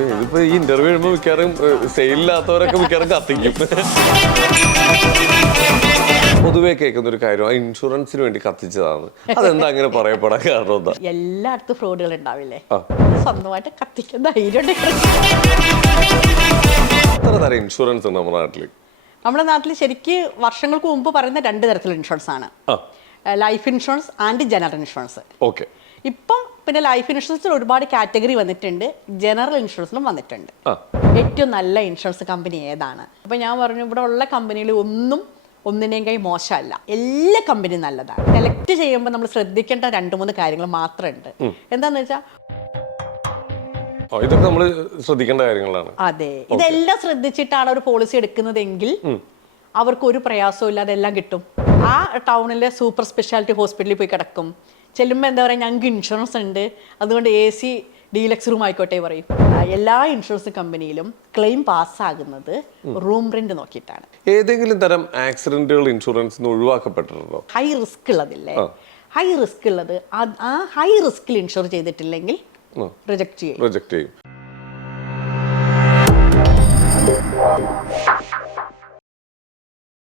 ഇതിപ്പോ ഈ ഇന്റർവ്യൂ കഴിയുമ്പോ മിക്കവാറും സെയിലില്ലാത്തവരൊക്കെ മിക്കവാറും കത്തിക്കും. പൊതുവെ കേൾക്കുന്ന ഒരു കാര്യം ഇൻഷുറൻസിന് വേണ്ടി കത്തിച്ചതാണ്. അതെന്താ അങ്ങനെ പറയപ്പെടാൻ കാരണം എന്താ? എല്ലായിടത്തും ഫ്രോഡുകൾ ഉണ്ടാവില്ലേ, സ്വന്തമായിട്ട് കത്തിക്കുന്ന ധൈര്യം. എത്ര തരം ഇൻഷുറൻസ് ഉണ്ട് നമ്മുടെ നാട്ടില്? നമ്മുടെ നാട്ടിൽ ശരിക്ക് വർഷങ്ങൾക്ക് മുമ്പ് പറയുന്ന 2 തരത്തിലുള്ള ഇൻഷുറൻസ് ആണ്, life insurance and general insurance. Okay. ഇപ്പം പിന്നെ ലൈഫ് ഇൻഷുറൻസിൽ ഒരുപാട് കാറ്റഗറി വന്നിട്ടുണ്ട്, ജനറൽ ഇൻഷുറൻസിലും വന്നിട്ടുണ്ട്. ഏറ്റവും നല്ല ഇൻഷുറൻസ് കമ്പനി ഏതാണ്? അപ്പൊ ഞാൻ പറഞ്ഞു, ഇവിടെ ഉള്ള കമ്പനികൾ ഒന്നിനേയും കൈ മോശമല്ല, എല്ലാ കമ്പനിയും നല്ലതാണ്. സെലക്ട് ചെയ്യുമ്പോൾ നമ്മൾ ശ്രദ്ധിക്കേണ്ട 2-3 കാര്യങ്ങൾ മാത്രമുണ്ട്. എന്താന്ന് വെച്ചാൽ ഇതൊക്കെ നമ്മൾ ശ്രദ്ധിക്കേണ്ട കാര്യങ്ങളാണ്. അതെ, ഇതെല്ലാം ശ്രദ്ധിച്ചിട്ടാണ് ഒരു പോളിസി എടുക്കുന്നതെങ്കിൽ അവർക്ക് ഒരു പ്രയാസവും ഇല്ലാതെ എല്ലാം കിട്ടും. ആ ടൗണിലെ സൂപ്പർ സ്പെഷ്യാലിറ്റി ഹോസ്പിറ്റലിൽ പോയി കിടക്കും. ചെല്ലുമ്പോൾ എന്താ പറയുക, ഞങ്ങൾക്ക് ഇൻഷുറൻസ് ഉണ്ട്, അതുകൊണ്ട് AC ഡീലക്സ് റൂം ആയിക്കോട്ടെ പറയും. എല്ലാ ഇൻഷുറൻസ് കമ്പനിയിലും ക്ലെയിം പാസ്സാകുന്നത് റൂം റെന്റ് നോക്കിയിട്ടാണ്. ഏതെങ്കിലും തരം ആക്സിഡന്റുകൾ ഇൻഷുറൻസ് ഒഴിവാക്കപ്പെട്ടിട്ടുണ്ടോ? ഹൈ റിസ്ക് ഉള്ളതില്ലേ, ഹൈ റിസ്ക് ഉള്ളത് ആ ഹൈ റിസ്കിൽ ഇൻഷുർ ചെയ്തിട്ടില്ലെങ്കിൽ റിജക്ട് ചെയ്യും.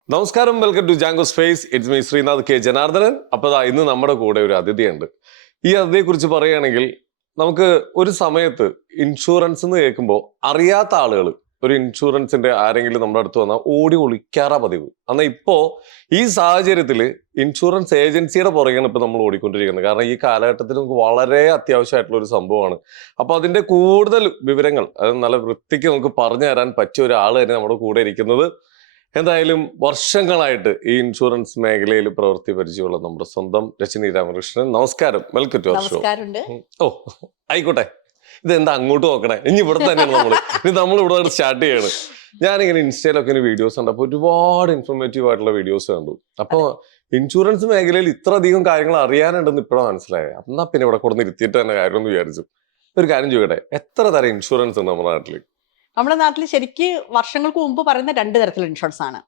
നമസ്കാരം, welcome to Jango space. It's me Sreenath K Janardhanan. അപ്പോൾ ഇന്ന് നമ്മുടെ കൂടെ ഒരു അതിഥിയുണ്ട്. ഈ അതിഥിയെ കുറിച്ച് പറയുകയാണെങ്കിൽ, നമുക്ക് ഒരു സമയത്ത് ഇൻഷുറൻസ് എന്ന് കേൾക്കുമ്പോൾ അറിയാത്ത ആളുകൾ ഒരു ഇൻഷുറൻസിന്റെ ആരെങ്കിലും നമ്മുടെ അടുത്ത് വന്നാൽ ഓടി ഒളിക്കാറാ പതിവ്. എന്നാൽ ഇപ്പോ ഈ സാഹചര്യത്തിൽ ഇൻഷുറൻസ് ഏജൻസിയുടെ പുറകെയാണ് ഇപ്പൊ നമ്മൾ ഓടിക്കൊണ്ടിരിക്കുന്നത്. കാരണം ഈ കാലഘട്ടത്തിൽ നമുക്ക് വളരെ അത്യാവശ്യമായിട്ടുള്ള ഒരു സംഭവമാണ്. അപ്പൊ അതിന്റെ കൂടുതൽ വിവരങ്ങൾ അത് നല്ല വൃത്തിക്ക് നമുക്ക് പറഞ്ഞു തരാൻ പറ്റിയ ഒരാൾ തന്നെ നമ്മുടെ കൂടെ ഇരിക്കുന്നത്. എന്തായാലും വർഷങ്ങളായിട്ട് ഈ ഇൻഷുറൻസ് മേഖലയിൽ പ്രവൃത്തി പരിചയമുള്ള നമ്മുടെ സ്വന്തം രജനി രാമകൃഷ്ണൻ. നമസ്കാരം, വെൽക്കം ടു അവർ ഷോ. ഓ ആയിക്കോട്ടെ, ഇതെന്താ അങ്ങോട്ട് നോക്കണേ, ഇനി ഇവിടെ തന്നെയാണ് നമ്മൾ ഇവിടെ സ്റ്റാർട്ട് ചെയ്യാണ്. ഞാനിങ്ങനെ ഇൻസ്റ്റയിലൊക്കെ വീഡിയോസ് കണ്ടു, അപ്പൊ ഒരുപാട് ഇൻഫോർമേറ്റീവ് ആയിട്ടുള്ള വീഡിയോസ് കണ്ടു. അപ്പൊ ഇൻഷുറൻസ് മേഖലയിൽ ഇത്ര അധികം കാര്യങ്ങൾ അറിയാനുണ്ടെന്ന് ഇപ്പോഴാണ് മനസ്സിലായത്. എന്നാ പിന്നെ ഇവിടെ കൊടുന്ന് ഇരുത്തിയിട്ട് തന്നെ കാര്യം എന്ന് വിചാരിച്ചു. ഒരു കാര്യം ചോദിക്കട്ടെ, എത്ര തരം ഇൻഷുറൻസ് ഉണ്ട് നമ്മുടെ നാട്ടില്? നമ്മുടെ നാട്ടിൽ ശരിക്ക് വർഷങ്ങൾക്ക് മുമ്പ് പറയുന്ന 2 തരത്തിലുള്ള ഇൻഷുറൻസ് ആണ്,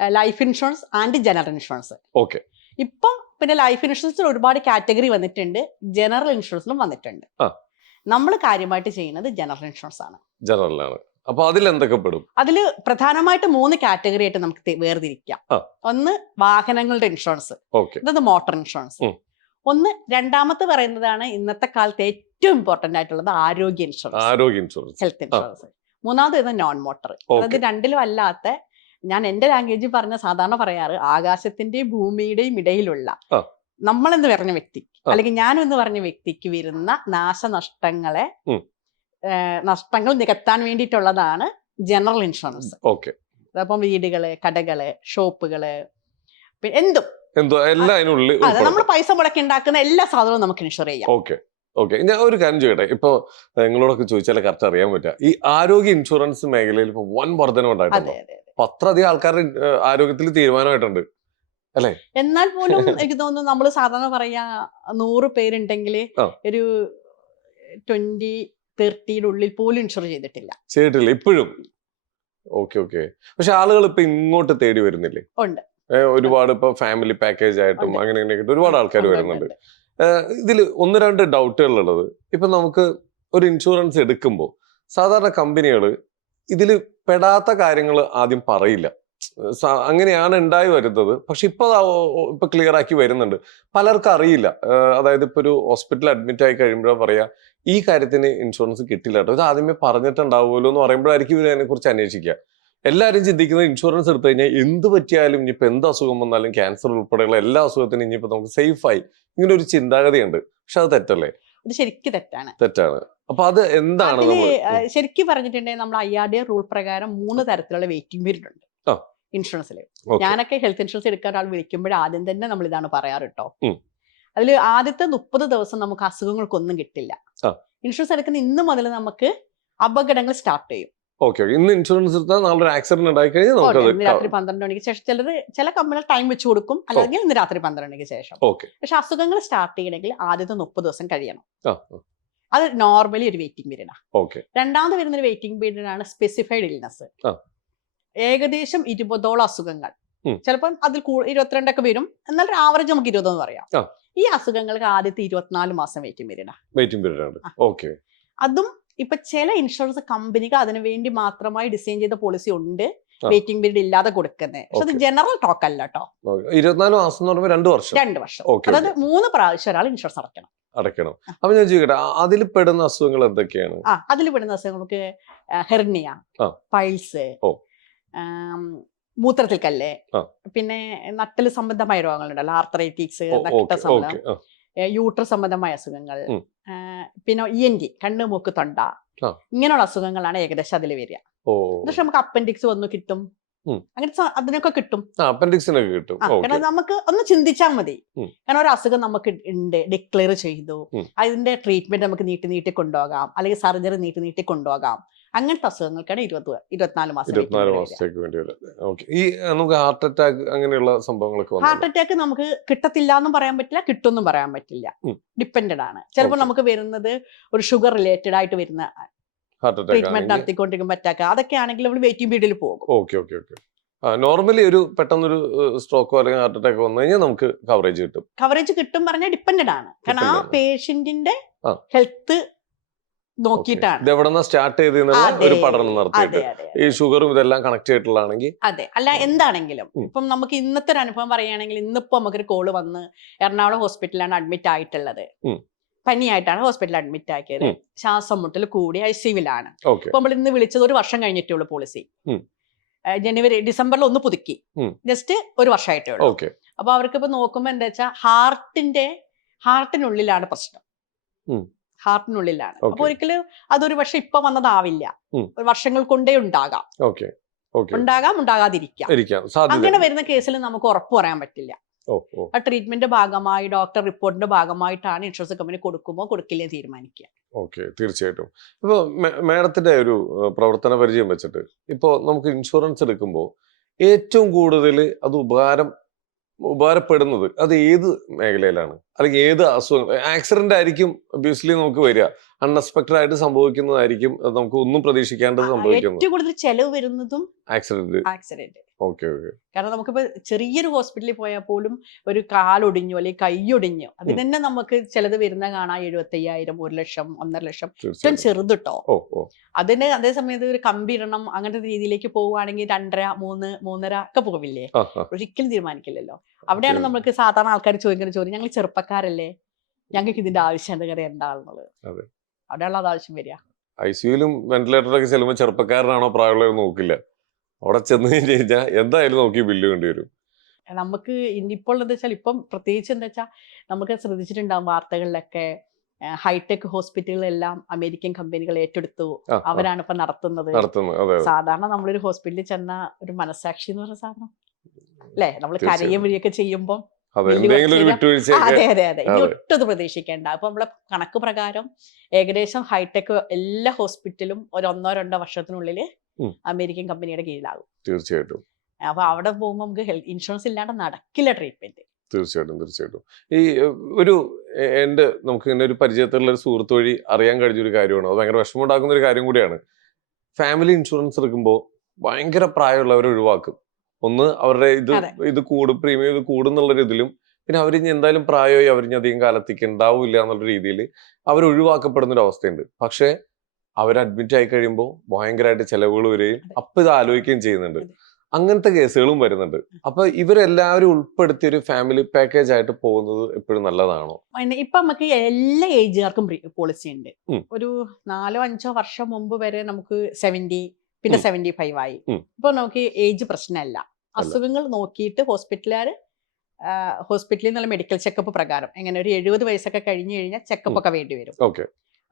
life insurance and general insurance. Okay. ഇപ്പം പിന്നെ ലൈഫ് ഇൻഷുറൻസിൽ ഒരുപാട് കാറ്റഗറി വന്നിട്ടുണ്ട്, ജനറൽ ഇൻഷുറൻസിലും വന്നിട്ടുണ്ട്. നമ്മൾ കാര്യമായിട്ട് ചെയ്യുന്നത് ജനറൽ ഇൻഷുറൻസ് ആണ്. ജനറലാണ്. അപ്പൊ അതിൽ എന്തൊക്കെ പെടും? അതില് പ്രധാനമായിട്ട് 3 കാറ്റഗറി ആയിട്ട് നമുക്ക് വേർതിരിക്കാം. ഒന്ന് വാഹനങ്ങളുടെ ഇൻഷുറൻസ്, ഇത് മോട്ടോർ ഇൻഷുറൻസ്. രണ്ടാമത്തെ പറയുന്നതാണ് ഇന്നത്തെ കാലത്ത് ഏറ്റവും ഇമ്പോർട്ടന്റ് ആയിട്ടുള്ളത് ആരോഗ്യ ഇൻഷുറൻസ്, ഹെൽത്ത് ഇൻഷുറൻസ്. മൂന്നാമത് ഇത് നോൺ മോട്ടോർ. അതായത് രണ്ടിലും അല്ലാത്ത, ഞാൻ എന്റെ ലാംഗ്വേജിൽ പറഞ്ഞ സാധാരണ പറയാറ്, ആകാശത്തിന്റെയും ഭൂമിയുടെയും ഇടയിലുള്ള നമ്മളെന്ന് പറഞ്ഞ വ്യക്തി അല്ലെങ്കിൽ ഞാനെന്ന് പറഞ്ഞ വ്യക്തിക്ക് വരുന്ന നഷ്ടങ്ങൾ നികത്താൻ വേണ്ടിയിട്ടുള്ളതാണ് ജനറൽ ഇൻഷുറൻസ്. അതപ്പം വീടുകള്, കടകള്, ഷോപ്പുകള്, പിന്നെ നമ്മൾ പൈസ മുടക്കി ഉണ്ടാക്കുന്ന എല്ലാ സാധനവും നമുക്ക് ഇൻഷുർ ചെയ്യാം. ഓക്കെ, ഞാൻ ഒരു കാര്യം ചോദിക്കട്ടെ. ഇപ്പൊ നിങ്ങളോടൊക്കെ ചോദിച്ചാലേ കറക്റ്റ് അറിയാൻ പറ്റുക, ഈ ആരോഗ്യ ഇൻഷുറൻസ് മേഖലയിൽ ഇപ്പൊ വൻ വർധനമുണ്ടായിട്ടുണ്ട്. അപ്പൊ അത്രയധികം ആൾക്കാരുടെ ആരോഗ്യത്തിൽ തീരുമാനമായിട്ടുണ്ട് അല്ലെ? എന്നാൽ പോലും എനിക്ക് തോന്നുന്നു നമ്മൾ സാധാരണ പറയാ 100 പേരുണ്ടെങ്കിൽ ഒരു 20-30 ഉള്ളിൽ പോലും ഇൻഷുർ ചെയ്തിട്ടില്ല ഇപ്പോഴും. ഓക്കെ. പക്ഷെ ആളുകൾ ഇപ്പൊ ഇങ്ങോട്ട് തേടി വരുന്നില്ലേ? ഉണ്ട്. ഒരുപാട് ഇപ്പൊ ഫാമിലി പാക്കേജ് ആയിട്ടും അങ്ങനെ ഒരുപാട് ആൾക്കാർ വരുന്നുണ്ട്. ഇതിൽ 1-2 ഡൗട്ടുകൾ ഉള്ളത്, ഇപ്പൊ നമുക്ക് ഒരു ഇൻഷുറൻസ് എടുക്കുമ്പോൾ സാധാരണ കമ്പനികൾ ഇതിൽ പെടാത്ത കാര്യങ്ങൾ ആദ്യം പറയില്ല. അങ്ങനെയാണ് ഉണ്ടായി വരുന്നത്. പക്ഷെ ഇപ്പൊ ക്ലിയർ ആക്കി വരുന്നുണ്ട്. പലർക്കും അറിയില്ല. അതായത് ഇപ്പൊ ഒരു ഹോസ്പിറ്റലിൽ അഡ്മിറ്റ് ആയി കഴിയുമ്പോഴാണ് പറയാ, ഈ കാര്യത്തിന് ഇൻഷുറൻസ് കിട്ടില്ല കേട്ടോ, ഇത് ആദ്യമേ പറഞ്ഞിട്ടുണ്ടാവുമല്ലോ എന്ന് പറയുമ്പോഴായിരിക്കും ഇവർ അതിനെ കുറിച്ച് അന്വേഷിക്കുക. എല്ലാവരും ചിന്തിക്കുന്നത് ഇൻഷുറൻസ് എടുത്തു കഴിഞ്ഞാൽ എന്ത് പറ്റിയാലും, ഇനിയിപ്പോൾ എന്ത് അസുഖം വന്നാലും, ക്യാൻസർ ഉൾപ്പെടെയുള്ള എല്ലാ അസുഖത്തിനും ഇനിയിപ്പോൾ നമുക്ക് സേഫായി, ഇങ്ങനെ ഒരു ചിന്താഗതിയുണ്ട്. പക്ഷെ അത് തെറ്റല്ലേ? അത് ശരിക്കും തെറ്റാണ്. അപ്പൊ അത് എന്താണ്? ശരിക്കും പറഞ്ഞിട്ടുണ്ടെങ്കിൽ നമ്മൾ IRDA റൂൾ പ്രകാരം 3 തരത്തിലുള്ള വെയിറ്റിംഗ് പീരീഡ് ഉണ്ട് ഇൻഷുറൻസിൽ. ഞാനൊക്കെ ഹെൽത്ത് ഇൻഷുറൻസ് എടുക്കാൻ ഒരാൾ വിളിക്കുമ്പോൾ ആദ്യം തന്നെ നമ്മൾ ഇതാണ് പറയാറ് കേട്ടോ. അതിൽ ആദ്യത്തെ 30 ദിവസം നമുക്ക് അസുഖങ്ങൾക്കൊന്നും കിട്ടില്ല. ഇൻഷുറൻസ് എടുക്കുന്ന ഇന്ന് മുതൽ നമുക്ക് അപകടങ്ങൾ സ്റ്റാർട്ട് ചെയ്യും. ഇന്ന് ഇൻഷുറൻസ് എടുത്താൽ നാളെ ഒരു ആക്സിഡന്റ് ഉണ്ടായി കഴിഞ്ഞാൽ രാത്രി 12 മണിക്ക് ശേഷം ചില കമ്പനികൾ ടൈം വെച്ച് കൊടുക്കും, അല്ലെങ്കിൽ ഇന്ന് രാത്രി 12 മണിക്ക് ശേഷം. പക്ഷെ അസുഖങ്ങൾ സ്റ്റാർട്ട് ചെയ്യണമെങ്കിൽ ആദ്യത്തെ 30 ദിവസം കഴിയണം. അത് നോർമലി ഒരു വെയിറ്റിംഗ് പീരീഡാണ്. രണ്ടാമത് വരുന്നൊരു വെയിറ്റിംഗ് പീരീഡാണ് സ്പെസിഫൈഡ് ഇൽനെസ്. ഏകദേശം 20ഓളം അസുഖങ്ങൾ, ചിലപ്പോൾ അതിൽ 22 ഒക്കെ വരും, എന്നാൽ ഒരു ആവറേജ് നമുക്ക് 20 എന്ന് പറയാം. ഈ അസുഖങ്ങൾക്ക് ആദ്യത്തെ 24 മാസം വെയിറ്റിംഗ് പീരീഡാണ്. അതും ഇപ്പൊ ചില ഇൻഷുറൻസ് കമ്പനികൾ അതിനു വേണ്ടി മാത്രമായി ഡിസൈൻ ചെയ്ത പോളിസി ഉണ്ട്, വെയിറ്റിംഗ് പീരീഡ് ഇല്ലാതെ കൊടുക്കുന്നത്. പക്ഷെ അത് ജനറൽ ടോക്ക് അല്ല കേട്ടോ. 24 മാസം എന്ന് പറയുമ്പോൾ 2 വർഷം. 2 വർഷം. അതായത് 3 പ്രാവശ്യം ഒരാൾ ഇൻഷുറൻസ് അടയ്ക്കണം. അപ്പൊ ഞാൻ ചോദിക്കട്ടെ, അതിൽ പെടുന്ന അസുഖങ്ങൾ എന്തൊക്കെയാണ്? അതിൽ പെടുന്ന അസുഖങ്ങൾ നമുക്ക് ഹെർണിയ, പൈൽസ്, മൂത്രത്തിൽ കല്ല്, പിന്നെ നട്ടൽ സംബന്ധമായ രോഗങ്ങളുണ്ടല്ലോ, ആർത്രൈറ്റിക്സ്, യൂട്രസ് സംബന്ധമായ അസുഖങ്ങൾ, പിന്നെ ENT, കണ്ണ് മൂക്ക് തൊണ്ട, ഇങ്ങനെയുള്ള അസുഖങ്ങളാണ് ഏകദേശം അതിൽ വരിക. പക്ഷെ നമുക്ക് അപ്പൻഡിക്സ് വന്നു കിട്ടും, അങ്ങനെ അതിനൊക്കെ കിട്ടും. അപ്പൻഡിക്സിനൊക്കെ കിട്ടും. കാരണം നമുക്ക് ഒന്ന് ചിന്തിച്ചാൽ മതി. കാരണം ഒരു അസുഖം നമുക്ക് ഉണ്ട്, ഡിക്ലെയർ ചെയ്തു, അതിന്റെ ട്രീറ്റ്മെന്റ് നമുക്ക് നീട്ടി കൊണ്ടുപോകാം, അല്ലെങ്കിൽ സർജറി നീട്ടി കൊണ്ടുപോകാം. അങ്ങനത്തെ അസുഖങ്ങൾക്കാണ് 24 മാസത്തേക്ക് വേണ്ടി. ഈ നമുക്ക് ഹാർട്ട് അറ്റാക്ക് അങ്ങനെയുള്ള സംഭവങ്ങളൊക്കെ, ഹാർട്ട് അറ്റാക്ക് നമുക്ക് കിട്ടത്തില്ല എന്നും പറയാൻ പറ്റില്ല, കിട്ടുമെന്നും പറയാൻ പറ്റില്ല, ഡിപ്പെൻഡഡ് ആണ്. ചിലപ്പോൾ നമുക്ക് വരുന്നത് ഒരു ഷുഗർ റിലേറ്റഡ് ആയിട്ട് വരുന്ന ട്രീറ്റ്മെന്റ് നടത്തിക്കൊണ്ടിരിക്കുമ്പോൾ അറ്റാക്ക്, അതൊക്കെ ആണെങ്കിൽ നമ്മൾ വെയിറ്റിംഗ് പീരീഡിൽ പോകും. നോർമലി ഒരു പെട്ടെന്നൊരു സ്ട്രോക്കോ അല്ലെങ്കിൽ ഹാർട്ട് അറ്റാക്ക് വന്നു കഴിഞ്ഞാൽ നമുക്ക് കവറേജ് കിട്ടും പറഞ്ഞാൽ ഡിപ്പെൻഡഡ് ആണ്. കാരണം ആ പേഷ്യന്റിന്റെ ഹെൽത്ത് നോക്കിയിട്ടാണ് സ്റ്റാർട്ട് ചെയ്ത് ഒരു പഠനം നടത്തിയിട്ട് ഈ ഷുഗറും ഇതെല്ലാം കണക്ട് ചെയ്തിട്ടുള്ളതാണെങ്കിൽ. അതെ, അല്ല എന്താണെങ്കിലും ഇപ്പം നമുക്ക് ഇന്നത്തെ ഒരു അനുഭവം പറയുകയാണെങ്കിൽ, ഇന്നിപ്പോ നമുക്കൊരു കോള് വന്ന് എറണാകുളം ഹോസ്പിറ്റലിലാണ് അഡ്മിറ്റ് ആയിട്ടുള്ളത്, പനിയായിട്ടാണ് ഹോസ്പിറ്റലിൽ അഡ്മിറ്റ് ആക്കിയത്, ശ്വാസം മുട്ടൽ കൂടി ICUവിലാണ്. അപ്പൊ നമ്മൾ ഇന്ന് വിളിച്ചത് 1 വർഷം കഴിഞ്ഞിട്ടേ ഉള്ളൂ പോളിസി. ഡിസംബറിൽ ഒന്ന് പുതുക്കി, ജസ്റ്റ് 1 വർഷമായിട്ടേ ഉള്ളൂ. അപ്പൊ അവർക്ക് ഇപ്പൊ നോക്കുമ്പോ എന്താ വെച്ചാൽ ഹാർട്ടിനുള്ളിലാണ് പ്രശ്നം, ഹാർട്ടിനുള്ളിലാണ്. അപ്പൊ ഒരിക്കലും അതൊരു പക്ഷെ ഇപ്പൊ വന്നതാവില്ല, ഒരു വർഷങ്ങൾ കൊണ്ടേ ഉണ്ടാകാം, ഉണ്ടാകാതിരിക്കാം. അങ്ങനെ വരുന്ന കേസിൽ നമുക്ക് ഉറപ്പ് പറയാൻ പറ്റില്ല. ആ ട്രീറ്റ്മെന്റ് ഭാഗമായി, ഡോക്ടർ റിപ്പോർട്ടിന്റെ ഭാഗമായിട്ടാണ് ഇൻഷുറൻസ് കമ്പനി കൊടുക്കുമോ കൊടുക്കില്ലേ തീരുമാനിക്കുക. തീർച്ചയായിട്ടും. ഇപ്പൊ മാഡത്തിന്റെ ഒരു പ്രവർത്തന പരിചയം വെച്ചിട്ട് ഇപ്പൊ നമുക്ക് ഇൻഷുറൻസ് എടുക്കുമ്പോൾ ഏറ്റവും കൂടുതൽ അത് ഉപകാരപ്പെടുന്നത് അത് ഏത് മേഖലയിലാണ്? അല്ലെങ്കിൽ ഏത് അസുഖം? ആക്സിഡന്റ് ആയിരിക്കും ഒബ്വിയസ്ലി നമുക്ക് വരിക, അൺഎക്സ്പെക്ടഡ് ആയിട്ട് സംഭവിക്കുന്നതായിരിക്കും, നമുക്ക് ഒന്നും പ്രതീക്ഷിക്കാണ്ടത് സംഭവിക്കുന്നു. ഏറ്റവും കൂടുതൽ ചെലവ് വരുന്നതും ആക്സിഡന്റ്. കാരണം നമുക്കിപ്പോ ചെറിയൊരു ഹോസ്പിറ്റലിൽ പോയാൽ പോലും ഒരു കാലൊടിഞ്ഞു അല്ലെങ്കിൽ കൈയൊടിഞ്ഞു, അതിന് തന്നെ നമുക്ക് ചിലത് വരുന്ന കാണാൻ 75,000, 1 ലക്ഷം, 1.5 ലക്ഷം, ഏറ്റവും ചെറുതിട്ടോ. അതിന് അതേ സമയത്ത് ഒരു കമ്പി ഇടണം അങ്ങനത്തെ രീതിയിലേക്ക് പോവുകയാണെങ്കിൽ 2.5, 3, 3.5 ഒക്കെ പോവില്ലേ? ഒരിക്കലും തീരുമാനിക്കില്ലല്ലോ. അവിടെയാണ് നമുക്ക് സാധാരണ ആൾക്കാർ ചോദിക്കുന്ന ചോദ്യം, ഞങ്ങൾ ചെറുപ്പക്കാരല്ലേ, ഞങ്ങൾക്ക് ഇതിന്റെ ആവശ്യം എന്താണെന്നുള്ളത്. അവിടെയുള്ള അത് ആവശ്യം വരിക. ICUലും വെന്റിലേറ്ററിലൊക്കെ ചെല്ലുമ്പോൾ ചെറുപ്പക്കാരനാണോ പ്രായമുള്ളവർ നോക്കില്ല, അവിടെ ചെന്ന് കഴിഞ്ഞാൽ എന്തായാലും നോക്കി ബില്ല് വേണ്ടി വരും. നമുക്ക് ഇനിയിപ്പോൾ എന്താ വെച്ചാൽ, ഇപ്പം പ്രത്യേകിച്ച് എന്താ വെച്ചാൽ നമുക്ക് ശ്രദ്ധിച്ചിട്ടുണ്ടാകും വാർത്തകളിലൊക്കെ, ഹൈടെക് ഹോസ്പിറ്റലുകളെല്ലാം അമേരിക്കൻ കമ്പനികൾ ഏറ്റെടുത്തു, അവരാണ് ഇപ്പൊ നടത്തുന്നത്. സാധാരണ നമ്മളൊരു ഹോസ്പിറ്റലിൽ ചെന്ന ഒരു മനസാക്ഷി എന്ന് പറഞ്ഞ സാധനം അല്ലെ, നമ്മൾ കരയും വഴിയൊക്കെ ചെയ്യുമ്പോൾ ഇനി ഒട്ടത് പ്രതീക്ഷിക്കേണ്ട. അപ്പൊ നമ്മളെ കണക്ക് പ്രകാരം ഏകദേശം ഹൈടെക് എല്ലാ ഹോസ്പിറ്റലും ഒരു 1-2 വർഷത്തിനുള്ളിൽ അമേരിക്കൻ കമ്പനിയുടെ കീഴിലാകും. തീർച്ചയായിട്ടും. അപ്പൊ അവിടെ പോകുമ്പോൾ നമുക്ക് ഹെൽത്ത് ഇൻഷുറൻസ് ഇല്ലാണ്ട് നടക്കില്ല ട്രീറ്റ്മെന്റ്. തീർച്ചയായിട്ടും. ഈ നമുക്ക് ഇങ്ങനെ ഒരു പരിചയത്തിലുള്ള ഒരു സുഹൃത്ത് വഴി അറിയാൻ കഴിഞ്ഞൊരു കാര്യമാണ്, അത് ഭയങ്കര വിഷമമുണ്ടാക്കുന്ന ഒരു കാര്യം കൂടിയാണ്. ഫാമിലി ഇൻഷുറൻസ് എടുക്കുമ്പോൾ ഭയങ്കര പ്രായമുള്ളവരെ ഒഴിവാക്കും. ഒന്ന് അവരുടെ ഇത് കൂടും, പ്രീമിയം ഇത് കൂടുന്നുള്ളൊരു ഇതിലും, പിന്നെ അവരിഞ്ഞ് എന്തായാലും പ്രായമായി അവരിഞ്ഞ് അധികം കാലത്തേക്ക് ഉണ്ടാവില്ല എന്നുള്ള രീതിയിൽ അവർ ഒഴിവാക്കപ്പെടുന്ന ഒരു അവസ്ഥയുണ്ട്. പക്ഷെ അവർ അഡ്മിറ്റ് ആയി കഴിയുമ്പോൾ ഭയങ്കരമായിട്ട് ചെലവുകൾ വരികയും അപ്പൊ ഇത് ആലോചിക്കുകയും ചെയ്യുന്നുണ്ട്. അങ്ങനത്തെ കേസുകളും വരുന്നുണ്ട്. അപ്പൊ ഇവരെല്ലാവരും ഉൾപ്പെടുത്തിയ ഒരു ഫാമിലി പാക്കേജ് ആയിട്ട് പോകുന്നത് എപ്പോഴും നല്ലതാണോ? ഇപ്പൊ നമുക്ക് എല്ലാ ഏജുകാർക്കും പോളിസി ഉണ്ട്. ഒരു 4-5 വർഷം മുമ്പ് വരെ നമുക്ക് 70, പിന്നെ 75 ആയി. ഇപ്പൊ നമുക്ക് ഏജ് പ്രശ്നമല്ല. അസുഖങ്ങൾ നോക്കിയിട്ട് ഹോസ്പിറ്റലിൽ നിന്നുള്ള മെഡിക്കൽ ചെക്കപ്പ് പ്രകാരം എങ്ങനെ ഒരു 70 വയസ്സൊക്കെ കഴിഞ്ഞു കഴിഞ്ഞാൽ ചെക്കപ്പ് ഒക്കെ വേണ്ടി വരും.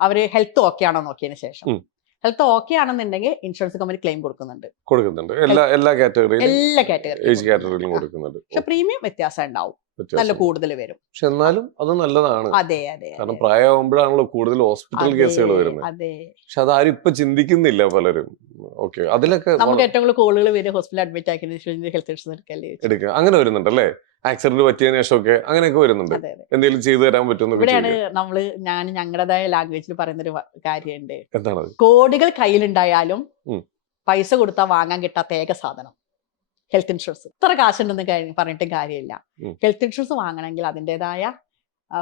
അവര് ഹെൽത്ത് ഓക്കെ ആണോ നോക്കിയതിനു ശേഷം, ഹെൽത്ത് ഓക്കെ ആണെന്നുണ്ടെങ്കിൽ ഇൻഷുറൻസ് കമ്പനി ക്ലെയിം കൊടുക്കുന്നുണ്ട്. എല്ലാ കാറ്റഗറിയിലും കൊടുക്കുന്നുണ്ട്. പക്ഷെ പ്രീമിയം വ്യത്യാസം ഉണ്ടാവും, നല്ല കൂടുതൽ വരും. പക്ഷെ എന്നാലും അത് നല്ലതാണ്. അതെ. കാരണം പ്രായമാകുമ്പോഴാണല്ലോ കൂടുതൽ ഹോസ്പിറ്റൽ കേസുകൾ വരുന്നത്. പക്ഷെ അതാരും ഇപ്പൊ ചിന്തിക്കുന്നില്ല പലരും. അതിലൊക്കെ നമുക്ക് ഏറ്റവും കൂടുതൽ കോളുകൾ വരും, ഹോസ്പിറ്റൽ അഡ്മിറ്റ് ആക്കിയതിന് ശേഷം ഹെൽത്ത് ഇൻഷുറൻസ് എടുക്കുക. അങ്ങനെ വരുന്നുണ്ടല്ലേ? ആക്സിഡന്റ് പറ്റിയതിനു ശേഷമൊക്കെ അങ്ങനെയൊക്കെ വരുന്നുണ്ട്. എന്തെങ്കിലും ചെയ്തു തരാൻ പറ്റും. ഇവിടെയാണ് ഞാൻ ഞങ്ങളുടേതായ ലാംഗ്വേജിൽ പറയുന്നൊരു കാര്യമുണ്ട്. എന്താണ്? കോടികൾ കയ്യിലുണ്ടായാലും പൈസ കൊടുത്താൽ വാങ്ങാൻ കിട്ടാത്ത ഏക സാധനം ഹെൽത്ത് ഇൻഷുറൻസ്. ഇത്ര കാശുണ്ടെന്ന് പറഞ്ഞിട്ടും കാര്യമില്ല. ഹെൽത്ത് ഇൻഷുറൻസ് വാങ്ങണമെങ്കിൽ അതിൻ്റെതായ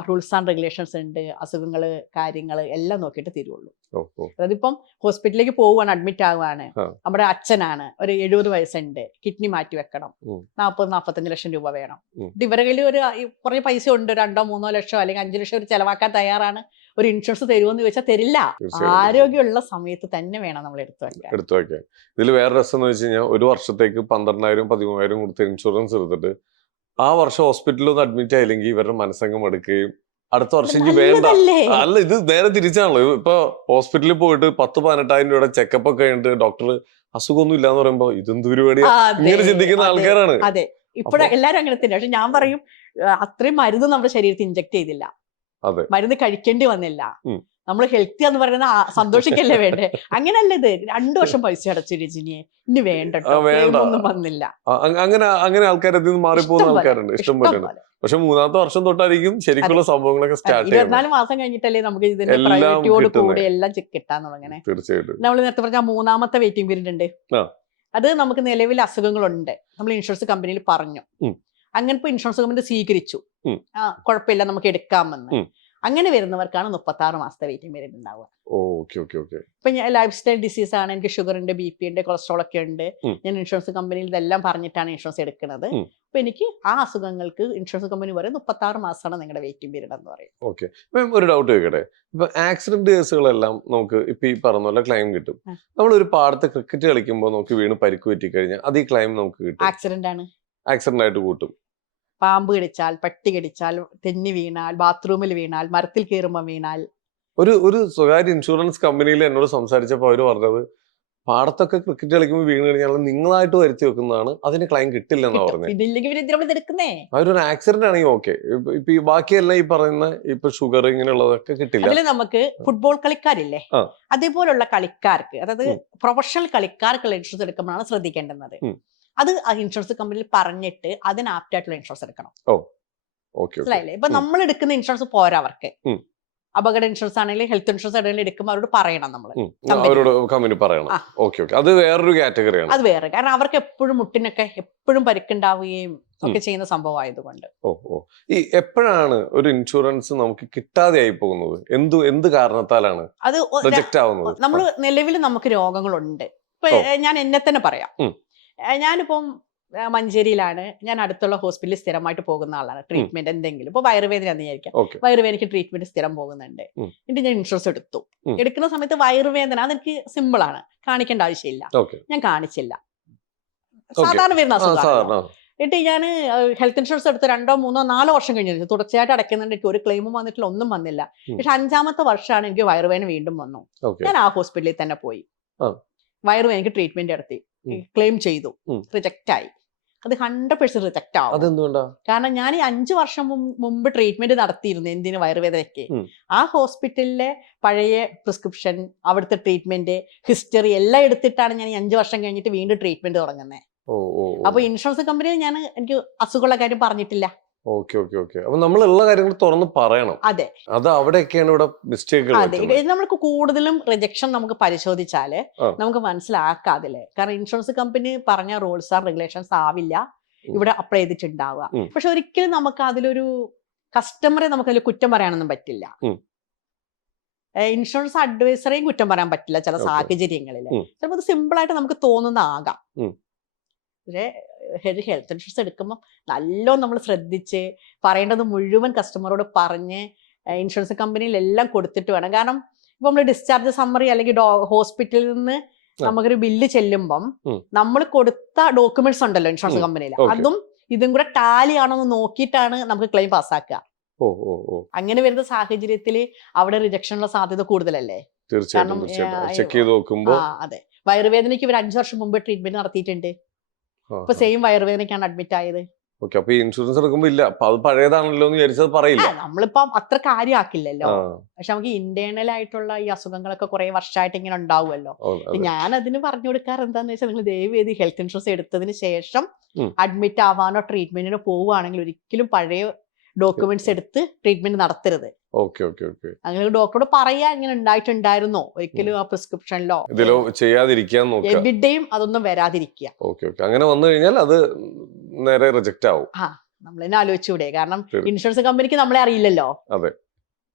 റൂൾസ് ആൻഡ് റെഗുലേഷൻസ് ഉണ്ട്, അസുഖങ്ങള് കാര്യങ്ങള് എല്ലാം നോക്കിയിട്ട് തരുള്ളൂ. ഓ ഓ അതായത് ഇപ്പം ഹോസ്പിറ്റലിലേക്ക് പോവുകയാണ്, അഡ്മിറ്റ് ആവുകയാണ്, ആ. നമ്മുടെ അച്ഛനാണ്, ഒരു 70 വയസ്സുണ്ട്, കിഡ്നി മാറ്റി വെക്കണം, ഉം. 40-45 ലക്ഷം രൂപ വേണം. ഉം. ഇവരുടെ കയ്യിൽ ഒരു കുറേ പൈസ ഉണ്ട്, 2-3 ലക്ഷം അല്ലെങ്കിൽ 5 ലക്ഷം ഒരു ചെലവാക്കാൻ തയ്യാറാണ്. ഒരു ഇൻഷുറൻസ് തരുമോന്ന് ചോദിച്ചാൽ തരില്ല. തീർച്ചയായിട്ടും. ആരോഗ്യമുള്ള സമയത്ത് തന്നെ വേണം നമ്മൾ എടുത്തു വെക്കാൻ. എടുത്തു വെക്കാൻ. ഇതിൽ വേറെ രസം എന്ന് വെച്ച് കഴിഞ്ഞാൽ ഒരു വർഷത്തേക്ക് 12,000-13,000 കൊടുത്ത് ഇൻഷുറൻസ് എടുത്തിട്ട് ആ വർഷം ഹോസ്പിറ്റലിൽ ഒന്ന് അഡ്മിറ്റ് ആയില്ലെങ്കിൽ ഇവരുടെ മനസ്സംഗം എടുക്കുകയും അടുത്ത വർഷം ഇനി വേണ്ട. നല്ലതല്ലേ? അല്ല, ഇത് നേരെ തിരിച്ചാണല്ലോ. ഇപ്പൊ ഹോസ്പിറ്റലിൽ പോയിട്ട് 10,000-12,000 രൂപയുടെ ചെക്കപ്പ് ഒക്കെ കഴിഞ്ഞിട്ട് ഡോക്ടർ അസുഖമൊന്നും ഇല്ലാന്ന് പറയുമ്പോ ഇതെന്ത് പരിപാടിയാ, ഇങ്ങനെ ചിന്തിക്കുന്ന ആൾക്കാരാണ്. അതെ, ഇപ്പോഴും എല്ലാരും അങ്ങനെ തന്നെ. പക്ഷെ ഞാൻ പറയും, അത്രയും മരുന്ന് നമ്മുടെ ശരീരത്തിൽ ഇഞ്ചക്ട് ചെയ്തില്ല, അതെ, മരുന്ന് കഴിക്കേണ്ടി വന്നില്ല. ഉം. നമ്മൾ ഹെൽത്തി എന്ന് പറയുന്ന സന്തോഷിക്കല്ലേ വേണ്ടേ? അങ്ങനല്ല ഇത്. 2 വർഷം പൈസ അടച്ചു രജനിയെ, ഇനി വേണ്ട, ഒന്നും വന്നില്ല. അങ്ങനെ ആൾക്കാർ അതിൽ നിന്ന് മാറിപ്പോകുന്ന ആൾക്കാരുണ്ട്, ഇഷ്ടം പോലെ. പക്ഷെ 3-ാമത്തെ വർഷം തൊട്ടായിരിക്കും ശരിക്കുള്ള സംഭവങ്ങളൊക്കെ സ്റ്റാർട്ട് ചെയ്യുന്നത്. 24 മാസം കഴിഞ്ഞിട്ടല്ലേ നമുക്ക് ഇതിന്റെ പ്രയോറിറ്റിയോട് കൂടി എല്ലാം കിട്ടാൻ തുടങ്ങണേ. തീർച്ചയായിട്ടും. നമ്മൾ നേരത്തെ പറഞ്ഞ 3-ാമത്തെ വെയിറ്റിംഗ് പീരീഡ് ഉണ്ട്. അത് നമുക്ക് നിലവിൽ അസുഖങ്ങളുണ്ട്, നമ്മൾ ഇൻഷുറൻസ് കമ്പനിയിൽ പറഞ്ഞു, അങ്ങനെ ഇപ്പൊ ഇൻഷുറൻസ് കമ്പനി സ്വീകരിച്ചു, കുഴപ്പമില്ല നമുക്ക് എടുക്കാമെന്ന്. അങ്ങനെ വരുന്നവർക്കാണ് 36 മാസത്തെ വെയിറ്റിംഗ് പീരീഡ് ഉണ്ടാവുക. ഇപ്പൊ ഞാൻ ലൈഫ് സ്റ്റൈൽ ഡിസീസ് ആണ്, എനിക്ക് ഷുഗർ ഉണ്ട്, BP ഉണ്ട്, കൊളസ്ട്രോൾ ഒക്കെ ഉണ്ട്, ഞാൻ ഇൻഷുറൻസ് കമ്പനിയിൽ ഇതെല്ലാം പറഞ്ഞിട്ടാണ് ഇൻഷുറൻസ് എടുക്കുന്നത്. അപ്പൊ എനിക്ക് ആ അസുഖങ്ങൾക്ക് ഇൻഷുറൻസ് കമ്പനി പറയും 36 മാസമാണ് നിങ്ങളുടെ വെയിറ്റിംഗ് പീരീഡ് എന്ന് പറയും. ഓക്കെ, ഒരു ഡൗട്ട് ചോദിക്കട്ടെ. ഇപ്പൊ ആക്സിഡന്റ് കേസുകളെല്ലാം നമുക്ക് ഇപ്പൊ ഈ പറഞ്ഞ പോലെ ക്ലെയിം കിട്ടും. നമ്മളൊരു പാടത്ത് ക്രിക്കറ്റ് കളിക്കുമ്പോൾ നമുക്ക് വീണ് പരിക്ക് പറ്റി കഴിഞ്ഞാൽ അത് ഈ ക്ലെയിം നമുക്ക് കിട്ടും. ആക്സിഡന്റ് ആണ്, ആക്സിഡന്റ് ആയിട്ട് കൂട്ടും. പാമ്പ് കടിച്ചാൽ, പട്ടി കടിച്ചാൽ, തെന്നി വീണാൽ, ബാത്റൂമിൽ വീണാൽ, മരത്തിൽ കയറുമ്പോൾ വീണാൽ. ഒരു സ്വകാര്യ ഇൻഷുറൻസ് കമ്പനിയിൽ എന്നോട് സംസാരിച്ചപ്പോൾ അവര് പറഞ്ഞത് പാടത്തൊക്കെ ക്രിക്കറ്റ് കളിക്കുമ്പോൾ വീണ് കഴിഞ്ഞാൽ നിങ്ങളായിട്ട് വരുത്തി വെക്കുന്നതാണ്, അതിന് ക്ലെയിം കിട്ടില്ലെന്നാ പറഞ്ഞത്. അവരൊരു ആക്സിഡന്റ് ആണെങ്കിൽ ഓക്കെ, ഇപ്പൊ ഈ ബാക്കിയെല്ലാം ഈ പറയുന്ന ഇപ്പൊ ഷുഗർ ഇങ്ങനെയുള്ളതൊക്കെ കിട്ടില്ല. അതിൽ നമുക്ക് ഫുട്ബോൾ കളിക്കാരില്ലേ, അതേപോലുള്ള കളിക്കാർക്ക്, അതായത് പ്രൊഫഷണൽ കളിക്കാർക്കുള്ള ഇൻഷുറൻസ് എടുക്കുമ്പോഴാണ് ശ്രദ്ധിക്കേണ്ടുന്നത്. അത് ഇൻഷുറൻസ് കമ്പനിയിൽ പറഞ്ഞിട്ട് അതിന് ആപ്റ്റ് ആയിട്ടുള്ള ഇൻഷുറൻസ് എടുക്കണം. മനസ്സിലായില്ലേ? ഇപ്പൊ നമ്മൾ എടുക്കുന്ന ഇൻഷുറൻസ് പോരാ അവർക്ക്. അപകട ഇൻഷുറൻസ് ആണെങ്കിലും ഹെൽത്ത് ഇൻഷുറൻസ് ആണെങ്കിലും എടുക്കുമ്പോൾ അവരോട് പറയണം, നമ്മൾ കമ്പനി പറയണം. അത് വേറൊരു കാറ്റഗറിയാണ്. അത് വേറെ, കാരണം അവർക്ക് എപ്പോഴും മുട്ടിനൊക്കെ എപ്പോഴും പരിക്കുണ്ടാവുകയും ഒക്കെ ചെയ്യുന്ന സംഭവമായതുകൊണ്ട്. ഈ എപ്പോഴാണ് ഒരു ഇൻഷുറൻസ് നമുക്ക് കിട്ടാതെ ആയി പോകുന്നത്? എന്ത് കാരണത്താലാണ് അത് റിജക്റ്റ് ആവുന്നത്? നമ്മൾ നിലവിൽ നമുക്ക് രോഗങ്ങളുണ്ട്. ഇപ്പൊ ഞാൻ എന്നെ തന്നെ പറയാം. ഞാനിപ്പം മഞ്ചേരിയിലാണ്, ഞാൻ അടുത്തുള്ള ഹോസ്പിറ്റലിൽ സ്ഥിരമായിട്ട് പോകുന്ന ആളാണ്. ട്രീറ്റ്മെന്റ് എന്തെങ്കിലും ഇപ്പൊ വയറുവേദന എന്ന് വിചാരിക്കാം, വയറുവേദനയ്ക്ക് ട്രീറ്റ്മെന്റ് സ്ഥിരം പോകുന്നുണ്ട്. എന്നിട്ട് ഞാൻ ഇൻഷുറൻസ് എടുത്തു. എടുക്കുന്ന സമയത്ത് വയറുവേദന അതെനിക്ക് സിമ്പിൾ ആണ്, കാണിക്കേണ്ട ആവശ്യമില്ല. ഞാൻ കാണിച്ചില്ല, സാധാരണ വരുന്ന അസുഖമാണ്. എന്നിട്ട് ഞാൻ ഹെൽത്ത് ഇൻഷുറൻസ് എടുത്ത് 2-3-4 വർഷം കഴിഞ്ഞു തുടർച്ചയായിട്ട് അടയ്ക്കുന്നുണ്ട്. എനിക്ക് ഒരു ക്ലെയിമും വന്നിട്ടില്ല, ഒന്നും വന്നില്ല. പക്ഷെ 5-ാമത്തെ വർഷമാണ് എനിക്ക് വയറുവേദന വീണ്ടും വന്നു. ഞാൻ ആ ഹോസ്പിറ്റലിൽ തന്നെ പോയി വയറുവേദനയ്ക്ക് ട്രീറ്റ്മെന്റ് നടത്തി, ക്ലെയിം ചെയ്തു, റിജക്റ്റ് ആയി. അത് 100% റിജക്റ്റ് ആവും. കാരണം ഞാൻ ഈ 5 വർഷം മുമ്പ് ട്രീറ്റ്മെന്റ് നടത്തിയിരുന്നു. എന്തിന്? വയറുവേദനയ്ക്ക്. ആ ഹോസ്പിറ്റലിലെ പഴയ പ്രിസ്ക്രിപ്ഷൻ, അവിടുത്തെ ട്രീറ്റ്മെന്റ് ഹിസ്റ്ററി എല്ലാം എടുത്തിട്ടാണ് ഞാൻ ഈ 5 വർഷം കഴിഞ്ഞിട്ട് വീണ്ടും ട്രീറ്റ്മെന്റ് തുടങ്ങുന്നത്. അപ്പൊ ഇൻഷുറൻസ് കമ്പനിയിൽ എനിക്ക് അസുഖമുള്ള കാര്യം പറഞ്ഞിട്ടില്ല. അപ്പൊ നമ്മളുള്ള കാര്യങ്ങൾ തുറന്ന് പറയണം. അതെ, അത് അവിടെയൊക്കെയാണ് ഇവിടെ മിസ്റ്റേക്കുകൾ. അതെ, നമുക്ക് കൂടുതലും റിജക്ഷൻ നമുക്ക് പരിശോധിച്ചാല് നമുക്ക് മനസ്സിലാക്കാം അതില്. കാരണം ഇൻഷുറൻസ് കമ്പനി പറഞ്ഞ റൂൾസ് ആൻഡ് റെഗുലേഷൻസ് ആവില്ല ഇവിടെ അപ്ലൈ ചെയ്തിട്ടുണ്ടാവുക. പക്ഷെ ഒരിക്കലും നമുക്ക് അതിലൊരു കസ്റ്റമറെ നമുക്ക് അതിൽ കുറ്റം പറയാനൊന്നും പറ്റില്ല. ഇൻഷുറൻസ് അഡ്വൈസറെയും കുറ്റം പറയാൻ പറ്റില്ല ചില സാഹചര്യങ്ങളിൽ. ചിലപ്പോൾ അത് സിമ്പിൾ ആയിട്ട് നമുക്ക് തോന്നുന്നതാകാം. പക്ഷേ ഹെൽത്ത് ഇൻഷുറൻസ് എടുക്കുമ്പോൾ നല്ലോണം നമ്മൾ ശ്രദ്ധിച്ച് പറയേണ്ടത് മുഴുവൻ കസ്റ്റമറോട് പറഞ്ഞ് ഇൻഷുറൻസ് കമ്പനിയിലെല്ലാം കൊടുത്തിട്ട് വേണം. കാരണം ഇപ്പൊ നമ്മൾ ഡിസ്ചാർജ് സമ്മറി അല്ലെങ്കിൽ ഹോസ്പിറ്റലിൽ നിന്ന് നമുക്കൊരു ബില്ല് ചെല്ലുമ്പം നമ്മൾ കൊടുത്ത ഡോക്യുമെന്റ്സ് ഉണ്ടല്ലോ ഇൻഷുറൻസ് കമ്പനിയിൽ, അതും ഇതും കൂടെ ടാലി ആണോ എന്ന് നോക്കിയിട്ടാണ് നമുക്ക് ക്ലെയിം പാസ്സാക്കുക. അങ്ങനെ വരുന്ന സാഹചര്യത്തിൽ അവിടെ റിജക്ഷനുള്ള സാധ്യത കൂടുതലല്ലേ? കാരണം അതെ, വയറുവേദനയ്ക്ക് ഇവർ 5 വർഷം മുമ്പ് ട്രീറ്റ്മെന്റ് നടത്തിയിട്ടുണ്ട്. ഇപ്പൊ സെയിം വയറുവേദനയ്ക്കാണ് അഡ്മിറ്റ് ആയത്. അപ്പൊ ഇൻഷുറൻസ് എടുക്കുമ്പോ ഇല്ല, അത് പഴയതാണല്ലോ എന്ന് വിചാരിച്ചത് പറയില്ല. നമ്മളിപ്പം അത്ര കാര്യമാക്കില്ലല്ലോ. പക്ഷെ നമുക്ക് ഇന്റേണൽ ആയിട്ടുള്ള ഈ അസുഖങ്ങളൊക്കെ കുറെ വർഷമായിട്ട് ഇങ്ങനെ ഉണ്ടാവുമല്ലോ. ഞാൻ അതിന് പറഞ്ഞു കൊടുക്കാറ് എന്താന്ന് വെച്ചാൽ, നിങ്ങൾ ദയവേദി ഹെൽത്ത് ഇൻഷുറൻസ് എടുത്തതിന് ശേഷം അഡ്മിറ്റ് ആവാനോ ട്രീറ്റ്മെന്റിനോ പോവുകയാണെങ്കിൽ ഒരിക്കലും പഴയ ഡോക്യുമെന്റ്സ് എടുത്ത് ട്രീറ്റ്മെന്റ് നടത്തരുത്. അങ്ങനെ ഡോക്ടറോട് പറയാ ഇങ്ങനെ ഉണ്ടായിട്ടുണ്ടായിരുന്നോ, ഒരിക്കലും ആ പ്രിസ്ക്രിപ്ഷനിലോ ചെയ്യാതിരിക്കാൻ എവിടെയും അതൊന്നും വരാതിരിക്കുക. അങ്ങനെ വന്നു കഴിഞ്ഞാൽ അത് നേരെ റിജക്റ്റ് ആവും. നമ്മൾ തന്നെ ആലോചിച്ചൂടെ, കാരണം തീർച്ചയായും. ഇൻഷുറൻസ് കമ്പനിക്ക് നമ്മളെ അറിയില്ലല്ലോ. അതെ,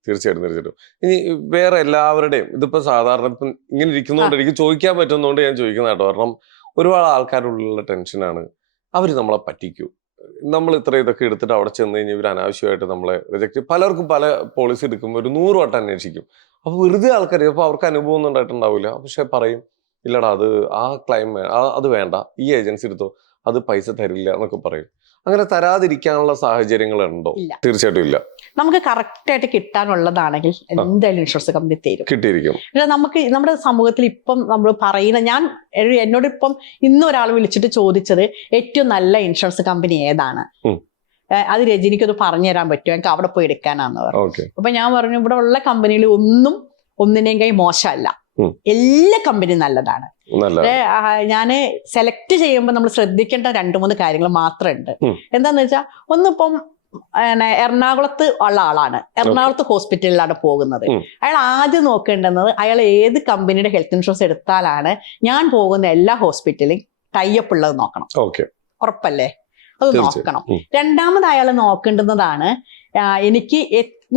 തീർച്ചയായിട്ടും. ഇനി വേറെ എല്ലാവരുടെയും ഇതിപ്പോ സാധാരണ ഇപ്പം ഇങ്ങനെ ഇരിക്കുന്നതുകൊണ്ട് എനിക്ക് ചോദിക്കാൻ പറ്റുന്നതുകൊണ്ട് ഞാൻ ചോദിക്കുന്ന കേട്ടോ. കാരണം ഒരുപാട് ആൾക്കാരുള്ള ടെൻഷനാണ്, അവര് നമ്മളെ പറ്റിക്കൂ, നമ്മൾ ഇത്ര ഇതൊക്കെ എടുത്തിട്ട് അവിടെ ചെന്ന് കഴിഞ്ഞാൽ ഇവർ അനാവശ്യമായിട്ട് നമ്മളെ റിജക്ട്, പലർക്കും പല പോളിസി എടുക്കുമ്പോൾ ഒരു 100 വട്ടം അന്വേഷിക്കും. അപ്പൊ വെറുതെ ആൾക്കാർ, അപ്പൊ അവർക്ക് അനുഭവം ഒന്നും ഉണ്ടായിട്ടുണ്ടാവില്ല, പക്ഷെ പറയും ഇല്ലടാ അത് ആ ക്ലൈം അത് വേണ്ട, ഈ ഏജൻസി എടുത്തോ, അത് പൈസ തരില്ല എന്നൊക്കെ പറയും. അങ്ങനെ തരാതിരിക്കാനുള്ള സാഹചര്യങ്ങൾ ഉണ്ടോ? ഇല്ല. തീർച്ചയായിട്ടും ഇല്ല. നമുക്ക് കറക്റ്റ് ആയിട്ട് കിട്ടാനുള്ളതാണെങ്കിൽ എന്തായാലും ഇൻഷുറൻസ് കമ്പനി തരും. കിട്ടിയിരിക്കും. നമുക്ക് നമ്മുടെ സമൂഹത്തിൽ ഇപ്പം നമ്മൾ പറയുന്ന, എന്നോട് ഇപ്പം ഇന്ന് ഒരാൾ വിളിച്ചിട്ട് ചോദിച്ചത് ഏറ്റവും നല്ല ഇൻഷുറൻസ് കമ്പനി ഏതാണ്, അത് രജനിക്കൊന്ന് പറഞ്ഞു തരാൻ പറ്റുമോ, എനിക്ക് അവിടെ പോയി എടുക്കാനാന്ന് പറഞ്ഞു. അപ്പൊ ഞാൻ പറഞ്ഞു ഇവിടെ ഉള്ള കമ്പനിയിൽ ഒന്നിനെയും കൈ മോശമല്ല, എല്ലാ കമ്പനിയും നല്ലതാണ്. ഞാന് സെലക്ട് ചെയ്യുമ്പോൾ നമ്മൾ ശ്രദ്ധിക്കേണ്ട 2-3 കാര്യങ്ങൾ മാത്രമുണ്ട്. എന്താന്ന് വെച്ചാൽ, ഒന്നിപ്പം എറണാകുളത്ത് ഉള്ള ആളാണ്, എറണാകുളത്ത് ഹോസ്പിറ്റലിലാണ് പോകുന്നത്. അയാൾ ആദ്യം നോക്കേണ്ടുന്നത് അയാൾ ഏത് കമ്പനിയുടെ ഹെൽത്ത് ഇൻഷുറൻസ് എടുത്താലാണ് ഞാൻ പോകുന്ന എല്ലാ ഹോസ്പിറ്റലും ടൈപ്പ് ഉള്ളത് നോക്കണം. ഉറപ്പല്ലേ? അത് നോക്കണം. രണ്ടാമത് അയാൾ നോക്കേണ്ടുന്നതാണ്,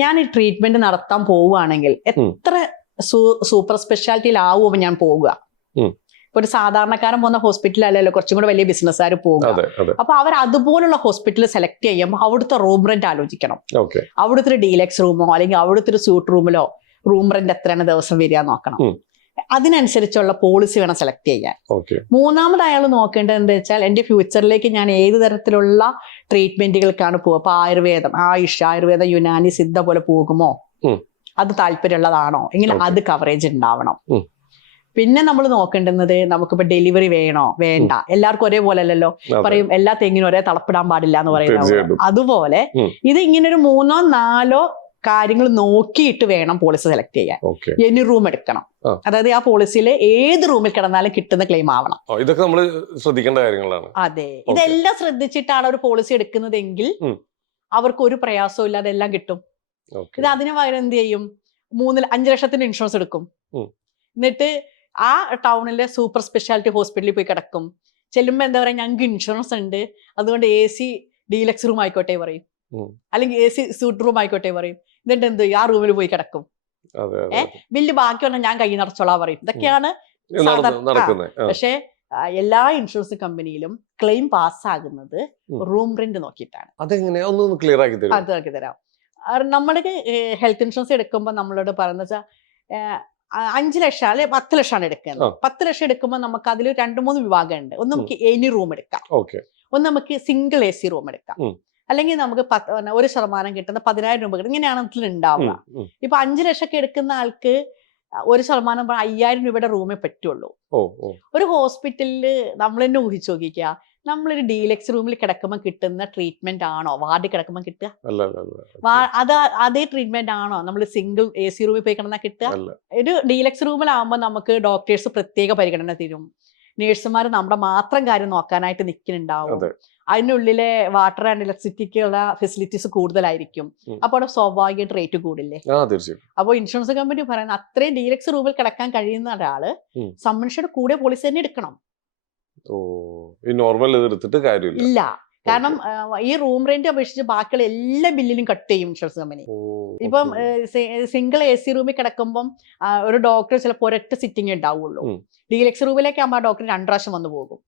ഞാൻ ഈ ട്രീറ്റ്മെന്റ് നടത്താൻ പോവുകയാണെങ്കിൽ എത്ര സൂപ്പർ സ്പെഷ്യാലിറ്റിയിലാവുമ്പോൾ ഞാൻ പോവുക. ഇപ്പൊ ഒരു സാധാരണക്കാരൻ പോകുന്ന ഹോസ്പിറ്റലല്ലല്ലോ കുറച്ചും കൂടെ വലിയ ബിസിനസ്സുകാർ പോകുക. അപ്പൊ അവർ അതുപോലുള്ള ഹോസ്പിറ്റൽ സെലക്ട് ചെയ്യുമ്പോൾ അവിടുത്തെ റൂം റെന്റ് ആലോചിക്കണം. അവിടുത്തെ ഒരു ഡീലക്സ് റൂമോ അല്ലെങ്കിൽ അവിടുത്തെ ഒരു സ്യൂട്ട് റൂമിലോ റൂം റെന്റ് എത്രയാണ് ദിവസം വരിക നോക്കണം. അതിനനുസരിച്ചുള്ള പോളിസി വേണം സെലക്ട് ചെയ്യാൻ. മൂന്നാമത് അയാൾ നോക്കേണ്ടത് എന്താ വെച്ചാൽ, എന്റെ ഫ്യൂച്ചറിലേക്ക് ഞാൻ ഏത് തരത്തിലുള്ള ട്രീറ്റ്മെന്റുകൾക്കാണ് പോകുക. അപ്പൊ ആയുർവേദം, ആയുർവേദം, യുനാനി, സിദ്ധ പോലെ പോകുമോ, അത് താല്പര്യമുള്ളതാണോ, ഇങ്ങനെ അത് കവറേജ് ഉണ്ടാവണം. പിന്നെ നമ്മൾ നോക്കേണ്ടുന്നത്, നമുക്കിപ്പോ ഡെലിവറി വേണോ വേണ്ട, എല്ലാവർക്കും ഒരേപോലെ അല്ലല്ലോ. പറയും എല്ലാ തെങ്ങിനും ഒരേ തളപ്പിടാൻ പാടില്ല എന്ന് പറയുന്നത്. അതുപോലെ ഇത് ഇങ്ങനെ ഒരു 3-4 കാര്യങ്ങൾ നോക്കിയിട്ട് വേണം പോളിസി സെലക്ട് ചെയ്യാൻ. എനി റൂം എടുക്കണം, അതായത് ആ പോളിസിയിൽ ഏത് റൂമിൽ കിടന്നാലും കിട്ടുന്ന ക്ലെയിം ആവണം. ഇതൊക്കെ നമ്മൾ ശ്രദ്ധിക്കേണ്ട കാര്യങ്ങളാണ്. അതെ, ഇതെല്ലാം ശ്രദ്ധിച്ചിട്ടാണ് ഒരു പോളിസി എടുക്കുന്നതെങ്കിൽ അവർക്ക് ഒരു പ്രയാസവും ഇല്ലാതെ എല്ലാം കിട്ടും. ഇത് അതിന് പകരം എന്ത് ചെയ്യും, 5 ലക്ഷത്തിന്റെ ഇൻഷുറൻസ് എടുക്കും, എന്നിട്ട് ആ ടൗണിലെ സൂപ്പർ സ്പെഷ്യാലിറ്റി ഹോസ്പിറ്റലിൽ പോയി കിടക്കും. ചെല്ലുമ്പോ എന്താ പറയാ, ഞങ്ങൾക്ക് ഇൻഷുറൻസ് ഉണ്ട്, അതുകൊണ്ട് AC ഡീലക്സ് റൂം ആയിക്കോട്ടെ പറയും, അല്ലെങ്കിൽ AC സൂട്ട് റൂം ആയിക്കോട്ടെ പറയും. എന്നിട്ട് എന്ത് ആ റൂമിൽ പോയി കിടക്കും. ബില്ല് ബാക്കി വന്നാൽ ഞാൻ കൈ നിറച്ചോളാ പറയും. ഇതൊക്കെയാണ് സാധാരണ. പക്ഷെ എല്ലാ ഇൻഷുറൻസ് കമ്പനിയിലും ക്ലെയിം പാസ്സാകുന്നത് റൂം റെന്റ് നോക്കിയിട്ടാണ്. അതെങ്ങനെയാ ക്ലിയർ ആക്കി തരാം. നമ്മുടെ ഹെൽത്ത് ഇൻഷുറൻസ് എടുക്കുമ്പോൾ നമ്മളോട് പറയുന്ന വെച്ചാൽ 5 ലക്ഷം അല്ലെ 10 ലക്ഷമാണ് എടുക്കുന്നത്. 10 ലക്ഷം എടുക്കുമ്പോൾ നമുക്ക് അതിൽ 2-3 വിഭാഗം ഉണ്ട്. ഒന്ന് നമുക്ക് എനി റൂം എടുക്കാം, ഒന്ന് നമുക്ക് സിംഗിൾ AC റൂം എടുക്കാം, അല്ലെങ്കിൽ നമുക്ക് 1% കിട്ടുന്ന 10,000 രൂപ കിട്ടും. ഇങ്ങനെയാണ് അതിൽ ഉണ്ടാവുക. ഇപ്പൊ 5 ലക്ഷം ഒക്കെ എടുക്കുന്ന ആൾക്ക് 1% 5,000 രൂപയുടെ റൂമേ പറ്റുള്ളൂ. ഒരു ഹോസ്പിറ്റലിൽ നമ്മൾ തന്നെ ഊഹിച്ചു നോക്കിക്കുക, നമ്മളൊരു ഡീലക്സ് റൂമിൽ കിടക്കുമ്പോൾ കിട്ടുന്ന ട്രീറ്റ്മെന്റ് ആണോ വാർഡിൽ കിടക്കുമ്പോൾ കിട്ടുക? അതേ ട്രീറ്റ്മെന്റ് ആണോ നമ്മൾ സിംഗിൾ AC റൂമിൽ പോയി കിടന്നാൽ കിട്ടുക? ഒരു ഡീലക്സ് റൂമിലാവുമ്പോൾ നമുക്ക് ഡോക്ടേഴ്സ് പ്രത്യേക പരിഗണന തരും, നേഴ്സുമാർ നമ്മുടെ മാത്രം കാര്യം നോക്കാനായിട്ട് നിൽക്കുന്നുണ്ടാവും, അതിനുള്ളിലെ വാട്ടർ ആൻഡ് ഇലക്ട്രിസിറ്റിക്കുള്ള ഫെസിലിറ്റീസ് കൂടുതലായിരിക്കും. അപ്പോൾ അവിടെ സ്വാഭാവികമായിട്ട് റേറ്റ് കൂടില്ലേ? അപ്പോൾ ഇൻഷുറൻസ് കമ്പനി പറയുന്ന അത്രയും ഡീലക്സ് റൂമിൽ കിടക്കാൻ കഴിയുന്ന ഒരാള് സമ്മൻഷയുടെ കൂടെ പോളിസി തന്നെ എടുക്കണം. ഇല്ല, കാരണം ഈ റൂം റെന്റ് അപേക്ഷിച്ച് ബാക്കിയുള്ള എല്ലാ ബില്ലിലും കട്ട് ചെയ്യും ഇൻഷുറൻസ് കമ്പനി. ഇപ്പം സിംഗിൾ AC റൂമിൽ കിടക്കുമ്പം ഒരു ഡോക്ടർ ചിലപ്പോൾ ഒരൊറ്റ സിറ്റിംഗ് ഉണ്ടാവുള്ളൂ. ഡീലക്സ് റൂമിലേക്ക് ആകുമ്പോൾ ആ ഡോക്ടർ 2 പ്രാവശ്യം വന്നു പോകും,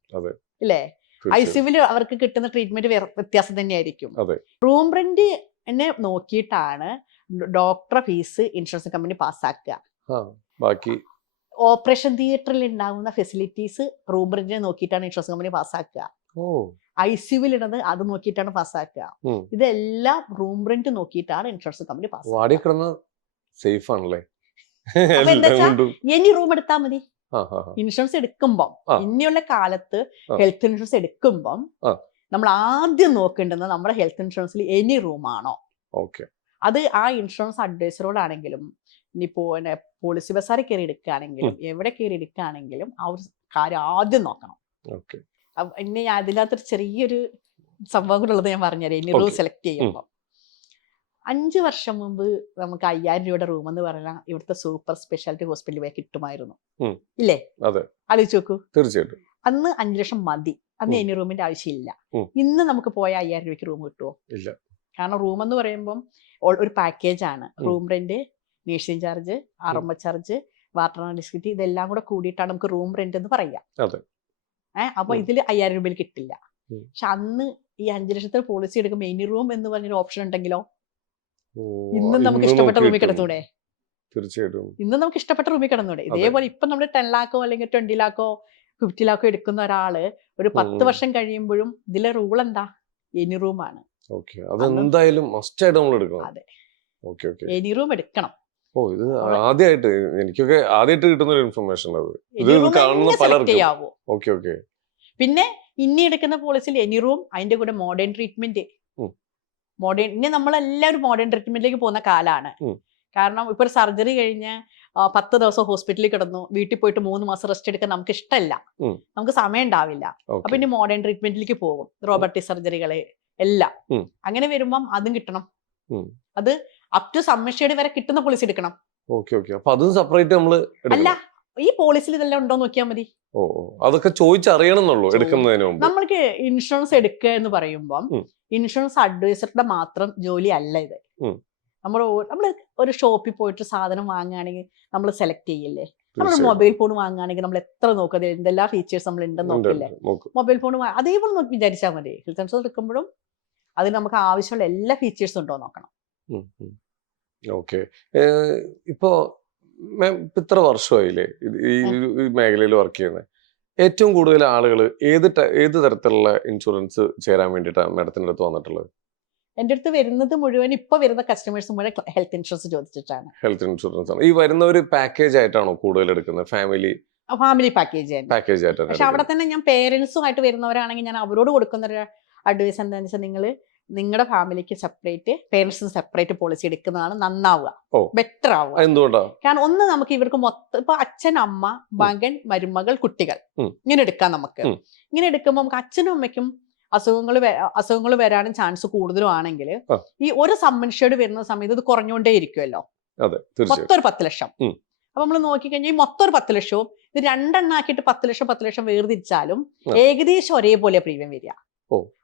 ഇല്ലേ? ICUവിൽ അവർക്ക് കിട്ടുന്ന ട്രീറ്റ്മെന്റ് വ്യത്യാസം തന്നെയായിരിക്കും. റൂം റെന്റ് എന്നെ നോക്കിയിട്ടാണ് ഡോക്ടറെ ഫീസ് ഇൻഷുറൻസ് കമ്പനി പാസ്സാക്കുക. ഓപ്പറേഷൻ തിയേറ്ററിൽ ഉണ്ടാകുന്ന ഫെസിലിറ്റീസ് റൂം റെന്റിനെ നോക്കിയിട്ടാണ് ഇൻഷുറൻസ് കമ്പനി പാസ്സാക്കുക. ICUവിൽ ഇടുന്നത് അത് നോക്കിയിട്ടാണ് പാസ്സാക്കുക. ഇതെല്ലാം റൂം റെന്റ് നോക്കിയിട്ടാണ് ഇൻഷുറൻസ് കമ്പനി പാസ്സാക്കുക. ഇനി റൂം എടുത്താൽ മതി. ഇൻഷുറൻസ് എടുക്കുമ്പം, ഇനിയുള്ള കാലത്ത് ഹെൽത്ത് ഇൻഷുറൻസ് എടുക്കുമ്പം നമ്മൾ ആദ്യം നോക്കേണ്ടത് നമ്മുടെ ഹെൽത്ത് ഇൻഷുറൻസിൽ എനി റൂമാണോ. അത് ആ ഇൻഷുറൻസ് അഡ്വൈസറോടാണെങ്കിലും ഇനിയിപ്പോ പോളിസി ബസാറിൽ കയറി എടുക്കുകയാണെങ്കിലും എവിടെ കയറി എടുക്കുകയാണെങ്കിലും ആ ഒരു കാര്യം ആദ്യം നോക്കണം. ഇനി അതിനകത്തൊരു ചെറിയൊരു സംഭവം കൂടെ ഉള്ളത് ഞാൻ പറഞ്ഞുതരാം. ഇനി റൂം സെലക്ട് ചെയ്യുമ്പോൾ 5 വർഷം മുമ്പ് നമുക്ക് 5,000 രൂപയുടെ റൂം എന്ന് പറഞ്ഞാൽ ഇവിടുത്തെ സൂപ്പർ സ്പെഷ്യാലിറ്റി ഹോസ്പിറ്റലിൽ പോയി കിട്ടുമായിരുന്നു, ഇല്ലേ? ആലോചിച്ച് നോക്കൂ. തീർച്ചയായിട്ടും അന്ന് 5 ലക്ഷം മതി, അന്ന് എനി റൂമിന്റെ ആവശ്യമില്ല. ഇന്ന് നമുക്ക് പോയ 5000 രൂപയ്ക്ക് റൂം കിട്ടുമോ? ഇല്ല. കാരണം റൂം എന്ന് പറയുമ്പം ഒരു പാക്കേജ് ആണ്. Room rent, nursing charge, RMO charge, water and ഡിസ്കിറ്റി, ഇതെല്ലാം കൂടെ കൂടിയിട്ടാണ് നമുക്ക് റൂം റെന്റ് എന്ന് പറയാം. അപ്പൊ ഇതിൽ 5000 രൂപയിൽ കിട്ടില്ല. പക്ഷെ അന്ന് ഈ 5 ലക്ഷത്തിന് പോളിസി എടുക്കുമ്പോൾ എനി റൂം എന്ന് പറഞ്ഞൊരു ഓപ്ഷൻ ഉണ്ടെങ്കിലോ ഇന്നും നമുക്ക് ഇഷ്ടപ്പെട്ട റൂമിൽ കിടന്നൂടെ? തീർച്ചയായിട്ടും ഇന്നും നമുക്ക് ഇഷ്ടപ്പെട്ട റൂമിൽ കിടന്നൂടെ? ഇതേപോലെ ഇപ്പൊ നമ്മൾ 10 ലാക്കോ അല്ലെങ്കിൽ 20 ലാക്കോ 50 ലാക്കോ എടുക്കുന്ന ഒരാള് ഒരു 10 വർഷം കഴിയുമ്പോഴും ഇതിലെ റൂൾ എന്താ? എനി റൂമാണ്. അതെന്തായാലും മസ്റ്റ് ആയിട്ട് നമ്മൾ എടുക്കണം. അതെ, എനി റൂം എടുക്കണം. ഇത് ആദ്യമായിട്ട് എനിക്കൊക്കെ ആദ്യമായിട്ട് കിട്ടുന്ന ഒരു ഇൻഫർമേഷൻ അത്. ഇത് കാണുന്ന പലർക്കും. പിന്നെ ഇനി എടുക്കുന്ന പോളിസിയിൽ എനി റൂം, അതിന്റെ കൂടെ മോഡേൺ ട്രീറ്റ്മെന്റ്. ഇനി നമ്മളെല്ലാവരും മോഡേൺ ട്രീറ്റ്മെന്റിലേക്ക് പോകുന്ന കാലാണ്. കാരണം ഇപ്പൊ ഒരു സർജറി കഴിഞ്ഞ് 10 ദിവസം ഹോസ്പിറ്റലിൽ കിടന്നു, വീട്ടിൽ പോയിട്ട് 3 മാസം റെസ്റ്റ് എടുക്കാൻ നമുക്ക് ഇഷ്ടമല്ല, നമുക്ക് സമയം ഉണ്ടാവില്ല. അപ്പൊ ഇനി മോഡേൺ ട്രീറ്റ്മെന്റിലേക്ക് പോകും, റോബോട്ടിക് സർജറികള് എല്ലാം. അങ്ങനെ വരുമ്പം അതും കിട്ടണം. അത് അപ് ടു സമ്മേഷേഡ് വരെ കിട്ടുന്ന പോളിസി എടുക്കണം. അല്ല, ഈ പോളിസിയിൽ ഇതെല്ലാം ഉണ്ടോ നോക്കിയാൽ മതി. അതൊക്കെ ചോദിച്ചറിയണമെന്നുള്ളൂ എടുക്കുന്നതിന് മുമ്പ്. നമ്മൾക്ക് ഇൻഷുറൻസ് എടുക്കുക എന്ന് പറയുമ്പം ഇൻഷുറൻസ് അഡ്വൈസറുടെ മാത്രം ജോലി അല്ല ഇത്. നമ്മൾ ഒരു ഷോപ്പിൽ പോയിട്ട് സാധനം വാങ്ങുകയാണെങ്കിൽ നമ്മൾ സെലക്ട് ചെയ്യില്ലേ? നമ്മൾ മൊബൈൽ ഫോൺ വാങ്ങുകയാണെങ്കിൽ നമ്മൾ എത്ര നോക്കുന്നത്, എന്തെല്ലാം ഫീച്ചേഴ്സ് നമ്മൾ ഉണ്ടെന്ന് നോക്കില്ലേ? മൊബൈൽ ഫോൺ അതേപോലെ നോക്കി വിചാരിച്ചാൽ മതി. ഹെൽത്ത് ഇൻഷുറൻസ് എടുക്കുമ്പോഴും അതിന് നമുക്ക് ആവശ്യമുള്ള എല്ലാ ഫീച്ചേഴ്സും ഉണ്ടോ നോക്കണം. ഇപ്പോ ഇത്ര വർഷമായില്ലേ ഈ മേഖലയിൽ വർക്ക് ചെയ്യുന്നത്? ഏറ്റവും കൂടുതൽ ആളുകൾ ഏത് തരത്തിലുള്ള ഇൻഷുറൻസ് ചേരാൻ വേണ്ടിയിട്ടാണ് മാഡത്തിന്റെ അടുത്ത് വന്നിട്ടുള്ളത്? എന്റെ അടുത്ത് വരുന്നത് മുഴുവൻ ഇപ്പൊ വരുന്ന കസ്റ്റമേഴ്സ് മുഴുവൻ ഹെൽത്ത് ഇൻഷുറൻസ് ചോദിച്ചിട്ടാണ്. ഹെൽത്ത് ഇൻഷുറൻസ് ആണ് ഈ വരുന്നവര് പാക്കേജ് ആയിട്ടാണോ കൂടുതൽ എടുക്കുന്നത്? ഫാമിലി പാക്കേജ് ആയിട്ടാണ്. പക്ഷെ അവിടെ തന്നെ ഞാൻ പേരൻസുമായിട്ട് വരുന്നവരാണെങ്കിൽ ഞാൻ അവരോട് കൊടുക്കുന്ന ഒരു അഡ്വൈസ് എന്താണെന്ന് വെച്ചാൽ, നിങ്ങളുടെ ഫാമിലിക്ക് സെപ്പറേറ്റ്, പേരൻസിന് സെപ്പറേറ്റ് പോളിസി എടുക്കുന്നതാണ് നന്നാവുക, ബെറ്റർ ആവുക. എന്തുകൊണ്ടാണ്? കാരണം ഒന്ന്, നമുക്ക് ഇവർക്ക് മൊത്തം ഇപ്പൊ അച്ഛൻ, അമ്മ, മകൻ, മരുമകൾ, കുട്ടികൾ ഇങ്ങനെ എടുക്കാം. നമുക്ക് ഇങ്ങനെ എടുക്കുമ്പോൾ നമുക്ക് അച്ഛനും അമ്മയ്ക്കും അസുഖങ്ങൾ വരാനും ചാൻസ് കൂടുതലും ആണെങ്കിൽ ഈ ഒരു സമ്മൻഷേഡ് വരുന്ന സമയത്ത് ഇത് കുറഞ്ഞുകൊണ്ടേ ഇരിക്കുമല്ലോ. മൊത്തം ഒരു 10 ലക്ഷം. അപ്പൊ നമ്മൾ നോക്കിക്കഴിഞ്ഞാൽ ഈ മൊത്തം ഒരു 10 ലക്ഷവും ഇത് 2 എണ്ണാക്കിയിട്ട് 10 ലക്ഷം വേർതിരിച്ചാലും ഏകദേശം ഒരേപോലെ പ്രീമിയം വരിക.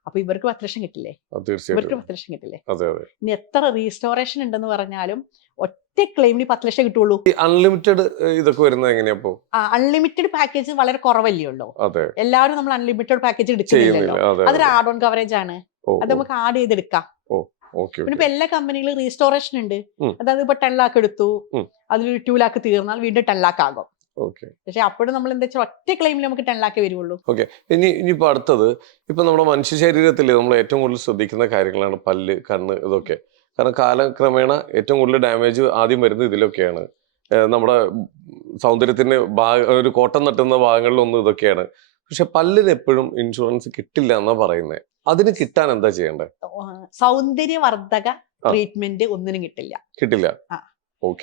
അപ്പൊ ഇവർക്ക് 10 ലക്ഷം കിട്ടില്ലേ? ഇവർക്ക് 10 ലക്ഷം കിട്ടില്ലേ? ഇനി എത്ര റീസ്റ്റോറേഷൻ ഉണ്ടെന്ന് പറഞ്ഞാലും ഒറ്റ ക്ലെയിമിന് 10 ലക്ഷം കിട്ടുള്ളൂ. അൺലിമിറ്റഡ് ഇതൊക്കെ വരുന്നത് എങ്ങനെയാ? അൺലിമിറ്റഡ് പാക്കേജ് വളരെ കുറവല്ലേ ഉള്ളൂ. എല്ലാവരും നമ്മൾ അൺലിമിറ്റഡ് പാക്കേജ് എടുക്കുന്നില്ലല്ലോ. അതൊരു ആഡ് ഓൺ കവറേജ് ആണ്, അത് നമുക്ക് ആഡ് ചെയ്തെടുക്കാം. പിന്നെ ഇപ്പൊ എല്ലാ കമ്പനികളും റീസ്റ്റോറേഷൻ ഉണ്ട്. അതായത് ഇപ്പൊ 10 ലാക്ക് എടുത്തു, അതിൽ 2 ലാക്ക് തീർന്നാൽ വീണ്ടും 10 ലാക്ക് ആകും. പക്ഷെ അപ്പോഴും നമ്മൾ എന്താ വെച്ചാൽ ഒറ്റ ക്ലെയിമിൽ നമുക്ക് 10 ലാക്ക് വരുള്ളൂ. ഇനിയിപ്പോ അടുത്തത്, ഇപ്പൊ നമ്മുടെ മനുഷ്യ ശരീരത്തിൽ നമ്മൾ ഏറ്റവും കൂടുതൽ ശ്രദ്ധിക്കുന്ന കാര്യങ്ങളാണ് പല്ല്, കണ്ണ്, ഇതൊക്കെ. കാരണം കാലക്രമേണ ഏറ്റവും കൂടുതൽ ഡാമേജ് ആദ്യം വരുന്നത് ഇതിലൊക്കെയാണ്. നമ്മുടെ സൗന്ദര്യത്തിന് ഒരു കോട്ടം തട്ടുന്ന ഭാഗങ്ങളിലൊന്നും ഇതൊക്കെയാണ്. പക്ഷെ പല്ലിന് എപ്പോഴും ഇൻഷുറൻസ് കിട്ടില്ല എന്നാ പറയുന്നത്. അതിന് കിട്ടാൻ എന്താ ചെയ്യേണ്ടത്? സൗന്ദര്യവർദ്ധക ട്രീറ്റ്മെന്റ് ഒന്നിനും കിട്ടില്ല.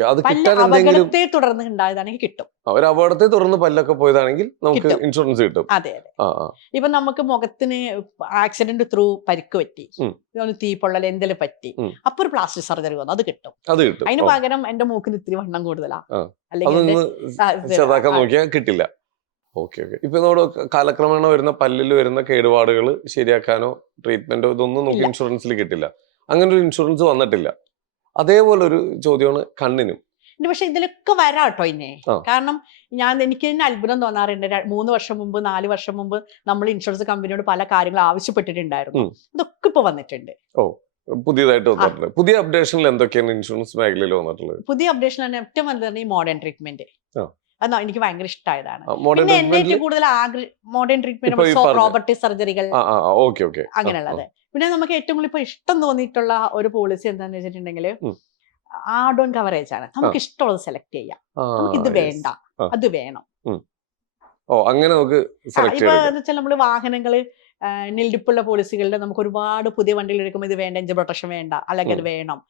അത് അപകടത്തെ തുടർന്ന് ഉണ്ടായതാണെങ്കിൽ കിട്ടും. ഒരു അപകടത്തെ തുടർന്ന് പല്ലൊക്കെ പോയതാണെങ്കിൽ നമുക്ക് ഇൻഷുറൻസ് കിട്ടും. അതെ. ഇപ്പൊ നമുക്ക് മുഖത്തിന് ആക്സിഡന്റ് ത്രൂ പരിക്ക് പറ്റി, തീപ്പൊള്ളൽ എന്തെങ്കിലും പറ്റി, അപ്പൊ ഒരു പ്ലാസ്റ്റിക് സർജറി വന്നു, അത് കിട്ടും. അതിന് പകരം എന്റെ മൂക്കിന് ഇത്തിരി വണ്ണം കൂടുതലാ നോക്കിയാൽ കിട്ടില്ല. ഇപ്പൊ നമ്മുടെ കാലക്രമേണ വരുന്ന പല്ലിൽ വരുന്ന കേടുപാടുകൾ ശരിയാക്കാനോ ട്രീറ്റ്മെന്റോ ഇതൊന്നും നമുക്ക് ഇൻഷുറൻസിൽ കിട്ടില്ല. അങ്ങനെ ഒരു ഇൻഷുറൻസ് വന്നിട്ടില്ല. അതേപോലെ ഒരു ചോദ്യമാണ് കണ്ണിനും. പക്ഷെ ഇതിലൊക്കെ വരാട്ടോ ഇന്നെ. കാരണം എനിക്ക് തന്നെ അത്ഭുതം തോന്നാറുണ്ട്. 3 വർഷം മുമ്പ് 4 വർഷം മുമ്പ് നമ്മൾ ഇൻഷുറൻസ് കമ്പനിയോട് പല കാര്യങ്ങൾ ആവശ്യപ്പെട്ടിട്ടുണ്ടായിരുന്നു. ഇതൊക്കെ ഇപ്പൊ വന്നിട്ടുണ്ട്. പുതിയതായിട്ട് വന്നിട്ടുണ്ട്. പുതിയ അപ്ഡേഷനിൽ എന്തൊക്കെയാണ് ഇൻഷുറൻസ് മേഖലയിൽ വന്നിട്ടുള്ളത്? പുതിയ അപ്ഡേഷൻ ഏറ്റവും വലുതാണ് ഈ മോഡേൺ ട്രീറ്റ്മെന്റ്. അത് എനിക്ക് ഭയങ്കര ഇഷ്ടമായതാണ്. പിന്നെ എന്നെ കൂടുതൽ മോഡേൺ ട്രീറ്റ്മെന്റ്, റോബോട്ടിക് സർജറികൾ, അങ്ങനെയുള്ളത്. പിന്നെ നമുക്ക് ഏറ്റവും കൂടുതൽ ഇപ്പൊ ഇഷ്ടം തോന്നിയിട്ടുള്ള ഒരു പോളിസി എന്താന്ന് വെച്ചിട്ടുണ്ടെങ്കിൽ ആഡ് ഓൺ കവറേജ് ആണ്. നമുക്ക് ഇഷ്ടമുള്ളത് സെലക്ട് ചെയ്യാം. നമുക്ക് ഇത് വേണ്ട, അത് വേണം. അങ്ങനെ ഇപ്പൊ വെച്ചാൽ നമ്മള് വാഹനങ്ങള് നിൽഡിപ്പുള്ള പോളിസികളിൽ നമുക്ക് ഒരുപാട് പുതിയ വണ്ടികൾ എടുക്കുമ്പോൾ ഇത് വേണ്ട, എഞ്ചിൻ പ്രൊട്ടക്ഷൻ വേണ്ട, അല്ലെങ്കിൽ അത് വേണം,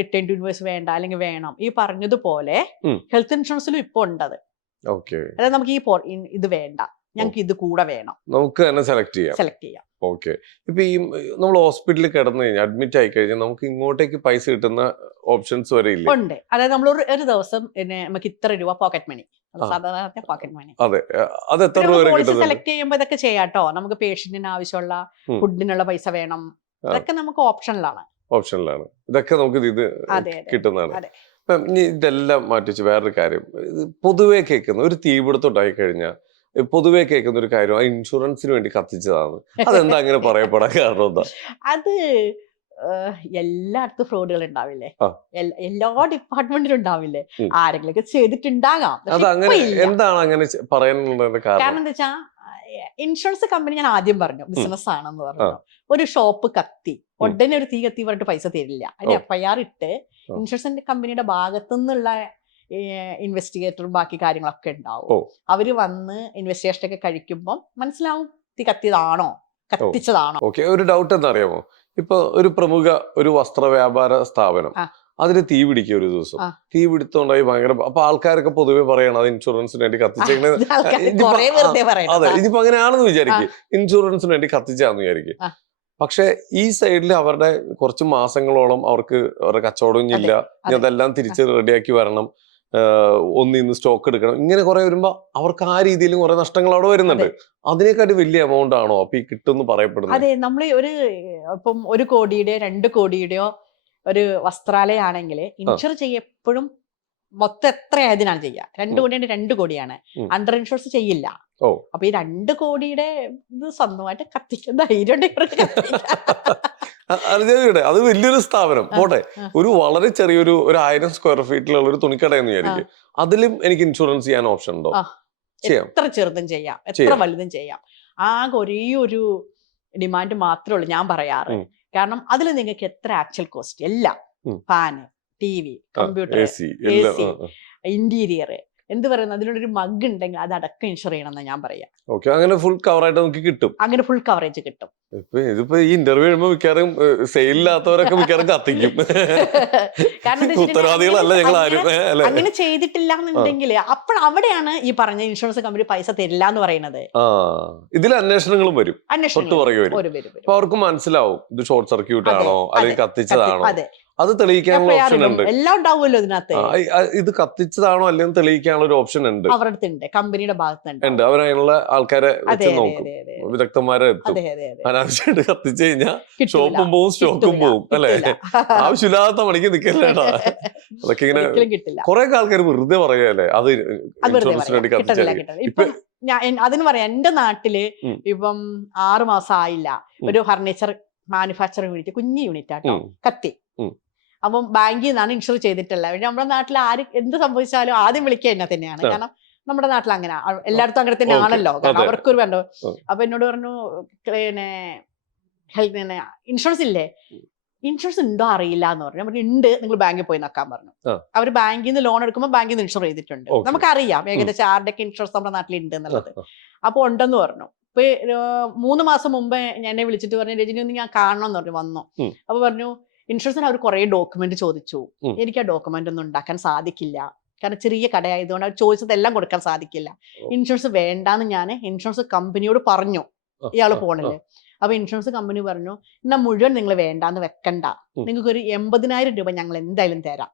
റിട്ടേൺ ടു ഇൻവോയ്സ് വേണ്ട, അല്ലെങ്കിൽ വേണം. ഈ പറഞ്ഞതുപോലെ ഹെൽത്ത് ഇൻഷുറൻസിലും ഇപ്പൊ ഉണ്ടത്. അതായത് നമുക്ക് ഇത് വേണ്ട, ഞങ്ങൾക്ക് ഇത് കൂടെ വേണം, നമുക്ക് സെലക്ട് ചെയ്യാം. ഓക്കെ. ഇപ്പൊ ഈ നമ്മൾ ഹോസ്പിറ്റലിൽ കിടന്നു കഴിഞ്ഞാൽ അഡ്മിറ്റ് ആയി കഴിഞ്ഞാൽ നമുക്ക് ഇങ്ങോട്ടേക്ക് പൈസ കിട്ടുന്ന ഓപ്ഷൻസ് വരെ ഇല്ലേ? ഉണ്ട്. അതായത് നമ്മൾ ഒരു ദിവസം നമുക്ക് ഇത്ര രൂപ പോക്കറ്റ് മണി, സാധാരണ പോക്കറ്റ് മണി. അതെ. അത് എത്ര രൂപ വരെ പോളിസി കിട്ടുന്നുണ്ട്? സെലക്ട് ചെയ്യുമ്പോൾ ഇതൊക്കെ ചെയ്യാട്ടോ. നമുക്ക് പേഷ്യന്റിന് ആവശ്യമുള്ള ഫുഡിനുള്ള പൈസ വേണം, ഇതൊക്കെ നമുക്ക് ഓപ്ഷനിലാണ്. ഓപ്ഷനിലാണ് ഇതൊക്കെ നമുക്ക് ഇത് അതെ അതെ കിട്ടുന്നതാണ്. അതെ. ഇപ്പം ഇനി ഇതെല്ലാം മാറ്റിച്ച് വേറൊരു കാര്യം, ഇത് പൊതുവെ കേൾക്കുന്ന ഒരു തീപിടുത്തമുണ്ടായി കഴിഞ്ഞാൽ പൊതുവെ കേൾക്കുന്ന ഒരു കാര്യം ആ ഇൻഷുറൻസിന് വേണ്ടി കത്തിച്ചതാണ്. അതെന്താ അങ്ങനെ പറയപ്പെടാൻ കാരണം എന്താ? അത് എല്ലായിടത്തും ഫ്രോഡുകൾ ഉണ്ടാവില്ലേ, ആ. എല്ലാ ഡിപ്പാർട്ട്മെന്റിലും ഉണ്ടാവില്ലേ, ഉം. ആരെങ്കിലും ചെയ്തിട്ടുണ്ടാകാം. പക്ഷെ അത് അങ്ങനെ ഇപ്പൊ ഇല്ല. എന്താണ് അങ്ങനെ പറയാനുള്ളതിന്റെ കാരണം? കാരണം എന്താ വെച്ചാ ഇൻഷുറൻസ് കമ്പനി, ഞാൻ ആദ്യം പറഞ്ഞു ബിസിനസ് ആണെന്ന് പറഞ്ഞു, ഒരു ഷോപ്പ് കത്തി ഉടനെ ഒരു തീ കത്തി പറഞ്ഞിട്ട് പൈസ തരില്ല. അതിന് FIR ഇട്ട് ഇൻഷുറൻസ് കമ്പനിയുടെ ഭാഗത്തു നിന്നുള്ള ഇൻവെസ്റ്റിഗേറ്ററും ബാക്കി കാര്യങ്ങളൊക്കെ ഉണ്ടാവും. അവര് വന്ന് ഇൻവെസ്റ്റിഗേഷൻ ഒക്കെ കഴിക്കുമ്പോൾ മനസ്സിലാവും തീ കത്തിയതാണോ കത്തിച്ചതാണോ. ഓക്കെ. ഒരു ഡൗട്ട് എന്താ അറിയാമോ, ഇപ്പൊ ഒരു പ്രമുഖ ഒരു വസ്ത്ര വ്യാപാര സ്ഥാപനം അതിന് തീ പിടിക്കുക ഒരു ദിവസം, തീ പിടുത്തോണ്ടായി ഭയങ്കര, അപ്പൊ ആൾക്കാരൊക്കെ പൊതുവെ പറയണം അത് ഇൻഷുറൻസിന് വേണ്ടി കത്തിച്ചേക്കണേ. അതെ, ഇതിപ്പോ അങ്ങനെയാണെന്ന് വിചാരിക്കും, ഇൻഷുറൻസിന് വേണ്ടി കത്തിച്ചാന്ന് വിചാരിക്കും. പക്ഷെ ഈ സൈഡിൽ അവരുടെ കുറച്ച് മാസങ്ങളോളം അവർക്ക് അവരുടെ കച്ചവടം ഇല്ല, അതെല്ലാം തിരിച്ച് റെഡിയാക്കി വരണം, ഒന്നിന്ന് സ്റ്റോക്ക് എടുക്കണം, ഇങ്ങനെ കുറെ വരുമ്പോ അവർക്ക് ആ രീതിയിലും കുറെ നഷ്ടങ്ങൾ അവിടെ വരുന്നുണ്ട്. അതിനെക്കാട്ടി വലിയ എമൗണ്ട് ആണോ അപ്പൊ ഈ കിട്ടുമെന്ന് പറയപ്പെടുന്നത്? അതെ, നമ്മൾ ഇപ്പം 1 കോടിയുടെയോ 2 കോടിയുടെയോ ഒരു വസ്ത്രാലയാണെങ്കിൽ ഇൻഷുർ ചെയ്യപ്പോഴും മൊത്തം എത്രയായതിനാണ് ചെയ്യുക. 2 കോടിയുടെ 2 കോടിയാണ്, അണ്ടർ ഇൻഷുറൻസ് ചെയ്യില്ല. അപ്പൊ ഈ 2 കോടിയുടെ ഇത് സ്വന്തമായിട്ട് കത്തിക്കുന്ന ധൈര്യം അത് വലിയൊരു സ്ഥാപനം പോട്ടെ, ഒരു വളരെ ചെറിയൊരു 1000 സ്ക്വയർ ഫീറ്റിലുള്ള ഒരു തുണിക്കട എന്ന് വിചാരിക്കും, അതിലും എനിക്ക് ഇൻഷുറൻസ് ചെയ്യാൻ ഓപ്ഷൻ ഉണ്ടോ? എത്ര ചെറുതും ചെയ്യാം, എത്ര വലുതും ചെയ്യാം. ആകെ ഒരേ ഒരു ഡിമാൻഡ് മാത്രമേ ഉള്ളൂ ഞാൻ പറയാറ്. കാരണം അതിൽ നിങ്ങൾക്ക് എത്ര ആക്ച്വൽ കോസ്റ്റ്, എല്ലാം fan, TV, computer, AC, interior, എന്ത് പറയുന്നത്, അതിലൊരു മഗ് ഉണ്ടെങ്കിൽ അത് അടക്കം ഇൻഷുർ ചെയ്യണം എന്ന് ഞാൻ പറയാം. അങ്ങനെ ഫുൾ കവറായിട്ട് നമുക്ക് കിട്ടും. അങ്ങനെ ഫുൾ കവറേജ് കിട്ടും. ഇതിപ്പോ ഈ ഇന്റർവ്യൂ കഴിയുമ്പോൾ മിക്കവാറും സെയിലില്ലാത്തവരൊക്കെ മിക്കവാറും കത്തിക്കും. ഉത്തരവാദികളല്ല ഞങ്ങൾ ആരും. അങ്ങനെ ചെയ്തിട്ടില്ല എന്നുണ്ടെങ്കിൽ അപ്പോൾ അവിടെയാണ് ഈ പറഞ്ഞ ഇൻഷുറൻസ് കമ്പനി പൈസ തരില്ല എന്ന് പറയുന്നത്. ഇതിൽ അന്വേഷണങ്ങളും വരും, അവർക്ക് മനസ്സിലാവും ഇത് ഷോർട്ട് സർക്യൂട്ട് ആണോ അല്ലെങ്കിൽ കത്തിച്ചതാണോ, അത് തെളിയിക്കാനുള്ള ഓപ്ഷൻ ഉണ്ട്. എല്ലാം ഉണ്ടാവുമല്ലോ ഇതിനകത്ത്. ഇത് കത്തിച്ചതാണോ അല്ലെങ്കിൽ തെളിയിക്കാനുള്ള ഒരു ഓപ്ഷൻ ഉണ്ട്, അവരുടെ കമ്പനിയുടെ ഭാഗത്തുണ്ട്. അവരതിനുള്ള ആൾക്കാരെ നോക്കും, വിദഗ്ധന്മാരെ എത്തും. അനാവശ്യമായിട്ട് കത്തിച്ചു കഴിഞ്ഞാൽ ഷോപ്പും പോവും സ്റ്റോക്കും പോവും അല്ലെ, ആവശ്യമില്ലാത്ത പണിക്ക് നിൽക്കില്ലേടാ. അതൊക്കെ ഇങ്ങനെ കുറെ ആൾക്കാർ വെറുതെ പറയല്ലേ അത് ഇൻഷുറൻസിന് വേണ്ടി കത്തിച്ചാൽ. അതിന് പറയാം, എന്റെ നാട്ടില് ഇപ്പം 6 മാസം ആയില്ല, ഒരു ഫർണിച്ചർ മാനുഫാക്ചറിംഗ് യൂണിറ്റ്, കുഞ്ഞു യൂണിറ്റ് ആട്ടോ, കത്തി. അപ്പം ബാങ്കിൽ നിന്നാണ് ഇൻഷുർ ചെയ്തിട്ടുള്ളത്. നമ്മുടെ നാട്ടിൽ ആര് എന്ത് സംഭവിച്ചാലും ആദ്യം വിളിക്കുക എന്നെ തന്നെയാണ്. കാരണം നമ്മുടെ നാട്ടിൽ അങ്ങനെ, എല്ലായിടത്തും അങ്ങനെ തന്നെ ആണല്ലോ, കാരണം അവർക്കൊരു വേണ്ടോ. അപ്പൊ എന്നോട് പറഞ്ഞു, പിന്നെ ഹെൽത്ത് ഇൻഷുറൻസ് ഇല്ലേ, ഇൻഷുറൻസ് ഉണ്ടോ അറിയില്ല എന്ന് പറഞ്ഞു. പറഞ്ഞു ഉണ്ട്, നിങ്ങൾ ബാങ്കിൽ പോയി നോക്കാൻ പറഞ്ഞു. അവർ ബാങ്കിൽ നിന്ന് ലോൺ എടുക്കുമ്പോൾ ബാങ്കിൽ നിന്ന് ഇൻഷുർ ചെയ്തിട്ടുണ്ട്, നമുക്കറിയാം ഏകദേശം ആരുടെയൊക്കെ ഇൻഷുറൻസ് നമ്മുടെ നാട്ടിൽ ഉണ്ട് എന്നുള്ളത്. അപ്പൊ ഉണ്ടെന്ന് പറഞ്ഞു. ഇപ്പൊ 3 മാസം മുമ്പ് എന്നെ വിളിച്ചിട്ട് പറഞ്ഞു, രജനി ഒന്ന് ഞാൻ കാണണം എന്ന് പറഞ്ഞു. വന്നു. അപ്പൊ പറഞ്ഞു ഇൻഷുറൻസിന് അവർ കുറെ ഡോക്യുമെന്റ് ചോദിച്ചു. എനിക്ക് ആ ഡോക്യുമെന്റ് ഒന്നും ഉണ്ടാക്കാൻ സാധിക്കില്ല, കാരണം ചെറിയ കടയായതുകൊണ്ട് അവർ ചോദിച്ചതെല്ലാം കൊടുക്കാൻ സാധിക്കില്ല. ഇൻഷുറൻസ് വേണ്ടാന്ന് ഞാൻ ഇൻഷുറൻസ് കമ്പനിയോട് പറഞ്ഞു, ഇയാള് പോണില്ലേ. അപ്പൊ ഇൻഷുറൻസ് കമ്പനി പറഞ്ഞു, എന്നാ മുഴുവൻ നിങ്ങൾ വേണ്ടാന്ന് വെക്കണ്ട, നിങ്ങൾക്ക് ഒരു 80,000 രൂപ ഞങ്ങൾ എന്തായാലും തരാം,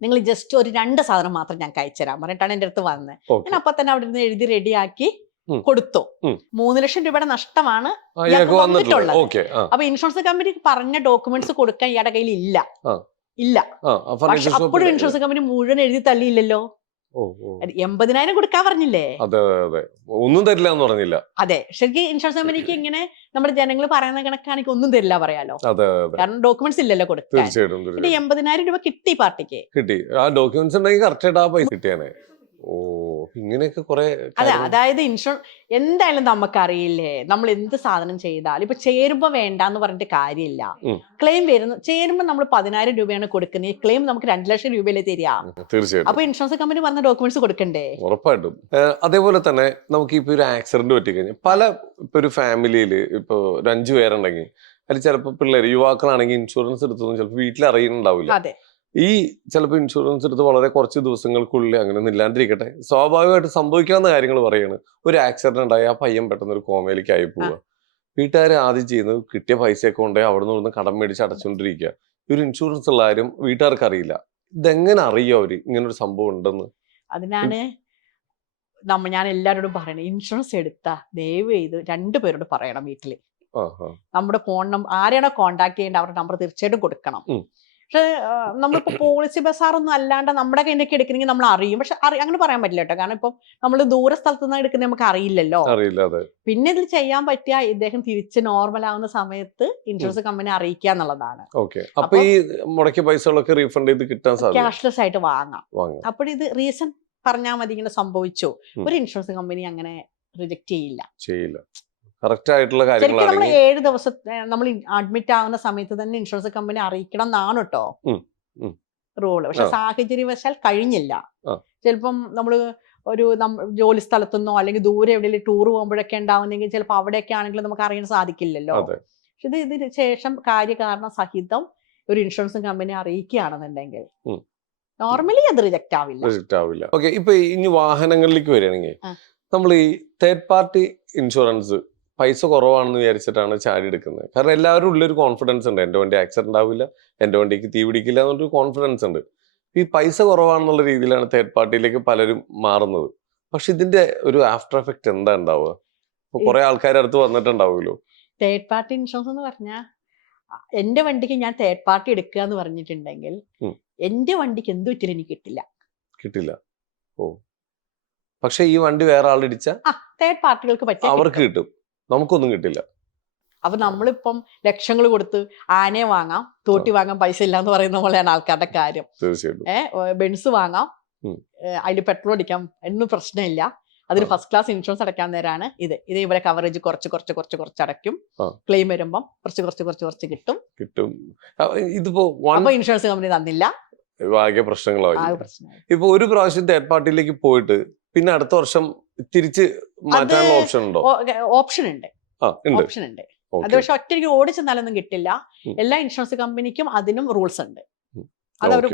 നിങ്ങൾ ജസ്റ്റ് ഒരു 2 സാധനം മാത്രം ഞങ്ങൾക്ക് അയച്ചുതരാം പറഞ്ഞിട്ടാണ് എന്റെ അടുത്ത് വന്നത്. ഞാൻ അപ്പൊ തന്നെ അവിടെ നിന്ന് എഴുതി റെഡിയാക്കി കൊടുത്തു. 3 ലക്ഷം രൂപയുടെ നഷ്ടമാണ് വന്നിട്ടുള്ളത്. അപ്പൊ ഇൻഷുറൻസ് കമ്പനി പറഞ്ഞ ഡോക്യുമെന്റ്സ് കൊടുക്കാൻ ഇയാളുടെ കയ്യിൽ ഇല്ല. പക്ഷെ അപ്പോഴും ഇൻഷുറൻസ് കമ്പനി മുഴുവൻ എഴുതി തള്ളിയില്ലല്ലോ. 80,000 കൊടുക്കാൻ പറഞ്ഞില്ലേ, ഒന്നും തരില്ല എന്ന് പറഞ്ഞില്ല. അതെ, ശരിക്കും ഇൻഷുറൻസ് കമ്പനിക്ക് ഇങ്ങനെ നമ്മുടെ ജനങ്ങൾ പറയുന്ന കണക്കാണെങ്കിൽ ഒന്നും തരില്ല പറയാലോ, കാരണം ഡോക്യുമെന്റ്സ് ഇല്ലല്ലോ കൊടുക്കാൻ. 80,000 രൂപ കിട്ടി പാർട്ടിക്ക്. കിട്ടി, ആ ഡോക്യുമെന്റ്സ് ഉണ്ടെങ്കിൽ കറക്റ്റ് ആ പൈസ കിട്ടിയാനേ. ഇങ്ങനെയൊക്കെ കുറെ. അതെ, അതായത് എന്തായാലും നമുക്കറിയില്ലേ, നമ്മൾ എന്ത് സാധനം ചെയ്താൽ ഇപ്പൊ ചേരുമ്പോ വേണ്ടാന്ന് പറഞ്ഞിട്ട് കാര്യമില്ല. ക്ലെയിം ചേരുമ്പോ നമ്മൾ 10,000 രൂപയാണ് കൊടുക്കുന്നത്, ഈ ക്ലെയിം നമുക്ക് 2 ലക്ഷം രൂപയിലേ തരിക. തീർച്ചയായിട്ടും. അപ്പൊ ഇൻഷുറൻസ് കമ്പനി പറഞ്ഞ ഡോക്യുമെന്റ്സ് കൊടുക്കണ്ടേ? ഉറപ്പായിട്ടും. അതേപോലെ തന്നെ നമുക്ക് ഇപ്പൊ ഒരു ആക്സിഡന്റ് പറ്റിക്കഴിഞ്ഞാൽ ഇപ്പൊ ഒരു ഫാമിലിയില് ഇപ്പൊ 5 പേരുണ്ടെങ്കിൽ അതിൽ ചിലപ്പോ പിള്ളേർ യുവാക്കളാണെങ്കിൽ ഇൻഷുറൻസ് എടുത്തൊന്നും ചിലപ്പോൾ വീട്ടിൽ അറിയുന്നുണ്ടാവില്ല. ഈ ചിലപ്പോൾ ഇൻഷുറൻസ് എടുത്ത് വളരെ കുറച്ച് ദിവസങ്ങൾക്കുള്ളിൽ അങ്ങനെ ഒന്നും ഇല്ലാണ്ടിരിക്കട്ടെ, സ്വാഭാവികമായിട്ട് സംഭവിക്കാവുന്ന കാര്യങ്ങൾ പറയാണ്. ഒരു ആക്സിഡന്റ് ഉണ്ടായി ആ പയ്യൻ പെട്ടെന്ന് ഒരു കോമയിലേക്ക് ആയി പോവുക, വീട്ടുകാർ ആദ്യം ചെയ്യുന്നത് കിട്ടിയ പൈസയൊക്കെ കൊണ്ടുപോയി അവിടെ നിന്ന് കടം മേടിച്ച് അടച്ചുകൊണ്ടിരിക്കുക. ഈ ഒരു ഇൻഷുറൻസ് ഉള്ള കാര്യം വീട്ടുകാർക്ക് അറിയില്ല. ഇതെങ്ങനെ അറിയോ അവര് ഇങ്ങനൊരു സംഭവം ഉണ്ടെന്ന്? അതിനാണ് ഞാൻ എല്ലാവരോടും പറയണത്, ഇൻഷുറൻസ് എടുത്താ ദയവ് ചെയ്ത് 2 പേരോട് പറയണം വീട്ടില്. നമ്മുടെ ഫോൺ നമ്പർ ആരെയാണോ കോണ്ടാക്ട് ചെയ്യേണ്ടത് അവരുടെ നമ്പർ തീർച്ചയായിട്ടും കൊടുക്കണം. പക്ഷെ നമ്മളിപ്പോ പോളിസി ബസാറൊന്നും അല്ലാണ്ട് നമ്മുടെ കയ്യിൽ നിന്നൊക്കെ എടുക്കണമെങ്കിൽ നമ്മൾ അറിയും. പക്ഷെ അങ്ങനെ പറയാൻ പറ്റില്ല കേട്ടോ. കാരണം ഇപ്പം നമ്മൾ ദൂര സ്ഥലത്ത് നിന്ന് എടുക്കുന്നത് നമുക്ക് അറിയില്ലല്ലോ. പിന്നെ ഇതിൽ ചെയ്യാൻ പറ്റിയ ഇദ്ദേഹം തിരിച്ച് നോർമൽ ആവുന്ന സമയത്ത് ഇൻഷുറൻസ് കമ്പനി അറിയിക്കുക എന്നുള്ളതാണ്. അപ്പൊ ഈ മുടക്കിയ പൈസകളൊക്കെ റീഫണ്ട് ചെയ്ത് കിട്ടാൻ ക്യാഷ്ലെസ് ആയിട്ട് വാങ്ങാം. അപ്പോൾ ഇത് റീസൺ പറഞ്ഞാൽ മതി, ഇങ്ങനെ സംഭവിച്ചു. ഒരു ഇൻഷുറൻസ് കമ്പനി അങ്ങനെ റിജക്ട് ചെയ്യില്ല. കറക്റ്റ് ആയിട്ടുള്ള ശരിക്കും നമ്മൾ 7 ദിവസം നമ്മൾ അഡ്മിറ്റ് ആവുന്ന സമയത്ത് തന്നെ ഇൻഷുറൻസ് കമ്പനി അറിയിക്കണം എന്നാണ് കേട്ടോ റൂള്. പക്ഷെ സാഹചര്യവശാൽ കഴിഞ്ഞില്ല. ചിലപ്പം നമ്മള് ഒരു ജോലി സ്ഥലത്തുനിന്നോ അല്ലെങ്കിൽ ദൂരെ എവിടെയെങ്കിലും ടൂർ പോകുമ്പോഴൊക്കെ ഉണ്ടാവുന്നെങ്കിൽ ചിലപ്പോൾ അവിടെയൊക്കെ ആണെങ്കിലും നമുക്ക് അറിയാൻ സാധിക്കില്ലല്ലോ. പക്ഷെ ഇതിന് ശേഷം കാര്യകാരണ സഹിതം ഒരു ഇൻഷുറൻസ് കമ്പനി അറിയിക്കുകയാണെന്നുണ്ടെങ്കിൽ നോർമലി അത് റിജക്റ്റ് ആവില്ല. ഓക്കെ, ഇപ്പൊ ഇനി വാഹനങ്ങളിലേക്ക് വരികയാണെങ്കിൽ നമ്മൾ ഈ തേർഡ് പാർട്ടി ഇൻഷുറൻസ് പൈസ കുറവാണെന്ന് വിചാരിച്ചിട്ടാണ് ചാടി എടുക്കുന്നത്. കാരണം എല്ലാവരും ഉള്ളൊരു കോൺഫിഡൻസ് ഉണ്ട്, എൻ്റെ വണ്ടി ആക്സിഡന്റ് ആവില്ല, എൻ്റെ വണ്ടിക്ക് തീ പിടിക്കില്ല എന്നൊരു കോൺഫിഡൻസ് ഉണ്ട്. ഈ പൈസ കുറവാണെന്നുള്ള രീതിയിലാണ് തേർഡ് പാർട്ടിയിലേക്ക് പലരും മാറുന്നത്. പക്ഷെ ഇതിന്റെ ഒരു ആഫ്റ്റർ എഫക്ട് എന്താ ഉണ്ടാവുക? ഇപ്പൊ കുറെ ആൾക്കാർ അടുത്ത് വന്നിട്ടുണ്ടാവുമല്ലോ. തേർഡ് പാർട്ടി ഇൻഷുറൻസ് എന്ന് പറഞ്ഞാൽ എന്റെ വണ്ടിക്ക് ഞാൻ തേർഡ് പാർട്ടി എടുക്കുക എന്ന് പറഞ്ഞിട്ടുണ്ടെങ്കിൽ എന്റെ വണ്ടിക്ക് എന്ത് പറ്റില്ല എനിക്ക് കിട്ടില്ല. പക്ഷെ ഈ വണ്ടി വേറെ ആളിടിച്ച തേർഡ് പാർട്ടികൾക്ക് പറ്റിയ അവർക്ക് കിട്ടും, നമുക്കൊന്നും കിട്ടില്ല. അപ്പൊ നമ്മളിപ്പം ലക്ഷങ്ങൾ കൊടുത്ത് ആനയെ വാങ്ങാം, തോട്ടി വാങ്ങാൻ പൈസ ഇല്ല എന്ന് പറയുന്ന പോലെയാണ് ആൾക്കാരുടെ കാര്യം. ബെൻസ് വാങ്ങാം, അതിൽ പെട്രോൾ അടിക്കാം, എന്നും പ്രശ്നമില്ല. അതിന് ഫസ്റ്റ് ക്ലാസ് ഇൻഷുറൻസ് അടയ്ക്കാൻ നേരാണ് ഇത് ഇവരെ കവറേജ് കുറച്ച് അടയ്ക്കും. ക്ലെയിം വരുമ്പം കുറച്ച് കിട്ടും. ഇതിപ്പോ ഇൻഷുറൻസ് കമ്പനി തന്നില്ല, ആകെ പ്രശ്നങ്ങളായി. ഇപ്പൊ ഒരു പ്രാവശ്യം തേർഡ് പാർട്ടിയിലേക്ക് പോയിട്ട് പിന്നെ അടുത്ത വർഷം തിരിച്ച് മാറ്റാനുള്ള ഓപ്ഷൻ ഉണ്ടോ? ഓപ്ഷൻ ഉണ്ട്. അത് പക്ഷെ ഒറ്റയ്ക്ക് ഓടിച്ചെന്നാലൊന്നും കിട്ടില്ല. എല്ലാ ഇൻഷുറൻസ് കമ്പനിക്കും അതിനും റൂൾസ് ഉണ്ട്. അതവർ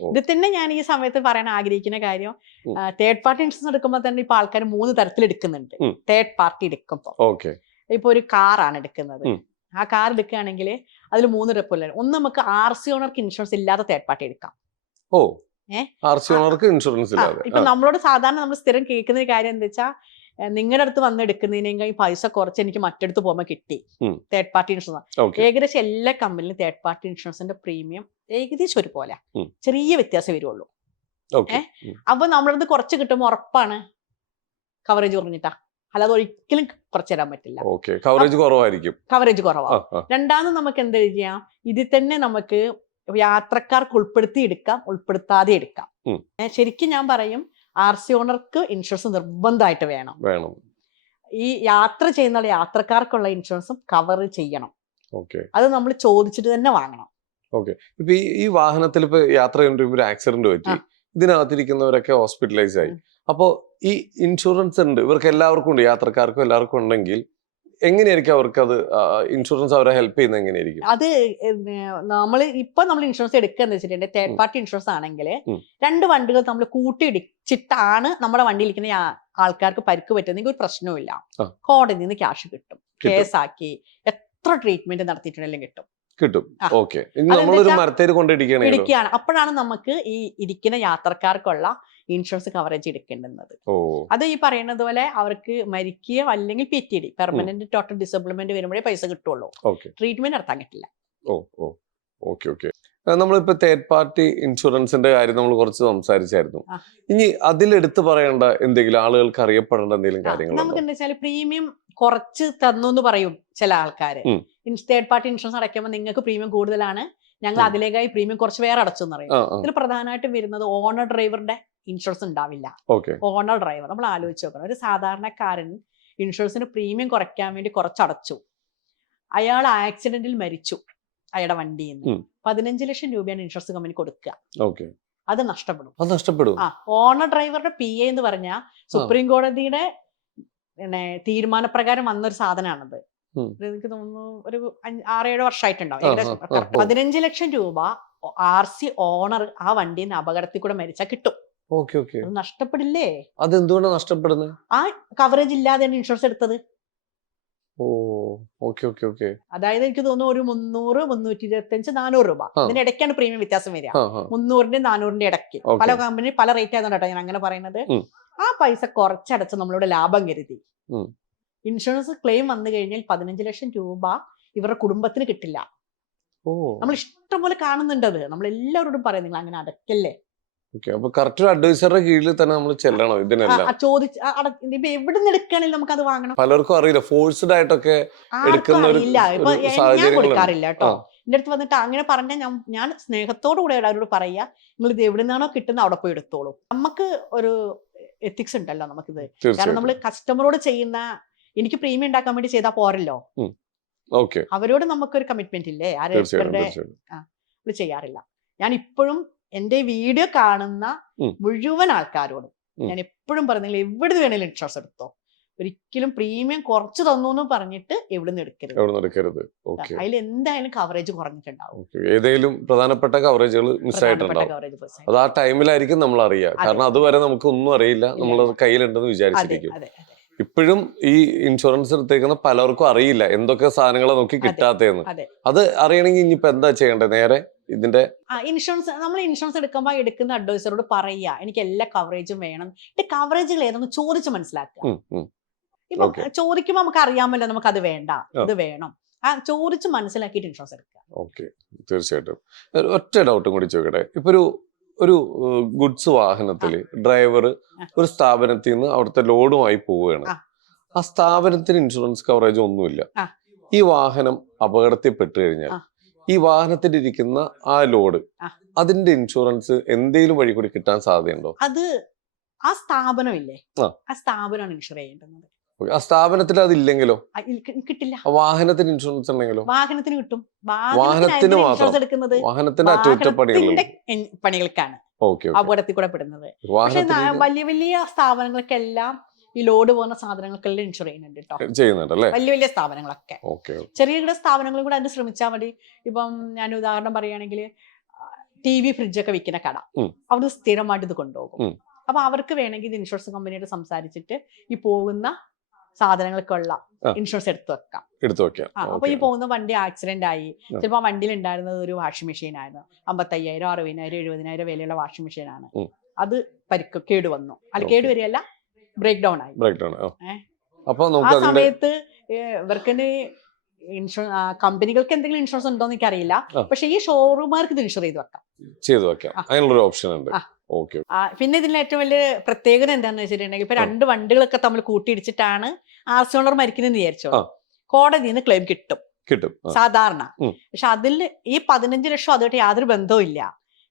ഇത് തന്നെ ഞാൻ ഈ സമയത്ത് പറയാൻ ആഗ്രഹിക്കുന്ന കാര്യം, തേർഡ് പാർട്ടി ഇൻഷുറൻസ് എടുക്കുമ്പോൾ തന്നെ ഇപ്പൊ ആൾക്കാർ 3 തരത്തിൽ എടുക്കുന്നുണ്ട്. തേർഡ് പാർട്ടി എടുക്കുമ്പോൾ ഇപ്പൊ ഒരു കാറാണ് എടുക്കുന്നത്. ആ കാർ എടുക്കുകയാണെങ്കിൽ അതിൽ 3 സ്റ്റെപ്പുകൾ. ഒന്ന്, നമുക്ക് RC ഓണർക്ക് ഇൻഷുറൻസ് ഇല്ലാത്ത തേർഡ് പാർട്ടി എടുക്കാം. ഇപ്പൊ നമ്മളോട് സാധാരണ നമ്മൾ സ്ഥിരം കേൾക്കുന്ന കാര്യം എന്താ വെച്ചാൽ, നിങ്ങളുടെ അടുത്ത് വന്ന് എടുക്കുന്നതിനേക്കാൾ പൈസ കുറച്ച് എനിക്ക് മറ്റടുത്ത് പോകുമ്പോൾ കിട്ടി തേർഡ് പാർട്ടി ഇൻഷുറൻസ്. ഏകദേശം എല്ലാ കമ്പനിയിലും തേർഡ് പാർട്ടി ഇൻഷുറൻസിന്റെ പ്രീമിയം ഏകദേശം ഒരുപോലെ, ചെറിയ വ്യത്യാസം വരുള്ളൂ. അപ്പൊ നമ്മളടുത്ത് കുറച്ച് കിട്ടുമ്പോൾ ഉറപ്പാണ് കവറേജ് കുറഞ്ഞിട്ടാ, അല്ലാതെ ഒരിക്കലും കുറച്ചു തരാൻ പറ്റില്ല. കവറേജ് കുറവാകും. രണ്ടാമത് നമുക്ക് എന്താ ചെയ്യാം, ഇതിൽ തന്നെ നമുക്ക് യാത്രക്കാർക്ക് ഉൾപ്പെടുത്തി എടുക്കാം, ഉൾപ്പെടുത്താതെ എടുക്കാം. ശരിക്കും ഞാൻ പറയും, RC ഓണർക്ക് ഇൻഷുറൻസ് നിർബന്ധമായിട്ട് വേണം. ഈ യാത്ര ചെയ്യുന്ന യാത്രക്കാർക്കുള്ള ഇൻഷുറൻസും കവർ ചെയ്യണം. അത് നമ്മൾ ചോദിച്ചിട്ട് തന്നെ വാങ്ങണം. ഇപ്പൊ ഈ വാഹനത്തിൽ ഇപ്പൊ യാത്ര ചെയ്യുമ്പോൾ ഒരു ആക്സിഡന്റ് പറ്റി, ഇതിനകത്തിരിക്കുന്നവരൊക്കെ ഹോസ്പിറ്റലൈസ് ആയി. അപ്പോ ഈ ഇൻഷുറൻസ് ഉണ്ട്, ഇവർക്ക് എല്ലാവർക്കും ഉണ്ട്, യാത്രക്കാർക്കും എല്ലാവർക്കും ഉണ്ടെങ്കിൽ എങ്ങനെയായിരിക്കും അവർക്ക് അത് ഇൻഷുറൻസ് അവരെ ഹെൽപ്പ് ചെയ്യുന്നത് എങ്ങനെയായിരിക്കും? അത് നമ്മൾ ഇൻഷുറൻസ് എടുക്കുക വെച്ചിട്ടുണ്ടെങ്കിൽ തേർഡ് പാർട്ടി ഇൻഷുറൻസ് ആണെങ്കിൽ 2 വണ്ടികൾ നമ്മൾ കൂട്ടിയിടിച്ചിട്ടാണ് നമ്മുടെ വണ്ടിയിലിരിക്കുന്ന ആൾക്കാർക്ക് പരിക്ക് പറ്റുന്നെങ്കിൽ ഒരു പ്രശ്നവുമില്ല. കോടതിയിൽ നിന്ന് ക്യാഷ് കിട്ടും. കേസാക്കി എത്ര ട്രീറ്റ്മെന്റ് നടത്തിയിട്ടുണ്ടെങ്കിലും കിട്ടും. ഇടിക്കുകയാണ്. അപ്പോഴാണ് നമുക്ക് ഈ ഇരിക്കുന്ന യാത്രക്കാർക്കുള്ള ഇൻഷുറൻസ് കവറേജ് എടുക്കേണ്ടുന്നത്. അത് ഈ പറയുന്നത് പോലെ അവർക്ക് മരിക്കുകയോ അല്ലെങ്കിൽ PTD പെർമനന്റ് ടോട്ടൽ ഡിസബിൾമെന്റ് വരുമ്പോഴേ പൈസ കിട്ടുള്ളൂ. ട്രീറ്റ്മെന്റ് നടത്താൻ കിട്ടില്ല. നമ്മളിപ്പോ തേർഡ് പാർട്ടി ഇൻഷുറൻസിന്റെ കാര്യം നമ്മൾ കുറച്ച് സംസാരിച്ചായിരുന്നു. ഇനി അതിലെടുത്ത് പറയേണ്ട എന്തെങ്കിലും, ആളുകൾക്ക് അറിയപ്പെടേണ്ട എന്തെങ്കിലും കാര്യങ്ങൾ? നമുക്ക് എന്താ വെച്ചാൽ പ്രീമിയം കുറച്ച് തന്നു എന്ന് പറയും ചില ആൾക്കാര്. തേർഡ് പാർട്ടി ഇൻഷുറൻസ് അടയ്ക്കുമ്പോൾ നിങ്ങൾക്ക് പ്രീമിയം കൂടുതലാണ്, ഞങ്ങൾ അതിലേക്കായി പ്രീമിയം കുറച്ച് വേറെ അടച്ചു എന്ന് പറയും. ഇതിൽ പ്രധാനമായിട്ടും വരുന്നത് ഓണർ ഡ്രൈവറുടെ ഇൻഷുറൻസ് ഉണ്ടാവില്ല. ഓണർ ഡ്രൈവർ നമ്മൾ ആലോചിച്ച് നോക്കണം. ഒരു സാധാരണക്കാരൻ ഇൻഷുറൻസിന് പ്രീമിയം കുറയ്ക്കാൻ വേണ്ടി കുറച്ചടച്ചു, അയാൾ ആക്സിഡന്റിൽ മരിച്ചു, അയാളുടെ വണ്ടിയിൽ നിന്ന് 15 ലക്ഷം രൂപയാണ് ഇൻഷുറൻസ് കമ്പനി കൊടുക്കുക. അത് നഷ്ടപ്പെടും. ഓണർ ഡ്രൈവറുടെ PA എന്ന് പറഞ്ഞാൽ സുപ്രീം കോടതിയുടെ തീരുമാനപ്രകാരം വന്നൊരു സാധനമാണത്. എനിക്ക് തോന്നുന്നു ഒരു 6-7 വർഷമായിട്ടുണ്ടാവും. ഏകദേശം 15 ലക്ഷം രൂപ RC ഓണർ ആ വണ്ടിയിൽ നിന്ന് അപകടത്തിൽ കൂടെ മരിച്ചാൽ കിട്ടും. അത് നഷ്ടപ്പെടില്ലേ? അതെന്തുകൊണ്ടാണ് നഷ്ടപ്പെടുന്നത്? ആ കവറേജ് ഇല്ലാതെയാണ് ഇൻഷുറൻസ് എടുത്തത്. Okay okay okay. അതായത് എനിക്ക് തോന്നുന്നു ഒരു 300, 325, 400 രൂപ ഇതിനിടയ്ക്കാണ് പ്രീമിയം വ്യത്യാസം വരിക. 300-ന്റെ 400-ന്റെ ഇടയ്ക്ക് പല കമ്പനി പല റേറ്റ് ആയതുകൊണ്ട് കേട്ടോ ഞാൻ അങ്ങനെ പറയുന്നത്. ആ പൈസ കുറച്ചടച്ച് നമ്മളുടെ ലാഭം കരുതി ഇൻഷുറൻസ് ക്ലെയിം വന്നു കഴിഞ്ഞാൽ 15 ലക്ഷം രൂപ ഇവരുടെ കുടുംബത്തിന് കിട്ടില്ല. നമ്മൾ ഇഷ്ടംപോലെ കാണുന്നുണ്ടത്. നമ്മൾ എല്ലാവരോടും പറയും നിങ്ങൾ അങ്ങനെ അടയ്ക്കല്ലേ. അപ്പൊ കറക്റ്റ് അഡ്വൈസറുടെ കീഴിൽ തന്നെ നമ്മൾ ചെല്ലണം ഇതിനെല്ലാം. ഇപ്പൊ എവിടെ നിന്ന് എടുക്കുകയാണെങ്കിൽ നമുക്ക് അത് വാങ്ങണം. പലർക്കും അറിയില്ല, ഫോഴ്സ്ഡ് ആയിട്ടൊക്കെ അറിയില്ല. ഇപ്പൊ ഞാൻ കൊടുക്കാറില്ല കേട്ടോ. എന്റെ അടുത്ത് വന്നിട്ട് അങ്ങനെ പറഞ്ഞാൽ ഞാൻ സ്നേഹത്തോടു കൂടെ അവരോട് പറയാ നിങ്ങൾ ഇത് എവിടെ നിന്നാണോ കിട്ടുന്നത് അവിടെ പോയി എടുത്തോളൂ. നമുക്ക് ഒരു എത്തിക്സ് ഉണ്ടല്ലോ നമുക്കിത്. കാരണം നമ്മൾ കസ്റ്റമറോട് ചെയ്യുന്ന എനിക്ക് പ്രീമിയം ഉണ്ടാക്കാൻ വേണ്ടി ചെയ്താൽ പോരല്ലോ. അവരോട് നമുക്കൊരു കമ്മിറ്റ്മെന്റ് ഇല്ലേ? ആരും ചെയ്യാറില്ല. ഞാൻ ഇപ്പോഴും എന്റെ വീഡിയോ കാണുന്ന മുഴുവൻ ആൾക്കാരോടും ഞാൻ എപ്പോഴും പറയുന്നില്ല, എവിടെ വേണേലും ഇൻഷുറൻസ് എടുത്തോ, ഒരിക്കലും പ്രീമിയം കുറച്ച് തന്നു എന്ന് പറഞ്ഞിട്ട് എവിടുന്ന് എടുക്കരുത്. അതിൽ എന്തായാലും കവറേജ് കുറഞ്ഞിട്ടുണ്ടാവും. ഏതെങ്കിലും പ്രധാനപ്പെട്ട കവറേജുകൾ മിസ് ആയിട്ടുണ്ടാവും. അത് ആ ടൈമിലായിരിക്കും നമ്മൾ അറിയുക. കാരണം അതുവരെ നമുക്ക് ഒന്നും അറിയില്ല, നമ്മളത് കയ്യിലുണ്ടെന്ന് വിചാരിച്ചിരിക്കും. ഇപ്പോഴും ഈ ഇൻഷുറൻസ് എടുത്തേക്കുന്ന പലർക്കും അറിയില്ല എന്തൊക്കെ സാധനങ്ങളെ നോക്കി കിട്ടാത്തതെന്ന്. അത് അറിയണമെങ്കിൽ ഇനിയിപ്പോ എന്താ ചെയ്യേണ്ടത്? നേരെ ഇതിന്റെ നമ്മൾ ഇൻഷുറൻസ് എടുക്കുമ്പോൾ എടുക്കുന്ന അഡ്വൈസറോട് പറയുക എനിക്ക് എല്ലാ കവറേജും വേണം. കവറേജുകൾ ഏതെന്ന് ചോദിച്ച് മനസ്സിലാക്കുക. ഇപ്പൊ ചോദിക്കുമ്പോ നമുക്ക് അറിയാമല്ലോ നമുക്ക് അത് വേണ്ട ഇത് വേണം. ചോദിച്ച് മനസ്സിലാക്കിയിട്ട് ഇൻഷുറൻസ് എടുക്കുക. ഓക്കെ, തീർച്ചയായിട്ടും. ഒറ്റ ഡൗട്ടും കൂടി ചോദിക്കട്ടെ. ഇപ്പൊ ഒരു ഗുഡ്സ് വാഹനത്തില് ഡ്രൈവർ ഒരു സ്ഥാപനത്തിൽ നിന്ന് അവിടുത്തെ ലോഡുമായി പോവുകയാണ്. ആ സ്ഥാപനത്തിന് ഇൻഷുറൻസ് കവറേജ് ഒന്നുമില്ല. ഈ വാഹനം അപകടത്തിൽപ്പെട്ടു കഴിഞ്ഞാൽ ഈ വാഹനത്തിൽ ഇരിക്കുന്ന ആ ലോഡ് അതിന്റെ ഇൻഷുറൻസ് എന്തെങ്കിലും വഴി കൂടി കിട്ടാൻ സാധ്യതയുണ്ടോ? അത് ആ സ്ഥാപനമില്ലേ, ആ സ്ഥാപനമാണ് ഇൻഷുർ ചെയ്യേണ്ടത്. ആ സ്ഥാപനത്തിൽ അതില്ലെങ്കിലോ? കിട്ടില്ല. വാഹനത്തിന് ഇൻഷുറൻസ് ഉണ്ടെങ്കിലോ? വാഹനത്തിന് കിട്ടും. വാഹനത്തിന് മാത്രം എടുക്കുന്നത് വാഹനത്തിന്റെ പണികൾക്കാണ് അപകടത്തിൽ കൂടെ പെടുന്നത്. പക്ഷെ വലിയ വലിയ സ്ഥാപനങ്ങൾക്കെല്ലാം ഈ ലോഡ് പോകുന്ന സാധനങ്ങൾക്കെല്ലാം ഇൻഷുർ ചെയ്യുന്നുണ്ട് കേട്ടോ. വലിയ വലിയ സ്ഥാപനങ്ങളൊക്കെ. ചെറിയ സ്ഥാപനങ്ങളും കൂടെ അതിന് ശ്രമിച്ചാൽ മതി. ഇപ്പം ഞാൻ ഉദാഹരണം പറയുകയാണെങ്കിൽ TV, ഫ്രിഡ്ജൊക്കെ വിൽക്കുന്ന കട, അവർ സ്ഥിരമായിട്ട് ഇത് കൊണ്ടുപോകും. അപ്പൊ അവർക്ക് വേണമെങ്കിൽ ഇത് ഇൻഷുറൻസ് കമ്പനിയോട് സംസാരിച്ചിട്ട് ഈ പോകുന്ന സാധനങ്ങൾക്കുള്ള ഇൻഷുറൻസ് എടുത്തു വെക്കാം. അപ്പൊ ഈ പോകുന്ന വണ്ടി ആക്സിഡന്റ് ആയി, ചിലപ്പോൾ വണ്ടിയിൽ ഉണ്ടായിരുന്നത് ഒരു വാഷിംഗ് മെഷീൻ ആയിരുന്നു, 55,000, 60,000, 70,000 വിലയുള്ള വാഷിംഗ് മെഷീൻ ആണ്. അത് കേട് വന്നു, അല്ല കേട് വരികയല്ല, ബ്രേക്ക് ഡൗൺ ആയി. ആ സമയത്ത് ഇവർക്ക് കമ്പനികൾക്ക് എന്തെങ്കിലും ഇൻഷുറൻസ് ഉണ്ടോ എന്ന് എനിക്കറിയില്ല. പക്ഷെ ഈ ഷോറൂമാർക്ക് ഇത് ഇൻഷുർ ചെയ്ത് വെക്കാം. അതിനുള്ള ഓപ്ഷൻ ഉണ്ട്. പിന്നെ ഇതിൽ ഏറ്റവും വലിയ പ്രത്യേകത എന്താണെന്ന് വെച്ചിട്ടുണ്ടെങ്കിൽ ഇപ്പൊ 2 വണ്ടികളൊക്കെ തമ്മിൽ കൂട്ടിയിടിച്ചിട്ടാണ് RC ഓണർ മരിക്കുന്നതെന്ന് വിചാരിച്ചോ, കോടതിയിൽ നിന്ന് ക്ലെയിം കിട്ടും സാധാരണ. പക്ഷെ അതിൽ ഈ 15 ലക്ഷം അതുമായിട്ട് യാതൊരു ബന്ധവും ഇല്ല.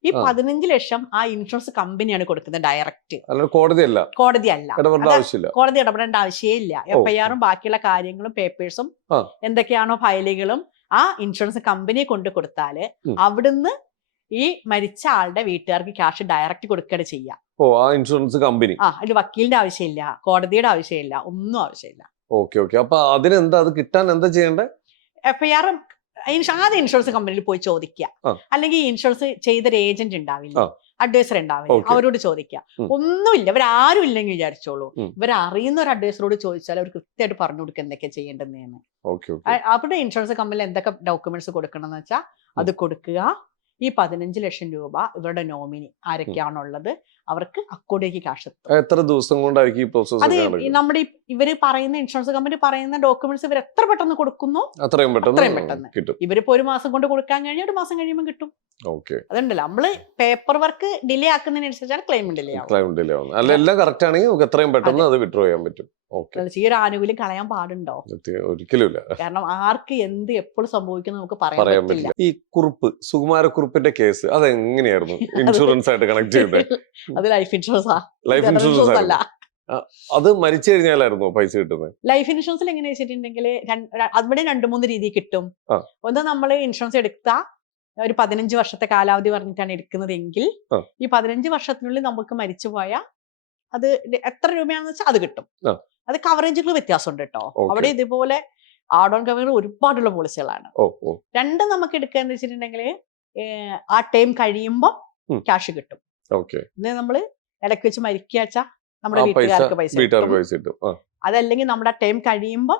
ഈ 15 ലക്ഷം ആ ഇൻഷുറൻസ് കമ്പനിയാണ് കൊടുക്കുന്നത് ഡയറക്റ്റ്. കോടതിയല്ല, കോടതി ഇടപെടേണ്ട ആവശ്യമില്ല. FIR-ഉം ബാക്കിയുള്ള കാര്യങ്ങളും പേപ്പേഴ്സും എന്തൊക്കെയാണോ ഫയലുകളും ആ ഇൻഷുറൻസ് കമ്പനിയെ കൊണ്ട് കൊടുത്താല് അവിടുന്ന് ഈ മരിച്ച ആളുടെ വീട്ടുകാർക്ക് ക്യാഷ് ഡയറക്റ്റ് കൊടുക്കുകയാണ് ചെയ്യാം. Insurance company. അതിൽ വക്കീലിന്റെ ആവശ്യമില്ല, കോടതിയുടെ ആവശ്യമില്ല, ഒന്നും ആവശ്യമില്ല. അപ്പൊ അതിനെന്താ, അത് കിട്ടാൻ എന്താ ചെയ്യേണ്ടത്? FIR ആദ്യം ഇൻഷുറൻസ് കമ്പനിയിൽ പോയി ചോദിക്കുക. അല്ലെങ്കിൽ ഇൻഷുറൻസ് ചെയ്തൊരു ഏജന്റ് ഉണ്ടാവില്ല, അഡ്വൈസർ ഉണ്ടാവില്ല, അവരോട് ചോദിക്കുക. ഒന്നുമില്ല, ഇവരാരും ഇല്ലെങ്കിൽ വിചാരിച്ചോളൂ, ഇവരറിയുന്ന ഒരു അഡ്വൈസറോട് ചോദിച്ചാൽ അവർ കൃത്യമായിട്ട് പറഞ്ഞു കൊടുക്കുക എന്തൊക്കെ ചെയ്യേണ്ടതെന്ന്. അവിടെ ഇൻഷുറൻസ് കമ്പനിയിൽ എന്തൊക്കെ ഡോക്യുമെന്റ്സ് കൊടുക്കണം എന്ന് വെച്ചാൽ അത് കൊടുക്കുക. ഈ 15 ലക്ഷം രൂപ ഇവരുടെ നോമിനി ആരൊക്കെയാണുള്ളത് അവർക്ക് അക്കൗണ്ടിലേക്ക് ക്യാഷ് എത്തും. എത്ര ദിവസം കൊണ്ടായിരിക്കും ഈ പ്രോസസ്? അത് നമ്മുടെ ഇവര് പറയുന്ന ഇൻഷുറൻസ് കമ്പനി പറയുന്ന ഡോക്യുമെന്റ്സ് ഇവർ എത്ര പെട്ടെന്ന് കൊടുക്കുന്നു അത്രയും പെട്ടെന്ന് കിട്ടും. ഇവരിപ്പോ 1 മാസം കൊണ്ട് കൊടുക്കാൻ കഴിഞ്ഞാൽ 1 മാസം കഴിയുമ്പോൾ കിട്ടും. അതുണ്ടല്ലോ, നമ്മള് പേപ്പർ വർക്ക് ഡിലേ ആക്കുന്നതിനനുസരിച്ചാണ് ക്ലെയിം ഡിലേ ആവും. എല്ലാം കറക്റ്റ് ആണെങ്കിൽ എത്രയും പെട്ടെന്ന് അത് വിഡ്രോ ചെയ്യാൻ പറ്റും. ഈ ഒരു ആനുകൂല്യം കളയാൻ പാടുണ്ടോ? ഒരിക്കലും. കാരണം ആർക്ക് എന്ത് എപ്പോഴും സംഭവിക്കുന്നത് നമുക്ക് പറയാൻ പറ്റില്ല. ഈ സുകുമാരക്കുറുപ്പിന്റെ കേസ് അതെങ്ങനെയായിരുന്നു ഇൻഷുറൻസ് ആയിട്ട് കണക്ട് ചെയ്തത്? അത് ലൈഫ് ഇൻഷുറൻസ് അല്ല. അത് മരിച്ചു കഴിഞ്ഞാലായിരുന്നു പൈസ കിട്ടുന്നത്? ലൈഫ് ഇൻഷുറൻസിൽ എങ്ങനെയാ വെച്ചിട്ടുണ്ടെങ്കിൽ അവിടെ 2-3 രീതി കിട്ടും. ഒന്ന്, നമ്മൾ ഇൻഷുറൻസ് എടുത്ത ഒരു 15 വർഷത്തെ കാലാവധി പറഞ്ഞിട്ടാണ് എടുക്കുന്നതെങ്കിൽ ഈ 15 വർഷത്തിനുള്ളിൽ നമുക്ക് മരിച്ചു പോയാൽ അത് എത്ര രൂപയാണെന്ന് വെച്ചാൽ അത് കിട്ടും. അത് കവറേജുകൾ വ്യത്യാസമുണ്ട് കേട്ടോ. അവിടെ ഇതുപോലെ ആഡ് ഓൺ കവർ ഒരുപാടുള്ള പോളിസികളാണ്. 2 നമുക്ക് എടുക്കാന്ന് വെച്ചിട്ടുണ്ടെങ്കിൽ ആ ടൈം കഴിയുമ്പോൾ ക്യാഷ് കിട്ടും. നമ്മള് ഇടയ്ക്ക് വെച്ച് മരിക്കാച്ചാ നമ്മുടെ വീട്ടുകാർക്ക് പൈസ കിട്ടും. അതല്ലെങ്കിൽ നമ്മുടെ ടൈം കഴിയുമ്പോൾ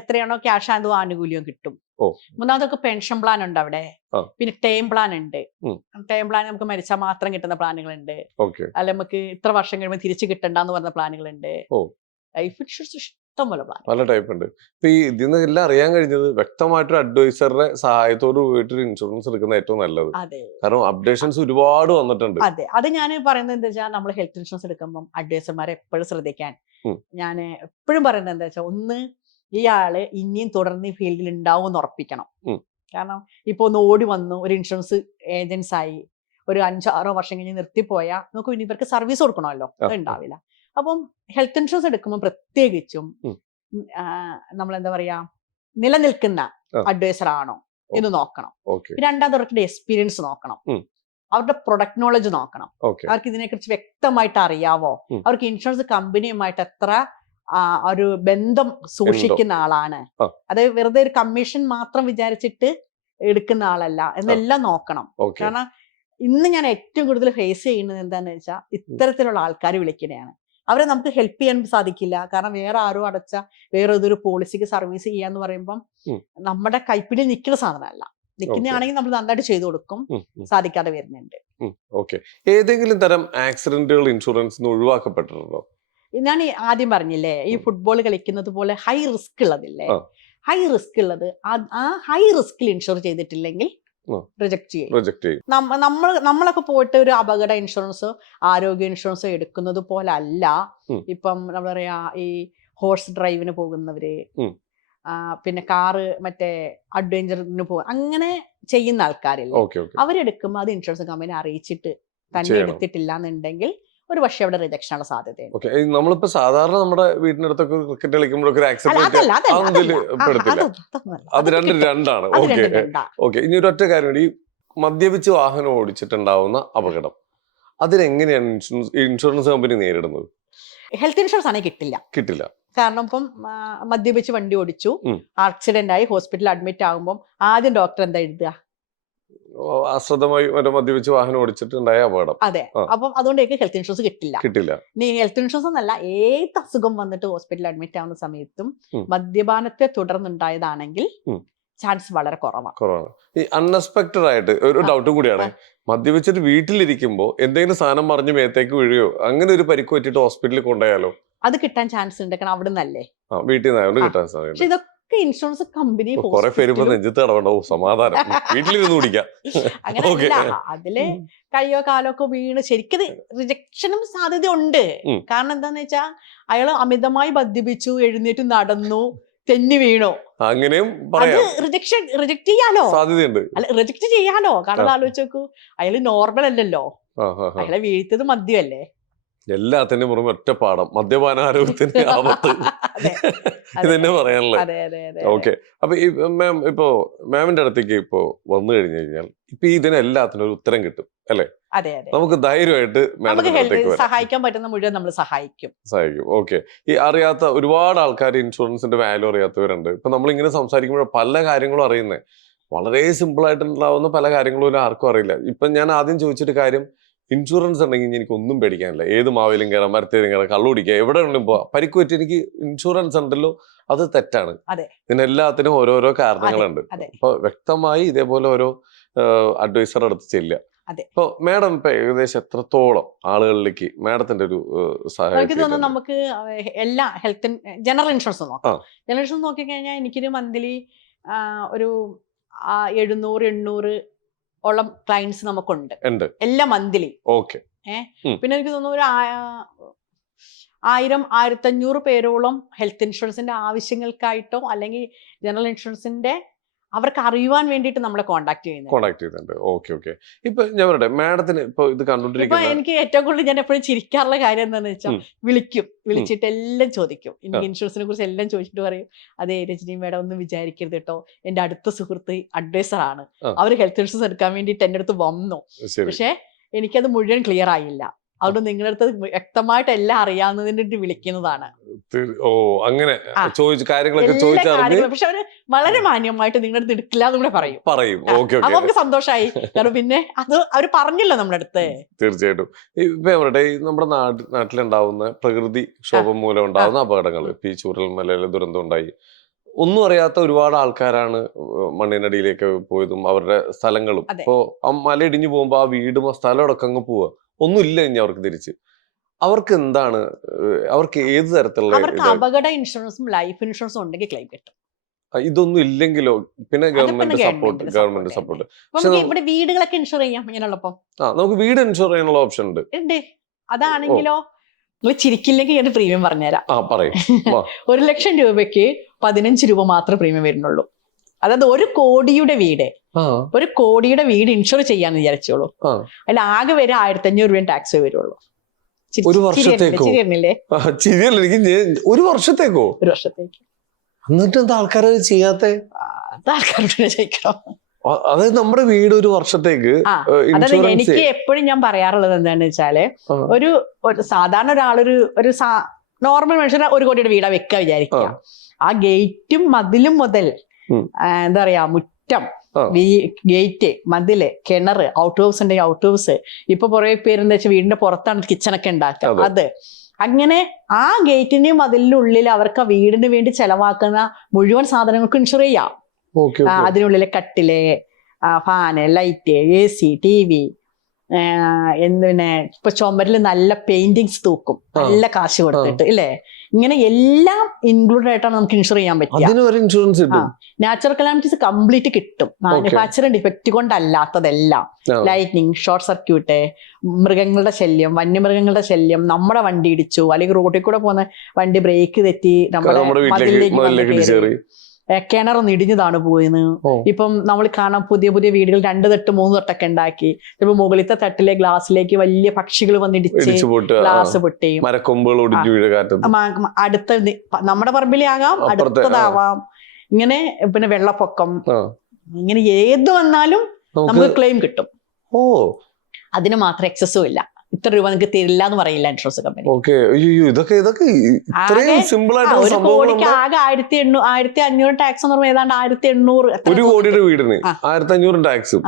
എത്രയാണോ ക്യാഷ് അതോ ആനുകൂല്യം കിട്ടും. ഓ. മൂന്നാമതൊക്കെ പെൻഷൻ പ്ലാൻ ഉണ്ട് അവിടെ. ആ. പിന്നെ ടേം പ്ലാൻ ഉണ്ട്. ഉം. ടേം പ്ലാൻ നമുക്ക് മരിച്ചാൽ മാത്രം കിട്ടുന്ന പ്ലാനുകളുണ്ട്. ഓക്കെ. അല്ല നമുക്ക് ഇത്ര വർഷം കഴിയുമ്പോൾ തിരിച്ചു കിട്ടണ്ടെന്ന് പറഞ്ഞ പ്ലാനുകളുണ്ട്. ഓ. ലൈഫ് ഇൻഷുറൻസ് ഇഷ്ടം പോലെ പ്ലാൻ. പല ടൈപ്പ് ഉണ്ട്. ഇപ്പൊ ഈ ഇതിന്ന് എല്ലാം അറിയാൻ കഴിഞ്ഞത് വ്യക്തമായിട്ടൊരു അഡ്വൈസറുടെ സഹായത്തോട് പോയിട്ട് ഇൻഷുറൻസ് എടുക്കുന്ന ഏറ്റവും നല്ലത്. അതെ കാരണം അപ്ഡേഷൻസ് ഒരുപാട് വന്നിട്ടുണ്ട്. അതെ അത് ഞാൻ പറയുന്നത് എന്താ വെച്ചാൽ നമ്മൾ ഹെൽത്ത് ഇൻഷുറൻസ് എടുക്കുമ്പോൾ അഡ്വൈസർമാരെ എപ്പോഴും ശ്രദ്ധിക്കാൻ ഞാൻ എപ്പോഴും പറയുന്നത് എന്താ വെച്ചാൽ, ഒന്ന് ഇയാള് ഇനിയും തുടർന്ന് ഈ ഫീൽഡിൽ ഉണ്ടാവും എന്ന് ഉറപ്പിക്കണം. കാരണം ഇപ്പൊ ഒന്ന് ഓടി വന്നു ഒരു ഇൻഷുറൻസ് ഏജൻസ് ആയി ഒരു 5-6 വർഷം കഴിഞ്ഞ് നിർത്തിപ്പോയാൽ നമുക്ക് ഇനി ഇവർക്ക് സർവീസ് കൊടുക്കണമല്ലോ, അത് ഉണ്ടാവില്ല. അപ്പം ഹെൽത്ത് ഇൻഷുറൻസ് എടുക്കുമ്പോൾ പ്രത്യേകിച്ചും നമ്മളെന്താ പറയാ നിലനിൽക്കുന്ന അഡ്വൈസർ ആണോ എന്ന് നോക്കണം. രണ്ടാമത് അവരുടെ എക്സ്പീരിയൻസ് നോക്കണം, അവരുടെ പ്രൊഡക്റ്റ് നോളജ് നോക്കണം, അവർക്ക് ഇതിനെക്കുറിച്ച് വ്യക്തമായിട്ട് അറിയാവോ, അവർക്ക് ഇൻഷുറൻസ് കമ്പനിയുമായിട്ട് എത്ര ഒരു ബന്ധം സൂക്ഷിക്കുന്ന ആളാണ്, അത് വെറുതെ ഒരു കമ്മീഷൻ മാത്രം വിചാരിച്ചിട്ട് എടുക്കുന്ന ആളല്ല എന്നെല്ലാം നോക്കണം. കാരണം ഇന്ന് ഞാൻ ഏറ്റവും കൂടുതൽ ഫേസ് ചെയ്യുന്നത് എന്താന്ന് വെച്ചാൽ ഇത്തരത്തിലുള്ള ആൾക്കാർ വിളിക്കുന്നതാണ്. അവരെ നമുക്ക് ഹെൽപ്പ് ചെയ്യാൻ സാധിക്കില്ല, കാരണം വേറെ ആരോ അടച്ച വേറെ ഏതൊരു പോളിസിക്ക് സർവീസ് ചെയ്യാന്ന് പറയുമ്പം നമ്മുടെ കൈപ്പിടിയിൽ നിൽക്കുന്ന സാധനമല്ല. നിൽക്കുന്നതാണെങ്കിൽ നമ്മൾ നന്നായിട്ട് ചെയ്തു കൊടുക്കും, സാധിക്കാതെ വരുന്നുണ്ട്. ഏതെങ്കിലും തരം ആക്സിഡന്റുകൾ ഇൻഷുറൻസ് ഒഴിവാക്കപ്പെട്ടിട്ടുണ്ടോ? ഞാൻ ആദ്യം പറഞ്ഞില്ലേ, ഈ ഫുട്ബോൾ കളിക്കുന്നത് പോലെ ഹൈ റിസ്ക് ഉള്ളതില്ലേ, ഹൈ റിസ്ക് ഉള്ളത് ആ ഹൈ റിസ്കിൽ ഇൻഷുർ ചെയ്തിട്ടില്ലെങ്കിൽ റിജക്ട് ചെയ്യും. നമ്മളൊക്കെ പോയിട്ട് ഒരു അപകട ഇൻഷുറൻസോ ആരോഗ്യ ഇൻഷുറൻസോ എടുക്കുന്നത് പോലെ അല്ല. ഇപ്പം എന്താ പറയാ, ഈ ഹോഴ്സ് ഡ്രൈവിന് പോകുന്നവര്, പിന്നെ കാറ് മറ്റേ അഡ്വഞ്ചറിന് പോകും, അങ്ങനെ ചെയ്യുന്ന ആൾക്കാരില്ലേ, അവരെടുക്കുമ്പോൾ അത് ഇൻഷുറൻസ് കമ്പനി അറിയിച്ചിട്ട് തന്നെ എടുത്തിട്ടില്ല എന്നുണ്ടെങ്കിൽ ഒരു പക്ഷേ അവിടെ റിജക്ഷനുള്ള സാധ്യതയുണ്ട്. നമ്മളിപ്പോ സാധാരണ നമ്മുടെ വീടിനടുത്തൊക്കെ ക്രിക്കറ്റ് കളിക്കുമ്പോഴൊക്കെ അത് രണ്ടാണ്. ഇനി ഒരു ഒറ്റ കാര്യം, ഈ മദ്യപിച്ച് വാഹനം ഓടിച്ചിട്ടുണ്ടാവുന്ന അപകടം അതിനെങ്ങനെയാണ് ഇൻഷുറൻസ് കമ്പനി നേരിടുന്നത്? ഹെൽത്ത് ഇൻഷുറൻസ് ആണെങ്കിൽ കിട്ടില്ല. കാരണം ഇപ്പം മദ്യപിച്ച് വണ്ടി ഓടിച്ചു, ആക്സിഡന്റ് ആയി ഹോസ്പിറ്റലിൽ അഡ്മിറ്റ് ആകുമ്പോൾ ആദ്യം ഡോക്ടർ എന്താ എഴുതുക? അശ്രദ്ധമായി മദ്യപിച്ച് വാഹനം ഓടിച്ചിട്ടുണ്ടായ അപകടം. അതെ, അപ്പം അതുകൊണ്ടേക്ക് ഹെൽത്ത് ഇൻഷുറൻസ് കിട്ടില്ല. നീ ഹെൽത്ത് ഇൻഷുറൻസ് എന്നല്ല, ഏത് അസുഖം വന്നിട്ട് ഹോസ്പിറ്റലിൽ അഡ്മിറ്റ് ആവുന്ന സമയത്തും മദ്യപാനത്തെ തുടർന്നുണ്ടായതാണെങ്കിൽ ചാൻസ് വളരെ കുറവാണ്. ഈ അൺഎക്സ്പെക്ടഡ് ആയിട്ട് ഒരു ഡൗട്ട് കൂടിയാണ്, മദ്യപിച്ചിട്ട് വീട്ടിലിരിക്കുമ്പോ എന്തെങ്കിലും സാധനം മറിഞ്ഞ് മേത്തേക്ക് വീഴുകയോ അങ്ങനെ ഒരു പരിക്ക് പറ്റിയിട്ട് ഹോസ്പിറ്റലിൽ കൊണ്ടുപോയാലോ? അത് കിട്ടാൻ ചാൻസ് ഉണ്ട്, കാരണം അവിടെ നിന്നല്ലേ, വീട്ടിൽ നിന്ന് കിട്ടാൻ സാധ്യത. ഇതൊക്കെ ഇൻഷുറൻസ് കമ്പനി സമാധാനം വീട്ടിലിരുന്ന് കുടിക്കാം. അങ്ങനെയല്ല, അതില് കയ്യോ കാലോ ഒക്കെ വീണ് ശരിക്കും റിജക്ഷനും സാധ്യത ഉണ്ട്. കാരണം എന്താന്ന് വെച്ചാ അയാള് അമിതമായി മദ്യപിച്ചു, എഴുന്നേറ്റ് നടന്നു, തെന്നി വീണോ, അങ്ങനെയും റിജക്ട് ചെയ്യാലോ, സാധ്യതയുണ്ട്. അല്ല റിജക്ട് ചെയ്യാലോ. കാരണം ആലോചിച്ച് നോക്കൂ, അയാള് നോർമൽ അല്ലല്ലോ, അയാളെ വീഴ്ത്തത് മദ്യമല്ലേ. എല്ലാത്തിനും പുറമെ ഒറ്റ പാഠം, മദ്യപാനാരോഗ്യത്തിന് ആപത്ത്, ഇതെന്നെ പറയാനുള്ളത്. ഓക്കെ. അപ്പൊ ഈ മാം ഇപ്പോ മാമിന്റെ അടുത്തേക്ക് ഇപ്പോ വന്നു കഴിഞ്ഞു കഴിഞ്ഞാൽ ഇപ്പൊ ഇതിനെല്ലാത്തിനും ഒരു ഉത്തരം കിട്ടും അല്ലെ? നമുക്ക് ധൈര്യമായിട്ട് സഹായിക്കാൻ പറ്റുന്ന മുഴുവൻ നമ്മൾ സഹായിക്കും. ഓക്കെ. ഈ അറിയാത്ത ഒരുപാട് ആൾക്കാർ ഇൻഷുറൻസിന്റെ വാല്യൂ അറിയാത്തവരുണ്ട്. ഇപ്പൊ നമ്മളിങ്ങനെ സംസാരിക്കുമ്പോൾ പല കാര്യങ്ങളും അറിയുന്നത് വളരെ സിമ്പിൾ ആയിട്ടുണ്ടാവുന്ന പല കാര്യങ്ങളും ആർക്കും അറിയില്ല. ഇപ്പൊ ഞാൻ ആദ്യം ചോദിച്ചിട്ട് കാര്യം, ഇൻഷുറൻസ് ഉണ്ടെങ്കിൽ എനിക്ക് ഒന്നും പേടിക്കാനില്ല, ഏത് മാവിലും കയറാം, മരത്തേലും കയറാം, കള്ളുടിക്കുക, എവിടെ ഉണ്ടെങ്കിലും പോവാം. പരിക്ക് പറ്റി എനിക്ക് ഇൻഷുറൻസ് ഉണ്ടല്ലോ, അത് തെറ്റാണ്. ഇതിനെല്ലാത്തിനും ഓരോരോ കാരണങ്ങളുണ്ട്. അപ്പൊ വ്യക്തമായി ഇതേപോലെ ഓരോ അഡ്വൈസർ അടുത്ത് ചെല്ലുക. ഇപ്പൊ മാഡം ഇപ്പൊ ഏകദേശം എത്രത്തോളം ആളുകളിലേക്ക് മാഡത്തിന്റെ ഒരു സഹായം? നമുക്ക് എല്ലാ ഹെൽത്ത് ജനറൽ ഇൻഷുറൻസ് നോക്കാം. ജനറൽ ഇൻഷുറൻസ് നോക്കിക്കഴിഞ്ഞാൽ എനിക്കൊരു മന്ത്ലി ഒരു 700-800 ഓളം ക്ലയൻസ് നമുക്കുണ്ട് എല്ലാ മന്ത്ലി. പിന്നെ എനിക്ക് തോന്നുന്നു ഒരു 1000-1500 പേരോളം ഹെൽത്ത് ഇൻഷുറൻസിന്റെ ആവശ്യങ്ങൾക്കായിട്ടോ അല്ലെങ്കിൽ ജനറൽ ഇൻഷുറൻസിന്റെ അവർക്ക് അറിയുവാൻ വേണ്ടിയിട്ട് നമ്മളെ കോണ്ടാക്ട് ചെയ്യുന്നുണ്ട്. ഇപ്പൊ ഞാൻ പറയട്ടെ, മാഡത്തിന് ഇപ്പൊ ഇത് കണ്ടുകൊണ്ടിരിക്കുന്ന എനിക്ക് ഏറ്റവും കൂടുതൽ ഞാൻ എപ്പോഴും ചിരിക്കാറുള്ള കാര്യം എന്താണെന്ന് വെച്ചാൽ, വിളിച്ചിട്ട് എല്ലാം ചോദിക്കും, എനിക്ക് ഇൻഷുറൻസിനെ കുറിച്ച് എല്ലാം ചോദിച്ചിട്ട് പറയും, അതേ രജനി മാഡം ഒന്നും വിചാരിക്കരുത് കേട്ടോ, എന്റെ അടുത്ത സുഹൃത്ത് അഡ്വൈസർ ആണ്, അവര് ഹെൽത്ത് ഇൻഷുറൻസ് എടുക്കാൻ വേണ്ടിയിട്ട് എന്റെ അടുത്ത് വന്നു, പക്ഷെ എനിക്കത് മുഴുവൻ ക്ലിയർ ആയില്ല, അതുകൊണ്ട് നിങ്ങളുടെ അടുത്ത് വ്യക്തമായിട്ട് എല്ലാം അറിയാവുന്നതിന് വിളിക്കുന്നതാണ്. അങ്ങനെ കാര്യങ്ങളൊക്കെ ചോദിച്ചാൽ പക്ഷെ അവര് വളരെ മാന്യമായിട്ട് നിങ്ങളുടെ അടുത്ത് എടുക്കില്ല എന്ന് കൂടെ പറയും. അപ്പൊ നമുക്ക് സന്തോഷമായി, കാരണം പിന്നെ അത് അവര് പറഞ്ഞില്ല നമ്മുടെ അടുത്ത്. തീർച്ചയായിട്ടും. നമ്മുടെ നാട്ടിലുണ്ടാവുന്ന പ്രകൃതി ക്ഷോഭം മൂലം ഉണ്ടാവുന്ന അപകടങ്ങൾ, ഈ ചൂരൽമലയിലെ ദുരന്തം ഉണ്ടായി, ഒന്നും അറിയാത്ത ഒരുപാട് ആൾക്കാരാണ് മണ്ണിനടിയിലേക്ക് പോയതും അവരുടെ സ്ഥലങ്ങളും. ഇപ്പോ ആ മല ഇടിഞ്ഞു പോകുമ്പോ ആ വീടും ആ സ്ഥലം അടക്കം അങ്ങ് പോവുക, ഒന്നുമില്ല ഇനി അവർക്ക് തിരിച്ച്. അവർക്ക് എന്താണ്, അവർക്ക് ഏത് തരത്തിലുള്ള അപകട ഇൻഷുറൻസും ലൈഫ് ഇൻഷുറൻസും ഉണ്ടെങ്കിൽ ക്ലെയിം കിട്ടും. ഇതൊന്നും ഇല്ലെങ്കിലോ പിന്നെ ഗവൺമെന്റ് സപ്പോർട്ട്. ഇവിടെ വീടുകളൊക്കെ ഇൻഷുർ ചെയ്യാം ഇങ്ങനെയുള്ളപ്പോ. നമുക്ക് വീട് ഇൻഷുർ ചെയ്യാനുള്ള ഓപ്ഷൻ ഉണ്ട്. അതാണെങ്കിലോ നിങ്ങൾ ചിരിക്കില്ലെങ്കിൽ ഞാൻ പ്രീമിയം പറഞ്ഞുതരാം. 1,00,000 രൂപയ്ക്ക് 15 രൂപ മാത്രമേ പ്രീമിയം വരുന്നുള്ളൂ. അതായത് 1 കോടിയുടെ വീട്, 1 കോടിയുടെ വീട് ഇൻഷുർ ചെയ്യാന്ന് വിചാരിച്ചോളൂ. അതിൽ ആകെ വരെ 1,500 രൂപ ടാക്സ് വരുള്ളൂ. ഒരു വർഷത്തേക്കോ? ഒരു വർഷത്തേക്കോ? ഒരു വർഷത്തേക്ക്. എന്നിട്ട് എന്താ ആൾക്കാർ ചെയ്യാത്ത? ആൾക്കാരോട് ചോദിക്കണം. അതായത് നമ്മുടെ വീട് ഒരു വർഷത്തേക്ക്. അതായത് എനിക്ക് എപ്പോഴും ഞാൻ പറയാറുള്ളത് എന്താണെന്ന് വെച്ചാല്, ഒരു സാധാരണ ഒരാളൊരു നോർമൽ മനുഷ്യൻ 1 കോടിയുടെ വീടാ വെക്കുക വിചാരിക്കുക. ആ ഗേറ്റും മതിലും മുതൽ എന്താ പറയാ, മുറ്റം, ഗേറ്റ്, മതില്, കിണറ്, ഔട്ട് ഹൗസ് ഉണ്ടെങ്കിൽ ഔട്ട് ഹൗസ്. ഇപ്പൊ കുറെ പേര് എന്താ വെച്ചാൽ വീടിന്റെ പുറത്താണ് കിച്ചണൊക്കെ ഉണ്ടാക്കുക. അത് അങ്ങനെ ആ ഗേറ്റിന്റെയും മതിലിന്റെ ഉള്ളിൽ അവർക്ക് ആ വീടിന് വേണ്ടി ചെലവാക്കുന്ന മുഴുവൻ സാധനങ്ങൾക്ക് ഇൻഷുർ ചെയ്യാം. അതിനുള്ളിലെ കട്ടില്, ഫാന്, ലൈറ്റ്, AC, TV, പിന്നെ ഇപ്പൊ ചുമരില് നല്ല പെയിന്റിങ്സ് തൂക്കും നല്ല കാശ് കൊടുത്തിട്ട് ഇല്ലേ. ഇങ്ങനെ എല്ലാം ഇൻക്ലൂഡഡ് ആയിട്ടാണ് നമുക്ക് ഇൻഷുർ ചെയ്യാൻ പറ്റുക. നാച്ചുറൽ കലാമിറ്റീസ് കംപ്ലീറ്റ് കിട്ടും. മാനുഫാക്ചറിംഗ് ഡിഫക്റ്റ് കൊണ്ടല്ലാത്തതെല്ലാം, ലൈറ്റ്നിങ്, ഷോർട്ട് സർക്യൂട്ട്, മൃഗങ്ങളുടെ ശല്യം, വന്യമൃഗങ്ങളുടെ ശല്യം, നമ്മുടെ വണ്ടി ഇടിച്ചു, അല്ലെങ്കിൽ റോഡിൽ കൂടെ പോകുന്ന വണ്ടി ബ്രേക്ക് തെറ്റി നമ്മുടെ മതിലേക്ക് കിണറൊന്ന് ഇടിഞ്ഞതാണ് പോയിന്ന്. ഇപ്പം നമ്മൾ കാണാം പുതിയ പുതിയ വീടുകൾ 2 തട്ട് 3 തട്ടൊക്കെ ഉണ്ടാക്കി. ഇപ്പൊ മുകളിലത്തെ തട്ടിലെ ഗ്ലാസ്സിലേക്ക് വലിയ പക്ഷികൾ വന്നിടിച്ച് ഗ്ലാസ് പൊട്ടി. അടുത്ത നമ്മുടെ പറമ്പിലേ ആകാം, അടുത്തതാവാം. ഇങ്ങനെ പിന്നെ വെള്ളപ്പൊക്കം, ഇങ്ങനെ ഏത് വന്നാലും നമുക്ക് ക്ലെയിം കിട്ടും. അതിന് മാത്രം എക്സസും ഇല്ല. ഇത്ര രൂപ നിങ്ങൾക്ക് തരില്ല എന്ന് പറയില്ല ഇൻഷുറൻസ് കമ്പനി. 1 കോടിക്ക് ആകെ 1,500 ടാക്സ് എന്ന് പറയുമ്പോൾ ഏതാണ്ട് 1,800. 1 കോടിയുടെ വീടിന് 1,500 ടാക്സും.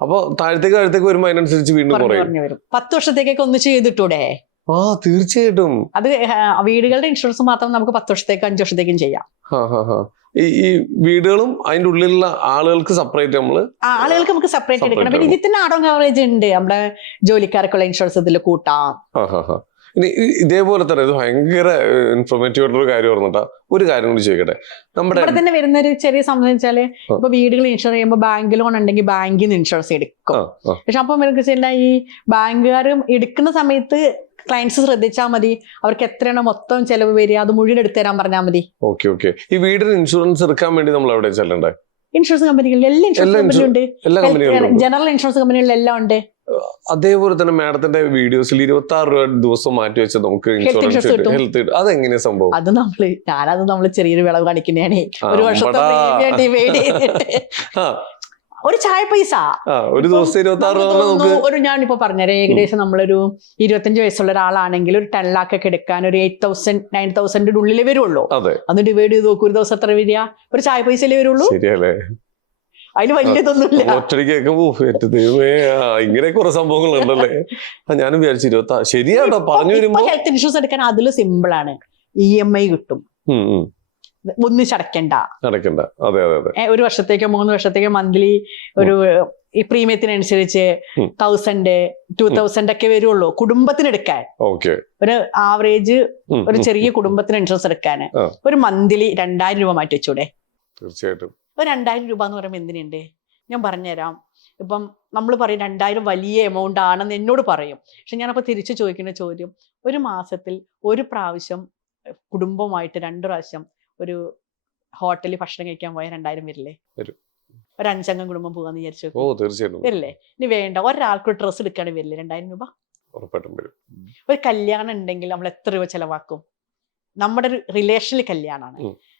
അപ്പൊ താഴത്തേക്ക് വരുമ്പോ അതിനനുസരിച്ച് വീണ്ടും വരും. 10 വർഷത്തേക്കൊക്കെ ഒന്ന് ചെയ്തിട്ടൂടെ? തീർച്ചയായിട്ടും. അത് വീടുകളുടെ ഇൻഷുറൻസ് മാത്രം നമുക്ക് 10 വർഷത്തേക്ക് 5 വർഷത്തേക്കും ചെയ്യാം. ഈ വീടുകളും അതിന്റെ ഉള്ളിലുള്ള ആളുകൾക്ക് സെപ്പറേറ്റ് ആളുകൾക്ക് നമുക്ക് സെപ്പറേറ്റ് എടുക്കണം. പിന്നെ ഇതിൽ തന്നെ ആഡോൺ കവറേജ് ഉണ്ട്. നമ്മുടെ ജോലിക്കാർക്കുള്ള ഇൻഷുറൻസ് ഇതിൽ കൂട്ടാം. ഇനി ഇതേപോലെ തന്നെ ഇത് ഭയങ്കര ഇൻഫോർമേറ്റീവ് ആയിട്ടുള്ള കാര്യം പറഞ്ഞിട്ടാ ഒരു കാര്യം കൂടി ചോദിക്കട്ടെ. നമ്മുടെ ഇവിടെ തന്നെ വരുന്ന ഒരു ചെറിയ സംബന്ധം വെച്ചാല്, ഇപ്പൊ വീടുകൾ ഇൻഷുർ ചെയ്യുമ്പോൾ ബാങ്ക് ലോൺ ഉണ്ടെങ്കിൽ ബാങ്കിൽ നിന്ന് ഇൻഷുറൻസ് എടുക്കും. പക്ഷെ അപ്പം ഈ ബാങ്കുകാരും എടുക്കുന്ന സമയത്ത് ക്ലയൻസ് ശ്രദ്ധിച്ചാൽ മതി. അവർക്ക് എത്രയാണ് മൊത്തം ചെലവ് വരിക അത് മുഴുവൻ എടുത്തു തരാൻ പറഞ്ഞാൽ മതി. ഈ വീടിന് ഇൻഷുറൻസ് എടുക്കാൻ വേണ്ടി നമ്മൾ എവിടെ ചെല്ലണ്ടേ? ഇൻഷുറൻസ് കമ്പനികളിൽ എല്ലാ ഇൻഷുറൻസ് കമ്പനിയുണ്ട്. ജനറൽ ഇൻഷുറൻസ് കമ്പനികളിൽ എല്ലാം ഉണ്ട്. അതേപോലെ തന്നെ മാഡത്തിന്റെ വീഡിയോസിൽ 26 രൂപ ദിവസം മാറ്റി വെച്ചാൽ നമുക്ക് ഇൻഷുറൻസ് ഹെൽത്ത് അതെങ്ങനെയാ സംഭവം? ഞാനത് നമ്മള് ചെറിയൊരു വിളവ് കാണിക്കുന്നതാണ്. ഒരു വർഷത്തെ ഒരു ചായ പൈസ ഒരു ദിവസം 26 രൂപ. ഞാനിപ്പോ പറഞ്ഞേരം ഏകദേശം നമ്മളൊരു 25 വയസ്സുള്ള ഒരാളാണെങ്കിൽ ഒരു 10 lakh ഒക്കെ എടുക്കാൻ ഒരു 8,000 9,000 ഉള്ളിലേ വരുള്ളൂ. അന്ന് ഡിവൈഡ് ചെയ്ത് നോക്കൂ, ഒരു ദിവസം എത്ര വരിക? ഒരു ചായ പൈസയിലേ വരുള്ളൂ. അതിന് വലിയതൊന്നുമില്ല. ഇങ്ങനെ കുറെ സംഭവങ്ങൾ ഉണ്ടല്ലേ. ഞാനും വിചാരിച്ചു 20. ശരിയാട്ടോ പറഞ്ഞു വരുമ്പോ ഹെൽത്ത് ഇൻഷുറൻസ് എടുക്കാൻ അതില് സിമ്പിൾ ആണ്. EMI കിട്ടും, ഒന്നിച്ചടക്കണ്ട. ഒരു വർഷത്തേക്കോ 3 വർഷത്തേക്കോ മന്ത്ലി ഒരു ഈ പ്രീമിയത്തിനനുസരിച്ച് 1,000 2,000 ഒക്കെ വരുള്ളൂ കുടുംബത്തിന് എടുക്കാൻ. ഒരു ആവറേജ് ഒരു ചെറിയ കുടുംബത്തിന് ഇൻഷുറൻസ് എടുക്കാൻ ഒരു മന്ത്ലി 2,000 രൂപ മാറ്റി വെച്ചൂടെ? തീർച്ചയായിട്ടും. ഒരു 2,000 രൂപ എന്ന് പറയുമ്പോൾ എന്തിനുണ്ട്? ഞാൻ പറഞ്ഞുതരാം. ഇപ്പം നമ്മൾ പറയും 2,000 വലിയ എമൗണ്ട് ആണെന്ന് എന്നോട് പറയും. പക്ഷെ ഞാനപ്പോൾ തിരിച്ചു ചോദിക്കുന്ന ചോദ്യം, ഒരു മാസത്തിൽ ഒരു പ്രാവശ്യം കുടുംബമായിട്ട് 2 പ്രാവശ്യം ഒരു ഹോട്ടലിൽ ഭക്ഷണം കഴിക്കാൻ പോയാൽ 2,000 വരില്ലേ? ഒരു 5 അംഗം കുടുംബം പോകാന്ന് വിചാരിച്ചു വരില്ലേ? ഇനി വേണ്ട, ഒരാൾക്ക് ഡ്രസ്സ് എടുക്കുകയാണെങ്കിൽ വരില്ലേ 2,000 രൂപ? ഒരു കല്യാണം ഉണ്ടെങ്കിൽ നമ്മൾ എത്ര രൂപ ചെലവാക്കും? നമ്മുടെ ഒരു റിലേഷനിൽ കല്യാണമാണ്,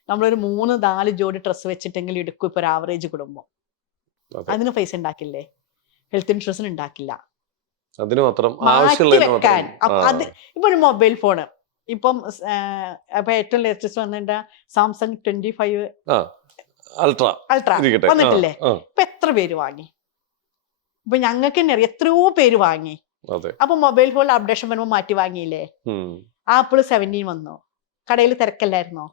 നമ്മളൊരു 3-4 ജോഡി ഡ്രസ്സ് വെച്ചിട്ടെങ്കിലും എടുക്കും. ഇപ്പൊ ഒരു ആവറേജ് കുടുംബം അതിന് പൈസ ഉണ്ടാക്കില്ലേ? ഹെൽത്ത് ഇൻഷുറൻസിന് ഉണ്ടാക്കില്ല. വെക്കാൻ അത് ഇപ്പൊ ഒരു മൊബൈൽ ഫോണ് ഇപ്പം ഏറ്റവും ലേറ്റസ്റ്റ് വന്നിട്ട് സാംസങ് 25 അൾട്രാ വന്നിട്ടില്ലേ? ഇപ്പൊ എത്ര പേര് വാങ്ങി? ഇപ്പൊ ഞങ്ങൾക്ക് തന്നെ അറിയാം എത്രയോ പേര് വാങ്ങി. അപ്പൊ മൊബൈൽ ഫോണിൽ അപ്ഡേഷൻ വരുമ്പോ മാറ്റി വാങ്ങിയില്ലേ? ആപ്പിൾ 17 വന്നു, കടയിൽ തിരക്കല്ലായിരുന്നോ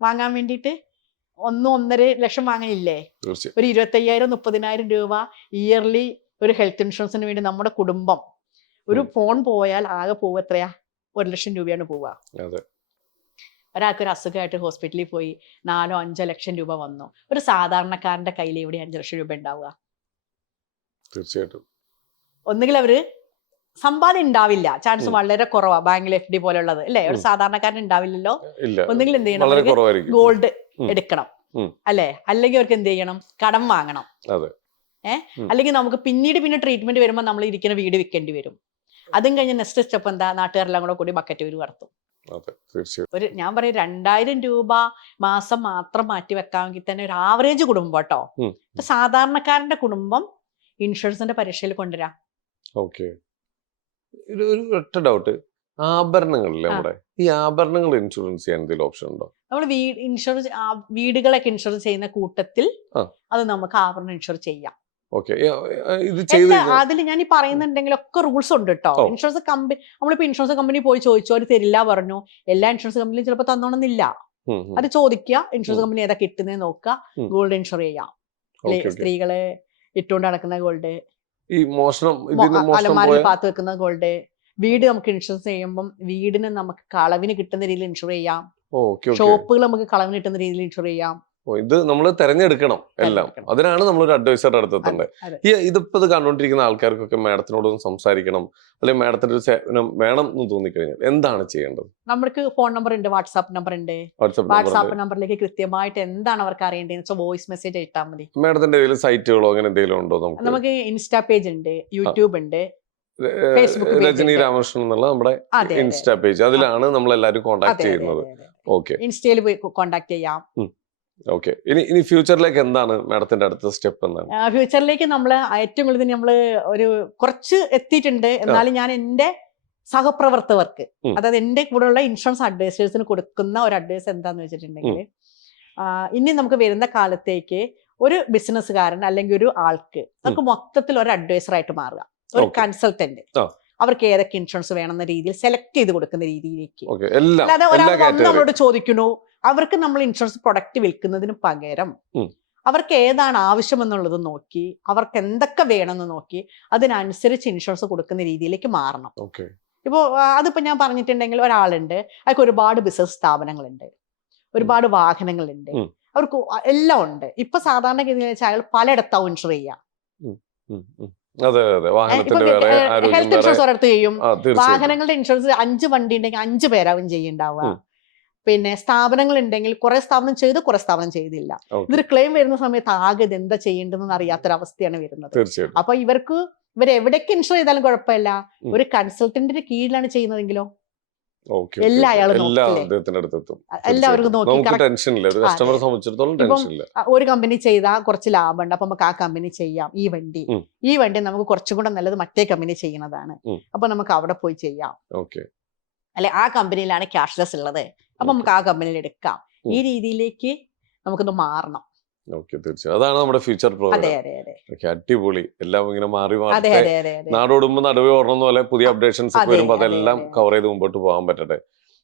വാങ്ങാൻ വേണ്ടിട്ട്? 1-1.5 ലക്ഷം വാങ്ങലില്ലേ? തീർച്ചയായും ഒരു 25,000-30,000 രൂപ ഇയർലി ഒരു ഹെൽത്ത് ഇൻഷുറൻസിന് വേണ്ടി നമ്മുടെ കുടുംബം ഒരു ഫോൺ പോയാൽ ആകെ പോവുക എത്രയാ? 1 ലക്ഷം രൂപയാണ് പോവുക. അതെ. ഒരാൾക്ക് ഒരു അസുഖമായിട്ട് ഹോസ്പിറ്റലിൽ പോയി 4-5 ലക്ഷം രൂപ വന്നു. ഒരു സാധാരണക്കാരന്റെ കയ്യിൽ എവിടെ 5 ലക്ഷം രൂപ ഉണ്ടാവുക? തീർച്ചയായിട്ടും ഒന്നുകിൽ അവര് സമ്പാദ്യം ഉണ്ടാവില്ല, ചാൻസ് വളരെ കുറവാ, ബാങ്കിൽ FD പോലുള്ളത് അല്ലേ, ഒരു സാധാരണക്കാരൻ ഉണ്ടാവില്ലല്ലോ. ഒന്നുകിൽ എന്ത് ചെയ്യണം? ഗോൾഡ് എടുക്കണം അല്ലെ, അല്ലെങ്കിൽ അവർക്ക് എന്ത് ചെയ്യണം? കടം വാങ്ങണം. അല്ലെങ്കിൽ നമുക്ക് പിന്നെ ട്രീറ്റ്മെന്റ് വരുമ്പോൾ നമ്മൾ ഇരിക്കുന്ന വീട് വിൽക്കേണ്ടി വരും. അതും കഴിഞ്ഞ് നെക്സ്റ്റ് സ്റ്റെപ്പ് എന്താ? നാട്ടുകാരെല്ലാം കൂടി ബക്കറ്റ് ഒരു കടത്തും. ഒരു ഞാൻ പറയും 2,000 രൂപ മാസം മാത്രം മാറ്റി വെക്കാമെങ്കിൽ തന്നെ ഒരു ആവറേജ് കുടുംബം കേട്ടോ, സാധാരണക്കാരന്റെ കുടുംബം ഇൻഷുറൻസിന്റെ പരീക്ഷയിൽ കൊണ്ടുവരാം. ഓക്കെ. ഒരു ഒറ്റ ഡൗട്ട്, ആഭരണങ്ങളില്ലേ നമ്മുടെ, ഈ ആഭരണങ്ങൾ ഇൻഷുറൻസ് ചെയ്യാൻ എന്തെങ്കിലും ഓപ്ഷൻ ഉണ്ടോ? നമ്മൾ ഇൻഷുറൻസ് വീടുകളൊക്കെ ഇൻഷുറൻസ് ചെയ്യുന്ന കൂട്ടത്തിൽ അത് നമുക്ക് ആഭരണം ഇൻഷുർ ചെയ്യാം. അതിൽ ഞാൻ ഈ പറയുന്നുണ്ടെങ്കിലൊക്കെ റൂൾസ് ഉണ്ട് കേട്ടോ. ഇൻഷുറൻസ് കമ്പനി, നമ്മളിപ്പോ ഇൻഷുറൻസ് കമ്പനി പോയി ചോദിച്ചു, അവർ തരില്ല പറഞ്ഞു. എല്ലാ ഇൻഷുറൻസ് കമ്പനിയും ചിലപ്പോൾ തന്നോണമെന്നില്ല. അത് ചോദിക്കുക, ഇൻഷുറൻസ് കമ്പനി ഏതാ കിട്ടുന്നത് നോക്കുക, ഗോൾഡ് ഇൻഷുർ ചെയ്യാം. സ്ത്രീകള് ഇട്ടുകൊണ്ട് നടക്കുന്ന ഗോൾഡ്, ഈ മോഷണം അലമാരയിൽ പാത്ത് വെക്കുന്ന ഗോൾഡ്, വീട് നമുക്ക് ഇൻഷുറൻസ് ചെയ്യുമ്പോൾ വീടിന് നമുക്ക് കളവിന് കിട്ടുന്ന രീതിയിൽ ഇൻഷുർ ചെയ്യാം. ഷോപ്പുകൾ നമുക്ക് കളവിന് കിട്ടുന്ന രീതിയിൽ ഇൻഷുർ ചെയ്യാം. ഇത് നമ്മൾ തെരഞ്ഞെടുക്കണം എല്ലാം. അതിനാണ് നമ്മളൊരു അഡ്വൈസറുടെ അടുത്തെത്തണ്ടേ. ഇതിപ്പോ ഇത് കണ്ടോണ്ടിരിക്കുന്ന ആൾക്കാർക്കൊക്കെ മാഡത്തിനോടൊന്ന് സംസാരിക്കണം, അല്ലെങ്കിൽ മാഡത്തിന്റെ ഒരു സേവനം വേണം എന്ന് തോന്നിക്കഴിഞ്ഞാൽ എന്താണ് ചെയ്യേണ്ടത്? നമുക്ക് ഫോൺ നമ്പർ ഉണ്ട്, വാട്സാപ്പ് നമ്പർ ഉണ്ട്. വാട്സാപ്പ് നമ്പറിലേക്ക് കൃത്യമായിട്ട് എന്താണ് അവർക്ക് അറിയേണ്ടതെന്ന് വെച്ചാൽ വോയിസ് മെസ്സേജ് ഇട്ടാൽ മതി. മാഡത്തിന്റെ ഏതെങ്കിലും സൈറ്റുകളോ അങ്ങനെ എന്തെങ്കിലും ഉണ്ടോ? നമുക്ക് ഇൻസ്റ്റാ പേജ് ഉണ്ട്, യൂട്യൂബ് ഉണ്ട്, രജനി രാമകൃഷ്ണൻ എന്നുള്ള നമ്മുടെ ഇൻസ്റ്റാ പേജ്, അതിലാണ് നമ്മൾ എല്ലാവരും കോൺടാക്ട് ചെയ്യുന്നത്. ഓക്കെ, ഇൻസ്റ്റയിൽ പോയി കോൺടാക്ട് ചെയ്യാം. ഓക്കെ. ഇനി ഫ്യൂച്ചറിലേക്ക് എന്താണ് മാഡത്തിന്റെ അടുത്ത സ്റ്റെപ്പ്? എന്താണ് ഫ്യൂച്ചറിലേക്ക് നമ്മൾ ഏറ്റവും കൂടുതൽ നമ്മൾ ഒരു കുറച്ച് എത്തിയിട്ടുണ്ട്. എന്നാലും ഞാൻ എന്റെ സഹപ്രവർത്തകർക്ക്, അതായത് എന്റെ കൂടെയുള്ള ഇൻഷുറൻസ് അഡ്വൈസേഴ്സിന് കൊടുക്കുന്ന ഒരു അഡ്വൈസ് എന്താന്ന് വെച്ചിട്ടുണ്ടെങ്കിൽ, ഇനി നമുക്ക് വരുന്ന കാലത്തേക്ക് ഒരു ബിസിനസ്സുകാരൻ അല്ലെങ്കിൽ ഒരു ആൾക്ക് നമുക്ക് മൊത്തത്തിൽ ഒരു അഡ്വൈസറായിട്ട് മാറുക, ഒരു കൺസൾട്ടന്റ്. അവർക്ക് ഏതൊക്കെ ഇൻഷുറൻസ് വേണമെന്ന രീതിയിൽ സെലക്ട് ചെയ്ത് കൊടുക്കുന്ന രീതിയിലേക്ക്. അല്ലാതെ ഒരാൾ വന്ന് നമ്മളോട് ചോദിക്കണു, അവർക്ക് നമ്മൾ ഇൻഷുറൻസ് പ്രൊഡക്റ്റ് വിൽക്കുന്നതിന് പകരം അവർക്ക് ഏതാണ് ആവശ്യമെന്നുള്ളത് നോക്കി, അവർക്ക് എന്തൊക്കെ വേണമെന്ന് നോക്കി, അതിനനുസരിച്ച് ഇൻഷുറൻസ് കൊടുക്കുന്ന രീതിയിലേക്ക് മാറണം. ഇപ്പോൾ അതിപ്പോ ഞാൻ പറഞ്ഞിട്ടുണ്ടെങ്കിൽ, ഒരാളുണ്ട്, അയാൾക്ക് ഒരുപാട് ബിസിനസ് സ്ഥാപനങ്ങളുണ്ട്, ഒരുപാട് വാഹനങ്ങളുണ്ട്, അവർക്ക് എല്ലാം ഉണ്ട്. ഇപ്പൊ സാധാരണ ഗതിയിൽ വെച്ചാൽ അയാൾ പലയിടത്താവും ഇൻഷുർ ചെയ്യാം. ഹെൽത്ത് ഇൻഷുറൻസ് ഒരിടത്ത് ചെയ്യും, വാഹനങ്ങളുടെ ഇൻഷുറൻസ് 5 വണ്ടി ഉണ്ടെങ്കിൽ 5 പേരാവും ചെയ്യുണ്ടാവുക. പിന്നെ സ്ഥാപനങ്ങൾ ഉണ്ടെങ്കിൽ കുറെ സ്ഥാപനം ചെയ്ത് കുറെ സ്ഥാപനം ചെയ്തില്ല. ഇതൊരു ക്ലെയിം വരുന്ന സമയത്ത് ആകെ ഇത് എന്താ ചെയ്യേണ്ടതെന്ന് അറിയാത്തൊരവസ്ഥയാണ് വരുന്നത്. അപ്പൊ ഇവരെവിടേക്ക് ഇൻഷുർ ചെയ്താലും കുഴപ്പമില്ല, ഒരു കൺസൾട്ടന്റിന്റെ കീഴിലാണ് ചെയ്യുന്നതെങ്കിലോ എല്ലാവർക്കും ഒരു കമ്പനി ചെയ്താൽ കുറച്ച് ലാഭമുണ്ട്, അപ്പൊ നമുക്ക് ആ കമ്പനി ചെയ്യാം. ഈ വണ്ടി നമുക്ക് കുറച്ചും കൂടെ നല്ലത് മറ്റേ കമ്പനി ചെയ്യുന്നതാണ്, അപ്പൊ നമുക്ക് അവിടെ പോയി ചെയ്യാം. അല്ലെ, ആ കമ്പനിയിലാണ് ക്യാഷ്ലെസ് ഉള്ളത്, അപ്പൊ നമുക്ക് ആ കമ്പനിയിൽ എടുക്കാം. ഈ രീതിയിലേക്ക് നമുക്കൊന്ന് മാറണം. തീർച്ചയായും അതാണ് നമ്മുടെ ഫ്യൂച്ചർ പ്രോഗ്രാം. അടിപൊളി. എല്ലാം ഇങ്ങനെ മാറി മാറി നാടോടുമ്പോ നടുവേ ഓടണം പോലെ പുതിയ അപ്ഡേഷൻസ് ഒക്കെ വരുമ്പോൾ അതെല്ലാം കവർ ചെയ്ത് മുമ്പോട്ട് പോകാൻ പറ്റട്ടെ.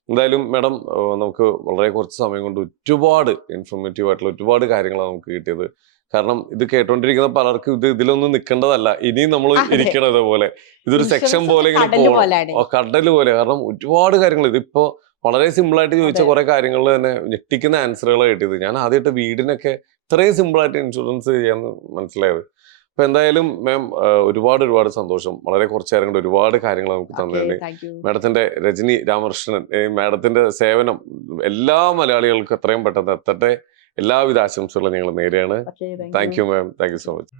എന്തായാലും മാഡം, നമുക്ക് വളരെ കുറച്ച് സമയം കൊണ്ട് ഒരുപാട് ഇൻഫോർമേറ്റീവ് ആയിട്ടുള്ള ഒരുപാട് കാര്യങ്ങളാണ് നമുക്ക് കിട്ടിയത്. കാരണം ഇത് കേട്ടോണ്ടിരിക്കുന്ന പലർക്കും ഇതിലൊന്നും നിൽക്കേണ്ടതല്ല, ഇനിയും നമ്മൾ ഇരിക്കണം ഇതേപോലെ. ഇതൊരു സെക്ഷൻ പോലെ ഇങ്ങനെ പോകണം, കടല് പോലെ. കാരണം ഒരുപാട് കാര്യങ്ങൾ, ഇതിപ്പോ വളരെ സിമ്പിൾ ആയിട്ട് ചോദിച്ച കുറെ കാര്യങ്ങളിൽ തന്നെ ഞെട്ടിക്കുന്ന ആൻസറുകളാണ് കിട്ടിയത്. ഞാൻ ആദ്യമായിട്ട് വീടിനൊക്കെ ഇത്രയും സിമ്പിൾ ആയിട്ട് ഇൻഷുറൻസ് ചെയ്യാന്ന് മനസ്സിലായത്. അപ്പൊ എന്തായാലും മാം, ഒരുപാട് സന്തോഷം. വളരെ കുറച്ച് നേരം കൊണ്ട് ഒരുപാട് കാര്യങ്ങൾ നമുക്ക് തന്നതിന്. മാഡത്തിന്റെ രജനി രാമകൃഷ്ണൻ, മാഡത്തിന്റെ സേവനം എല്ലാ മലയാളികൾക്കും എത്രയും പെട്ടെന്ന് എത്തട്ടെ. എല്ലാവിധ ആശംസകളും ഞങ്ങൾ നേരെയാണ്. Thank you ma'am, thank you so much.